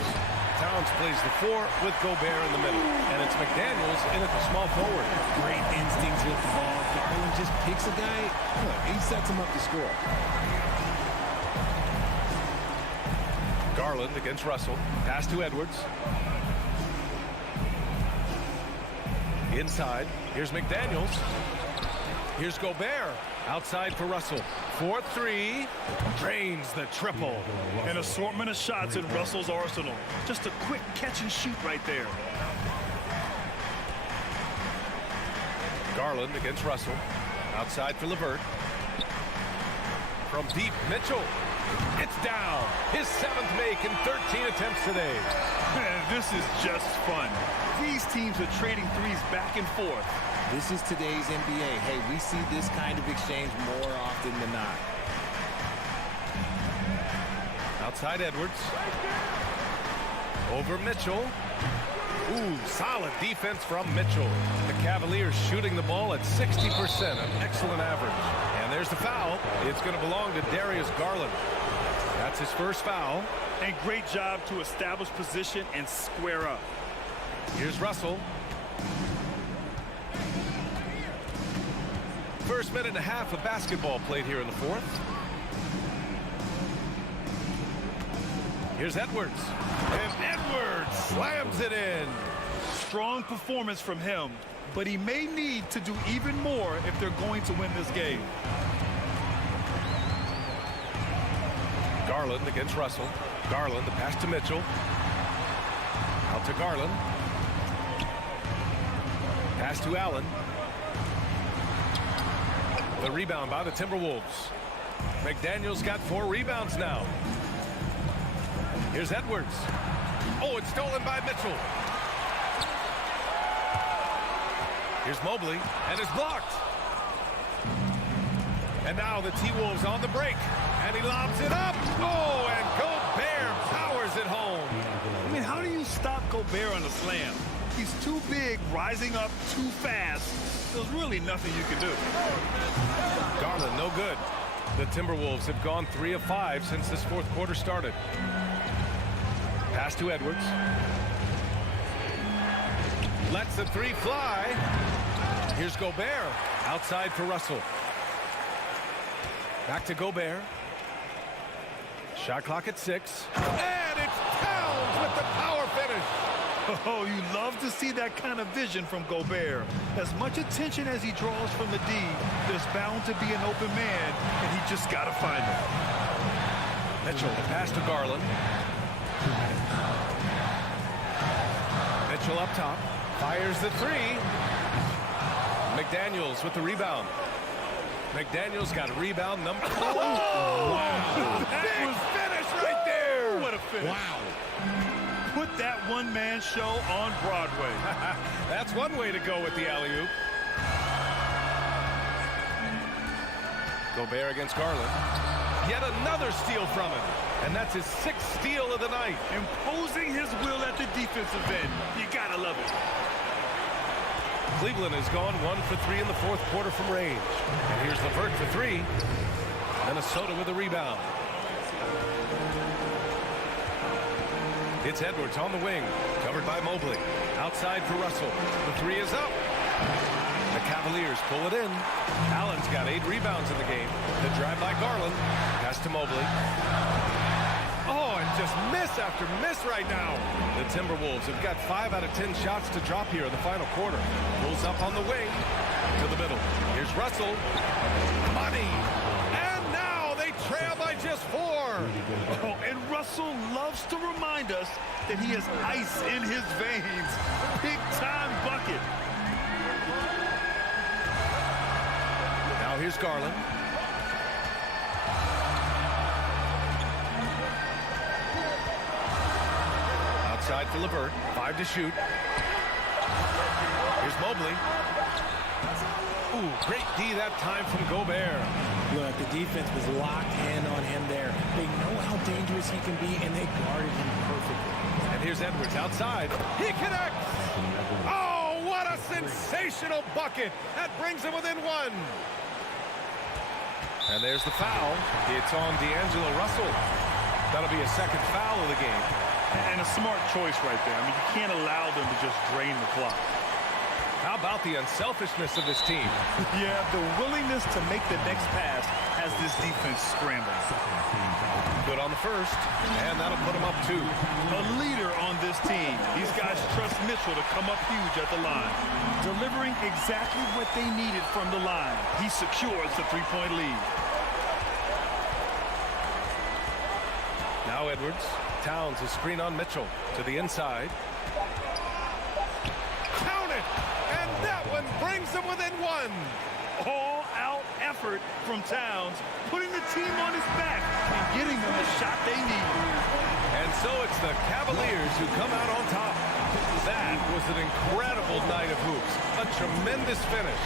Towns plays the 4 with Gobert in the middle. And it's McDaniels in at the small forward. Great instincts with the ball. Garland just picks a guy. He sets him up to score. Garland against Russell. Pass to Edwards. Inside. Here's McDaniels. Here's Gobert. Outside for Russell. 4-3. Drains the triple. An assortment of shots in Russell's arsenal. Just a quick catch and shoot right there. Garland against Russell. Outside for LeVert. From deep, Mitchell. It's down. His 7th make in 13 attempts today. Man, this is just fun. These teams are trading threes back and forth. This is today's NBA. Hey, we see this kind of exchange more often than not. Outside Edwards. Over Mitchell. Ooh, solid defense from Mitchell. The Cavaliers shooting the ball at 60%, an excellent average. And there's the foul. It's going to belong to Darius Garland. That's his first foul. And great job to establish position and square up. Here's Russell. First minute and a half of basketball played here in the fourth. Here's Edwards. And Edwards slams it in. Strong performance from him, but he may need to do even more if they're going to win this game. Garland against Russell. Garland, the pass to Mitchell. Out to Garland. Pass to Allen. The rebound by the Timberwolves. McDaniel's got 4 rebounds now. Here's Edwards. Oh, it's stolen by Mitchell. Here's Mobley, and it's blocked. And now the T-Wolves on the break, and he lobs it up. Oh, and Gobert powers it home. I mean, how do you stop Gobert on a slam? He's too big, rising up too fast. There's really nothing you can do. Garland, no good. The Timberwolves have gone 3 of 5 since this fourth quarter started. Pass to Edwards. Lets the 3 fly. Here's Gobert. Outside for Russell. Back to Gobert. Shot clock at 6. And it's Towns with the power finish. Oh, you love to see that kind of vision from Gobert. As much attention as he draws from the D, there's bound to be an open man, and he just got to find him. Mitchell, the pass to Garland. Mitchell up top. Fires the 3. McDaniels with the rebound. McDaniels got a rebound number. Oh! Wow. Big finish right there. What a finish. Wow. Put that one-man show on Broadway. That's one way to go with the alley-oop. Gobert against Garland. Yet another steal from him. And that's his 6th steal of the night. Imposing his will at the defensive end. You gotta love it. Cleveland has gone 1 for 3 in the fourth quarter from range. And here's LeVert for 3. Minnesota with a rebound. It's Edwards on the wing, covered by Mobley. Outside for Russell. The 3 is up. The Cavaliers pull it in. Allen's got 8 rebounds in the game. The drive by Garland. Pass to Mobley. Oh, and just miss after miss right now. The Timberwolves have got 5 out of 10 shots to drop here in the final quarter. Pulls up on the wing to the middle. Here's Russell. Money. And now they trail by just 4. Oh, and Russell loves to remind us that he has ice in his veins. Big time bucket. Now here's Garland. Outside for LeVert. 5 to shoot. Here's Mobley. Ooh, great D that time from Gobert. Look, the defense was locked in on him there. They know how dangerous he can be, and they guarded him perfectly. And here's Edwards outside. He connects! Oh, what a sensational bucket! That brings him within 1. And there's the foul. It's on D'Angelo Russell. That'll be a 2nd foul of the game. And a smart choice right there. I mean, you can't allow them to just drain the clock. How about the unselfishness of this team? Yeah, the willingness to make the next pass has this defense scrambling. Good on the first, and that'll put him up 2. A leader on this team. These guys trust Mitchell to come up huge at the line. Delivering exactly what they needed from the line. He secures the 3-point lead. Now Edwards. Towns a screen on Mitchell to the inside. Count it! And that one brings them within 1. All-out effort from Towns, putting the team on his back and getting them the shot they need. And so it's the Cavaliers who come out on top. That was an incredible night of hoops. A tremendous finish.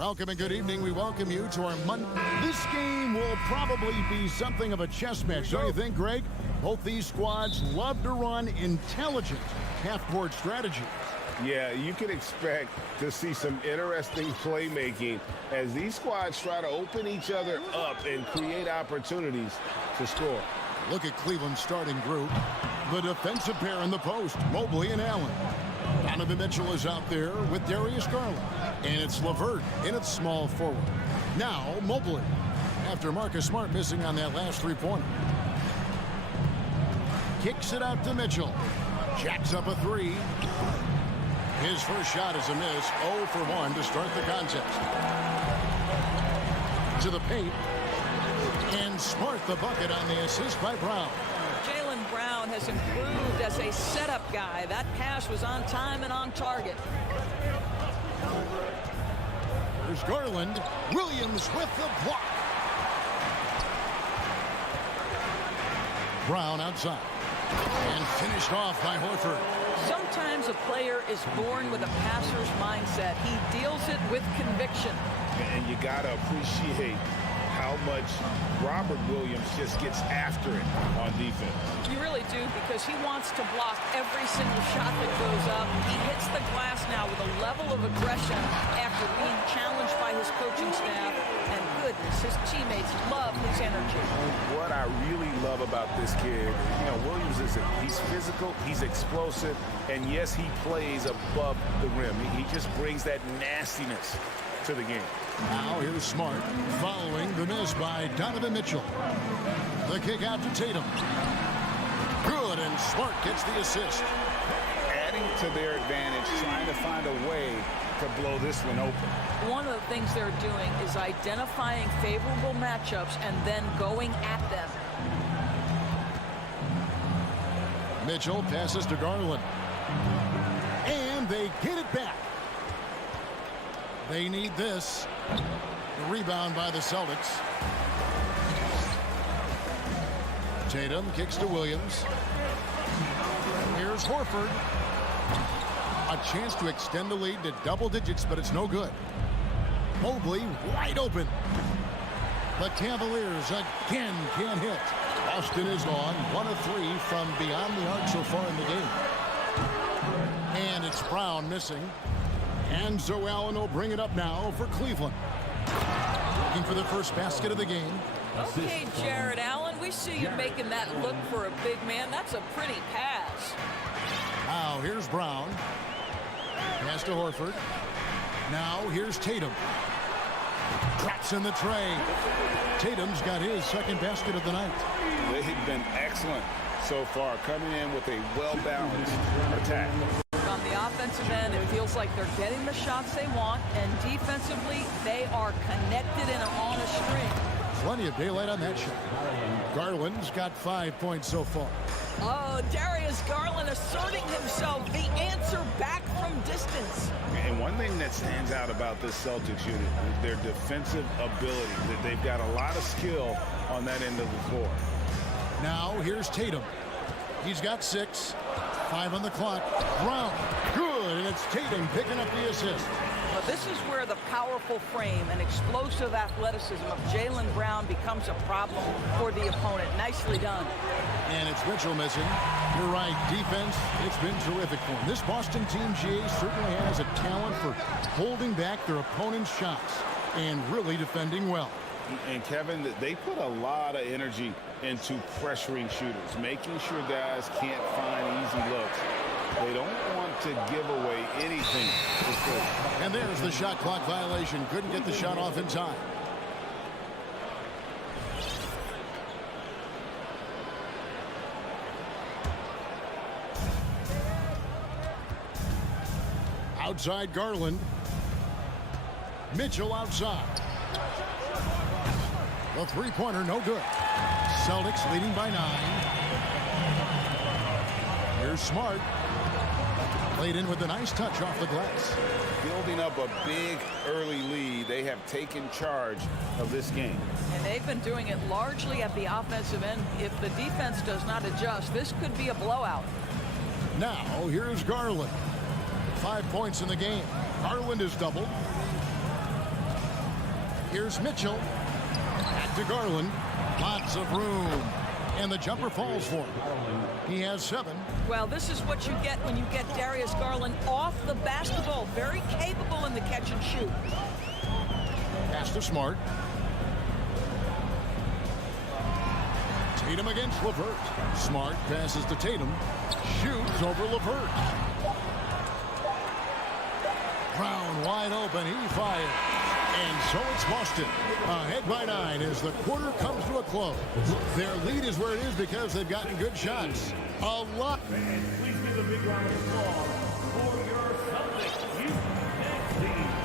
Welcome and good evening. We welcome you to our Monday. This game will probably be something of a chess match, don't you think, Greg? Both these squads love to run intelligent half-court strategies. Yeah, you can expect to see some interesting playmaking as these squads try to open each other up and create opportunities to score. Look at Cleveland's starting group. The defensive pair in the post, Mobley and Allen. Donovan Mitchell is out there with Darius Garland. And it's LeVert in its small forward. Now, Mobley, after Marcus Smart missing on that last three-pointer. Kicks it out to Mitchell. Jacks up a three. His first shot is a miss. 0 for 1 to start the contest. To the paint. And Smart the bucket on the assist by Brown. Jaylen Brown has improved as a setup guy. That pass was on time and on target. There's Garland. Williams with the block. Brown outside. And finished off by Horford. Sometimes a player is born with a passer's mindset. He deals it with conviction. And you got to appreciate how much Robert Williams just gets after it on defense. You really do, because he wants to block every single shot that goes up. He hits the glass now with a level of aggression after being challenged by his coaching staff. And goodness, his teammates love his energy. What I really love about this kid, Williams he's physical, he's explosive, and yes, he plays above the rim. He just brings that nastiness to the game. Now here's Smart following the miss by Donovan Mitchell. The kick out to Tatum. Good, and Smart gets the assist. Adding to their advantage, trying to find a way to blow this one open. One of the things they're doing is identifying favorable matchups and then going at them. Mitchell passes to Garland. And they get it back. They need this. The rebound by the Celtics. Tatum kicks to Williams. Here's Horford. A chance to extend the lead to double digits, but it's no good. Mobley wide open. The Cavaliers again can't hit. Austin is on 1 of 3 from beyond the arc so far in the game. And it's Brown missing. And so Allen will bring it up now for Cleveland. Looking for the first basket of the game. Okay, Jared Allen, we see you making that look for a big man. That's a pretty pass. Now here's Brown. Pass to Horford. Now here's Tatum. Drops in the tray. Tatum's got his second basket of the night. They've been excellent so far, coming in with a well-balanced attack. On the offensive end, it feels like they're getting the shots they want, and defensively, they are connected and on a string. Plenty of daylight on that shot. Garland's got 5 points so far. Oh, Darius Garland asserting himself, the answer back from distance. And one thing that stands out about this Celtics unit is their defensive ability. That they've got a lot of skill on that end of the floor. Now here's Tatum. He's got 6. 5 on the clock. Brown. Good, and it's Tatum picking up the assist. Well, this is where the powerful frame and explosive athleticism of Jaylen Brown becomes a problem for the opponent. Nicely done. And it's Mitchell missing. You're right, defense, it's been terrific for him. This Boston team, GA, certainly has a talent for holding back their opponent's shots and really defending well. And Kevin, they put a lot of energy into pressuring shooters, making sure guys can't find easy looks. They don't want to give away anything. And there's the shot clock violation. Couldn't get the shot off in time. Outside Garland. Mitchell outside. The three-pointer, no good. Celtics leading by 9. Here's Smart. Played in with a nice touch off the glass. Building up a big early lead, they have taken charge of this game. And they've been doing it largely at the offensive end. If the defense does not adjust, this could be a blowout. Now, here's Garland. 5 points in the game. Garland is doubled. Here's Mitchell. Back to Garland. Lots of room. And the jumper falls for him. He has 7. Well, this is what you get when you get Darius Garland off the basketball. Very capable in the catch and shoot. Pass to Smart. Tatum against LeVert. Smart passes to Tatum. Shoots over LeVert. Brown wide open. He fires. And so it's Boston. Ahead by 9 as the quarter comes to a close. Their lead is where it is because they've gotten good shots. A lot. Please give a big round of applause for your Celtics.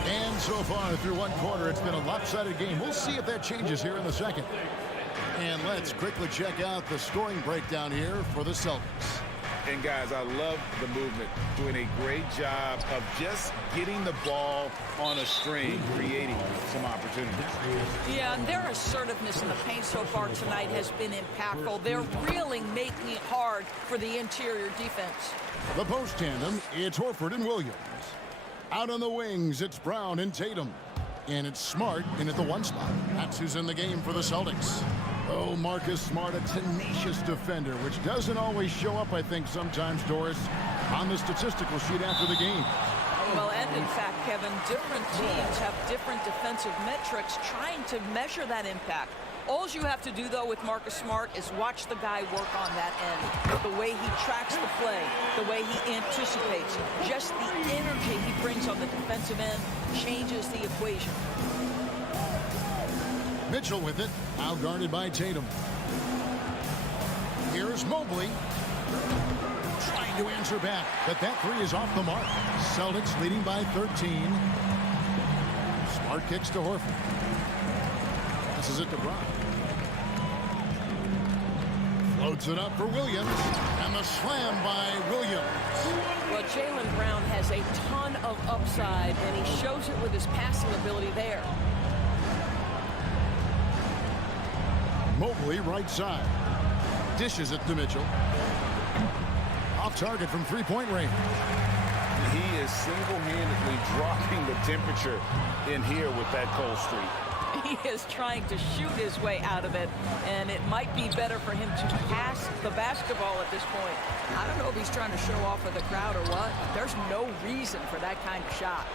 And so far through one quarter, it's been a lopsided game. We'll see if that changes here in the second. And let's quickly check out the scoring breakdown here for the Celtics. And guys, I love the movement, doing a great job of just getting the ball on a string, creating some opportunities. Yeah, and their assertiveness in the paint so far tonight has been impactful. They're really making it hard for the interior defense. The post tandem, it's Horford and Williams. Out on the wings, it's Brown and Tatum. And it's Smart in at the 1 spot. That's who's in the game for the Celtics. Oh, Marcus Smart, a tenacious defender, which doesn't always show up, I think, sometimes, Doris, on the statistical sheet after the game. Well, and in fact, Kevin, different teams have different defensive metrics trying to measure that impact. All you have to do, though, with Marcus Smart is watch the guy work on that end. The way he tracks the play, the way he anticipates, just the energy he brings on the defensive end changes the equation. Mitchell with it, now guarded by Tatum. Here's Mobley. Trying to answer back, but that 3 is off the mark. Celtics leading by 13. Smart kicks to Horford. Passes it to Brown. Floats it up for Williams. And the slam by Williams. Well, Jaylen Brown has a ton of upside, and he shows it with his passing ability there. Mobley right side. Dishes it to Mitchell. Off target from 3-point range. He is single-handedly dropping the temperature in here with that cold streak. He is trying to shoot his way out of it, and it might be better for him to pass the basketball at this point. I don't know if he's trying to show off for the crowd or what. There's no reason for that kind of shot.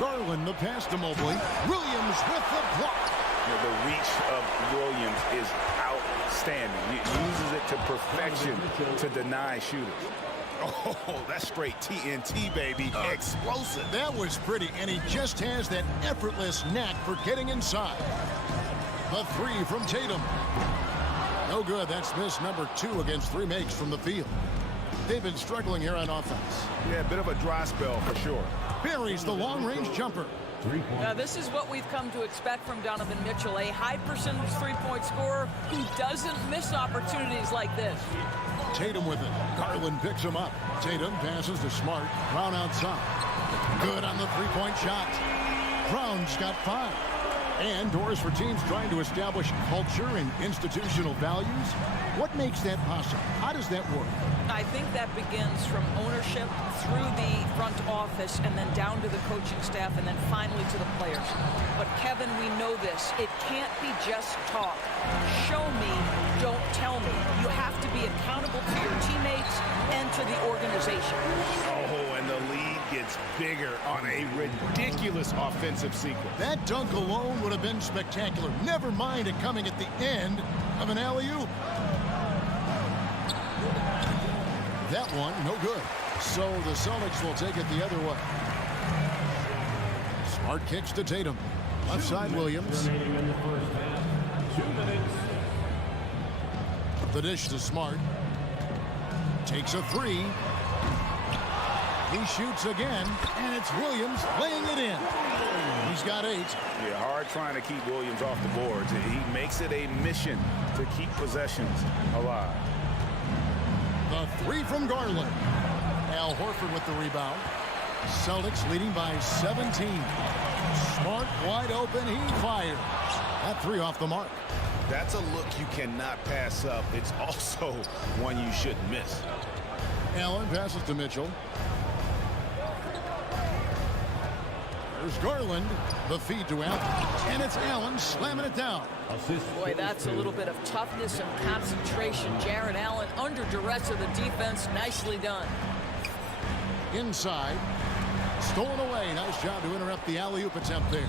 Garland, the pass to Mobley. Williams with the block. The reach of Williams is outstanding. He uses it to perfection to deny shooters. Oh, that's straight TNT, baby. Explosive. That was pretty, and he just has that effortless knack for getting inside. The 3 from Tatum. No good. That's miss number 2 against 3 makes from the field. They've been struggling here on offense. Yeah, a bit of a dry spell for sure. Buries the long-range jumper. Now, this is what we've come to expect from Donovan Mitchell, a high-percentage three-point scorer who doesn't miss opportunities like this. Tatum with it. Garland picks him up. Tatum passes to Smart. Brown outside. Good on the 3-point shot. Brown's got 5. And doors for teams trying to establish culture and institutional values. What makes that possible? How does that work? I think that begins from ownership through the front office and then down to the coaching staff and then finally to the players. But Kevin, we know this. It can't be just talk. Show me, don't tell me. You have to be accountable to your teammates and to the organization. Oh, and the lead gets bigger on a ridiculous offensive sequence. That dunk alone would have been spectacular. Never mind it coming at the end of an alley-oop. That one, no good. So the Celtics will take it the other way. Smart kicks to Tatum. Left side, Williams. Remaining in the first half. 2 minutes. The dish to Smart. Takes a 3. He shoots again, and it's Williams laying it in. He's got 8. Yeah, hard trying to keep Williams off the boards. He makes it a mission to keep possessions alive. The 3 from Garland. Al Horford with the rebound. Celtics leading by 17. Smart wide open. He fires. That 3 off the mark. That's a look you cannot pass up. It's also one you shouldn't miss. Allen passes to Mitchell. Here's Garland. The feed to Allen. And it's Allen slamming it down. Boy, that's a little bit of toughness and concentration. Jared Allen under duress of the defense. Nicely done. Inside. Stolen away. Nice job to interrupt the alley-oop attempt there.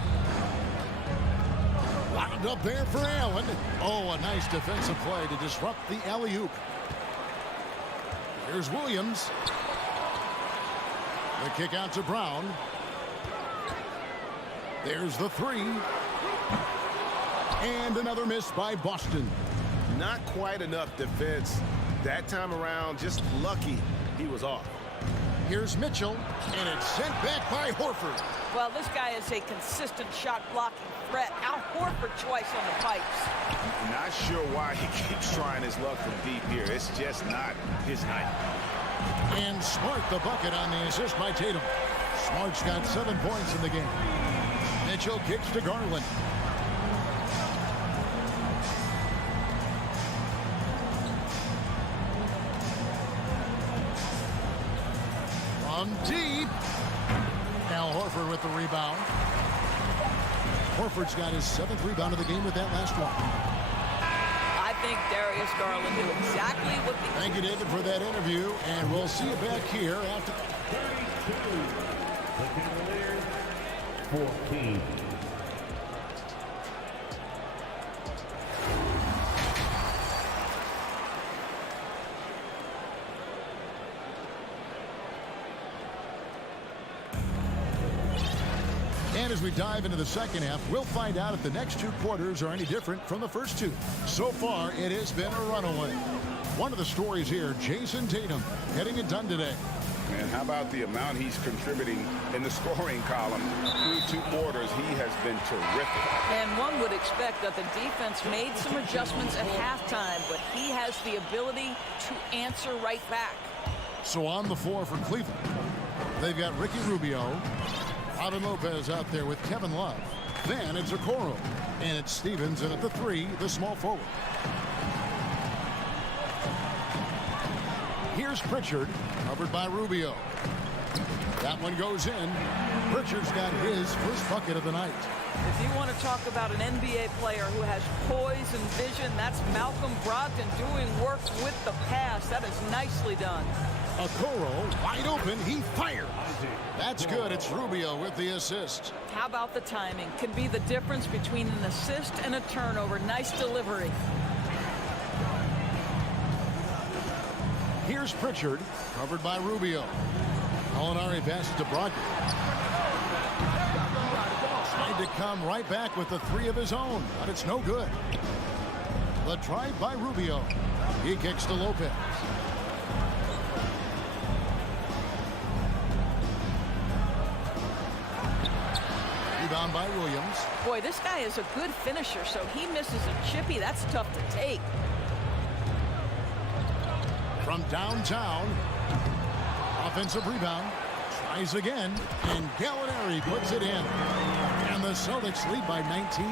Wound up there for Allen. Oh, a nice defensive play to disrupt the alley-oop. Here's Williams. The kick out to Brown. There's the three. And another miss by Boston. Not quite enough defense that time around. Just lucky he was off. Here's Mitchell, and it's sent back by Horford. Well, this guy is a consistent shot blocking threat. Al Horford twice on the pipes. Not sure why he keeps trying his luck from deep here. It's just not his night. And Smart the bucket on the assist by Tatum. Smart's got 7 points in the game. Mitchell kicks to Garland. From deep. Al Horford with the rebound. Horford's got his 7th rebound of the game with that last one. I think Darius Garland knew exactly what the... Thank you, David, for that interview, and we'll see you back here after... 32, the Cavaliers, 14. And as we dive into the second half, we'll find out if the next 2 quarters are any different from the first 2. So far, it has been a runaway. One of the stories here, Jason Tatum, getting it done today. Man, how about the amount he's contributing in the scoring column? Through 2 quarters, he has been terrific. And one would expect that the defense made some adjustments at halftime, but he has the ability to answer right back. So on the floor for Cleveland, they've got Ricky Rubio, Robin Lopez out there with Kevin Love. Then it's Okoro. And it's Stevens, and at the 3, the small forward. Here's Pritchard, covered by Rubio. That one goes in. Pritchard's got his first bucket of the night. If you want to talk about an NBA player who has poise and vision, that's Malcolm Brogdon doing work with the pass. That is nicely done. Okoro, wide open, he fires. That's good. It's Rubio with the assist. How about the timing? Can be the difference between an assist and a turnover. Nice delivery. Here's Pritchard, covered by Rubio. Molinari passes to Brogdon. Tried to come right back with the 3 of his own, but it's no good. The drive by Rubio. He kicks to Lopez. Rebound by Williams. Boy, this guy is a good finisher, so he misses a chippy. That's tough to take. From downtown, offensive rebound, tries again, and Gallinari puts it in. And the Celtics lead by 19.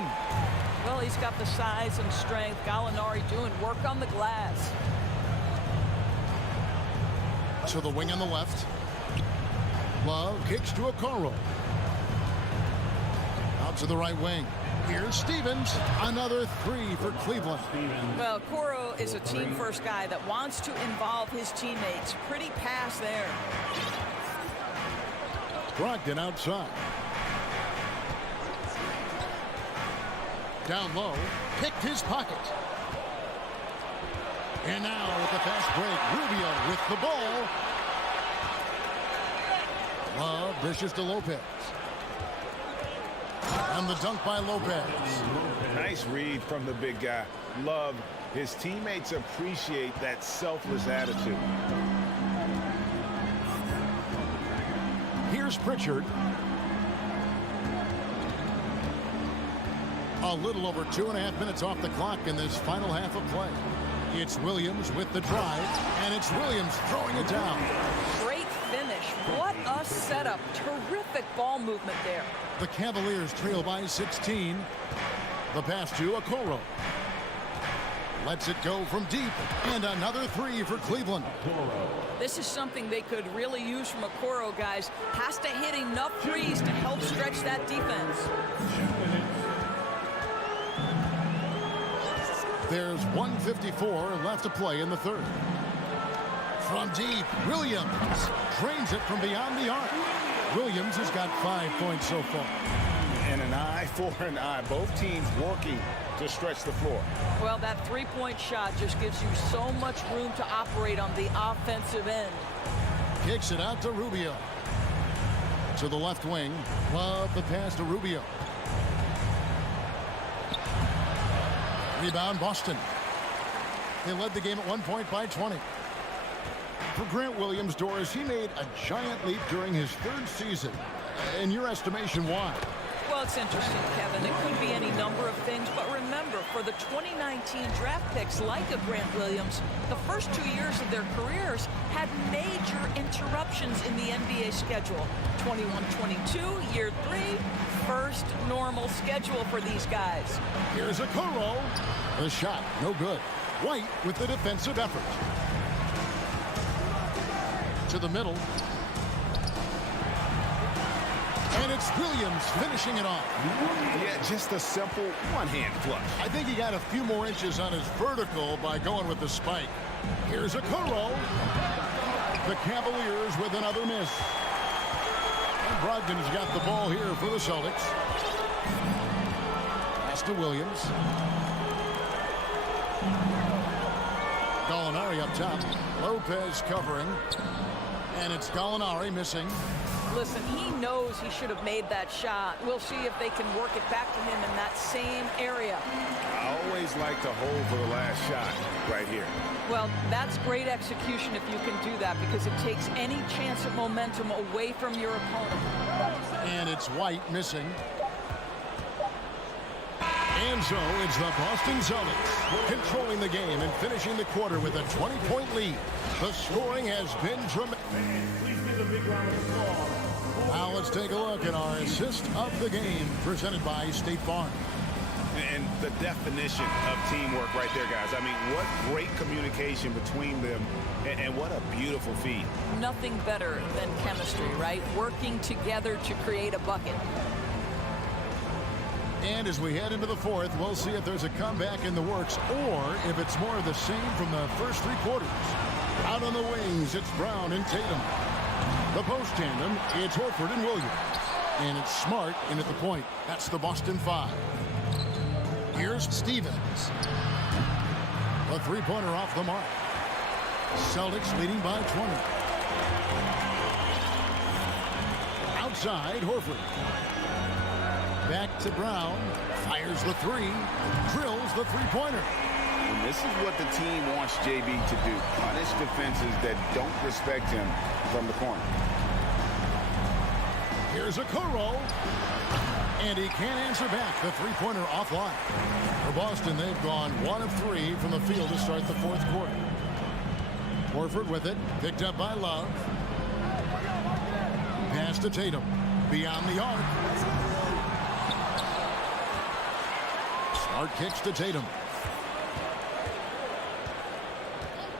Well, he's got the size and strength. Gallinari doing work on the glass. To the wing on the left. Love kicks to Okoro. Out to the right wing. Here's Stevens. Another 3 for Cleveland. Well, Okoro is a team-first guy that wants to involve his teammates. Pretty pass there. Brogdon outside. Down low. Picked his pocket. And now with the fast break, Rubio with the ball. Love dishes to Lopez. And the dunk by Lopez. Nice read from the big guy. Love. His teammates appreciate that selfless attitude. Here's Pritchard. A little over 2.5 minutes off the clock in this final half of play. It's Williams with the drive, and it's Williams throwing it down. Great finish. What a setup. Terrific ball movement there. The Cavaliers trail by 16. The pass to Okoro. Lets it go from deep. And another three for Cleveland. This is something they could really use from Okoro, guys. Has to hit enough threes to help stretch that defense. There's 1:54 left to play in the third. From deep, Williams drains it from beyond the arc. Williams has got 5 points so far. And an eye for an eye. Both teams working to stretch the floor. Well, that three-point shot just gives you so much room to operate on the offensive end. Kicks it out to Rubio. To the left wing. Love the pass to Rubio. Rebound, Boston. They led the game at 1 point by 20. For Grant Williams, Doris, he made a giant leap during his third season. In your estimation, why? Well, it's interesting, Kevin. It could be any number of things, but remember, for the 2019 draft picks like a Grant Williams, the first 2 years of their careers had major interruptions in the NBA schedule. 21-22, year 3, first normal schedule for these guys. Here's Okoro. The shot, no good. White with the defensive effort. To the middle. And it's Williams finishing it off. Yeah, just a simple one-hand flush. I think he got a few more inches on his vertical by going with the spike. Here's Okoro. The Cavaliers with another miss. And Brogdon's got the ball here for the Celtics. Pass to Williams. Gallinari up top. Lopez covering. And it's Gallinari missing. Listen, he knows he should have made that shot. We'll see if they can work it back to him in that same area. I always like to hold for the last shot right here. Well, that's great execution if you can do that, because it takes any chance of momentum away from your opponent. And it's White missing. And so it's the Boston Celtics controlling the game and finishing the quarter with a 20-point lead. The scoring has been tremendous. Please give a big round of applause. Now let's take a look at our assist of the game presented by State Farm. And the definition of teamwork right there, guys. I mean, what great communication between them, and what a beautiful feed. Nothing better than chemistry, right? Working together to create a bucket. And as we head into the fourth, we'll see if there's a comeback in the works or if it's more of the same from the first 3 quarters. Out on the wings, it's Brown and Tatum. The post tandem, it's Horford and Williams. And it's Smart in at the point. That's the Boston 5. Here's Stevens. A three-pointer off the mark. Celtics leading by 20. Outside, Horford. Back to Brown. Fires the three. Drills the three-pointer. And this is what the team wants JB to do. Punish defenses that don't respect him from the corner. Here's Okoro. And he can't answer back. The three-pointer offline. For Boston, they've gone 1 of 3 from the field to start the fourth quarter. Horford with it. Picked up by Love. Pass to Tatum. Beyond the arc. Smart kicks to Tatum.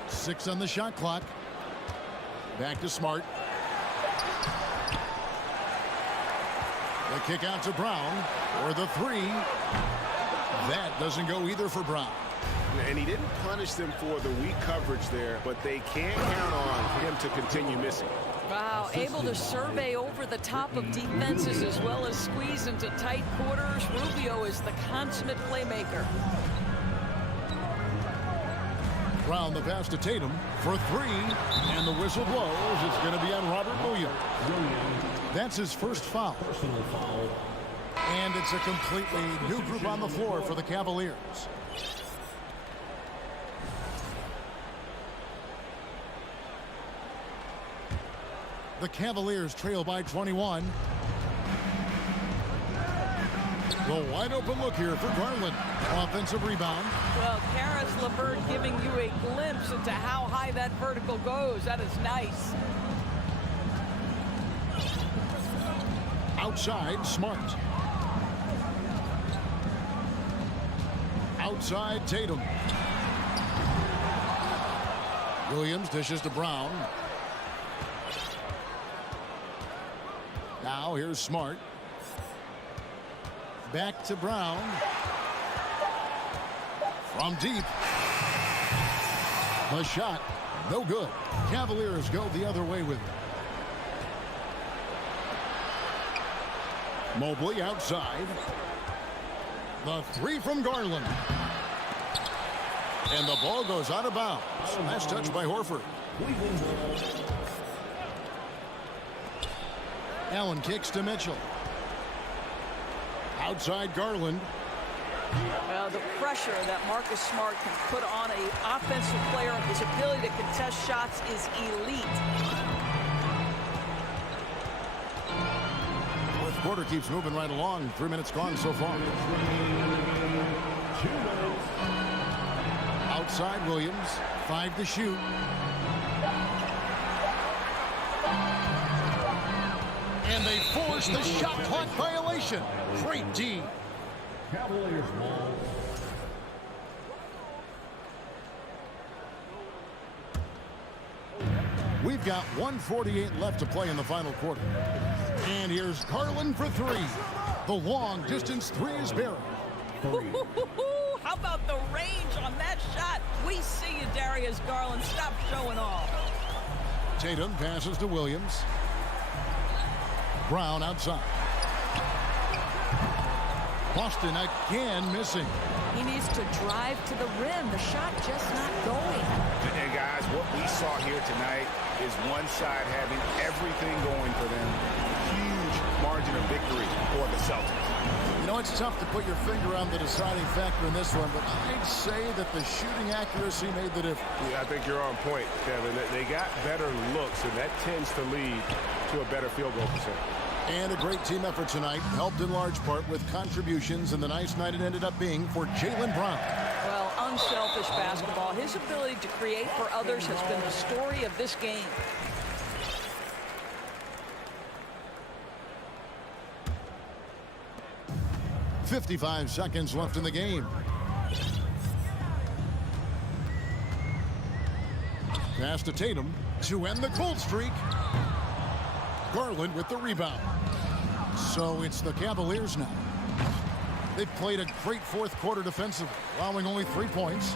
6 on the shot clock. Back to Smart. The kick out to Brown for the 3. That doesn't go either for Brown. And he didn't punish them for the weak coverage there, but they can't count on him to continue missing. Wow, able to survey over the top of defenses as well as squeeze into tight quarters. Rubio is the consummate playmaker. Brown the pass to Tatum for 3. And the whistle blows. It's going to be on Robert Williams. That's his first foul. And it's a completely new group on the floor for the Cavaliers. The Cavaliers trail by 21. The wide open look here for Garland. Offensive rebound. Well, Karis LeVert giving you a glimpse into how high that vertical goes. That is nice. Outside, Smart. Outside, Tatum. Williams dishes to Brown. Now here's Smart. Back to Brown. From deep. The shot, no good. Cavaliers go the other way with it. Mobley outside. The three from Garland. And the ball goes out of bounds. Last touch by Horford. Allen kicks to Mitchell. Outside Garland. The pressure that Marcus Smart can put on an offensive player, his ability to contest shots is elite. Fourth quarter keeps moving right along. 3 minutes gone so far. Outside Williams. 5 to shoot. And they force the shot clock violation. Great D. Cavaliers ball. We've got 1:48 left to play in the final quarter. And here's Garland for three. The long distance three is buried. How about the range on that shot? We see you, Darius Garland. Stop showing off. Tatum passes to Williams. Brown outside. Boston again missing. He needs to drive to the rim. The shot just not going. And guys, what we saw here tonight is one side having everything going for them. Huge margin of victory for the Celtics. You know, it's tough to put your finger on the deciding factor in this one, but I'd say that the shooting accuracy made the difference. Yeah, I think you're on point, Kevin. They got better looks, and that tends to lead to a better field goal percentage. And a great team effort tonight, helped in large part with contributions, and the nice night it ended up being for Jaylen Brown. Well, unselfish basketball. His ability to create for others has been the story of this game. .55 seconds left in the game. Pass to Tatum to end the cold streak. Garland with the rebound. So it's the Cavaliers now. They've played a great fourth quarter defensively, allowing only 3 points.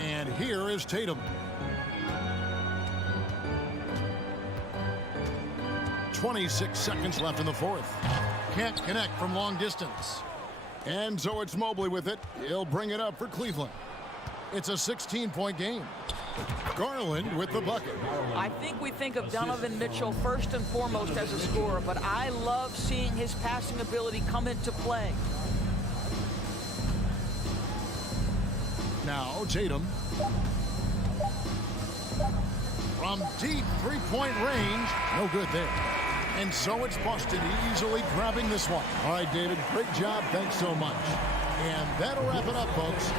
And here is Tatum. 26 seconds left in the fourth. Can't connect from long distance. And so it's Mobley with it. He'll bring it up for Cleveland. It's a 16-point game. Garland with the bucket. I think we think of Donovan Mitchell first and foremost as a scorer, but I love seeing his passing ability come into play. Now Tatum. From deep three-point range. No good there. And so it's Boston easily grabbing this one. All right, David, great job. Thanks so much. And that'll wrap it up, folks.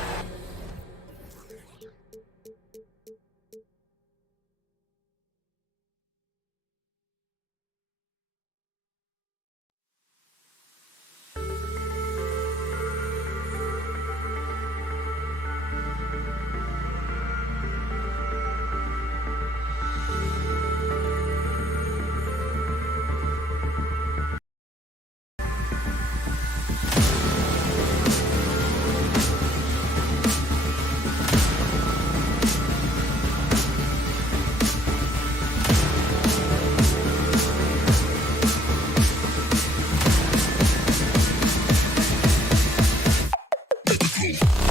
Let's go.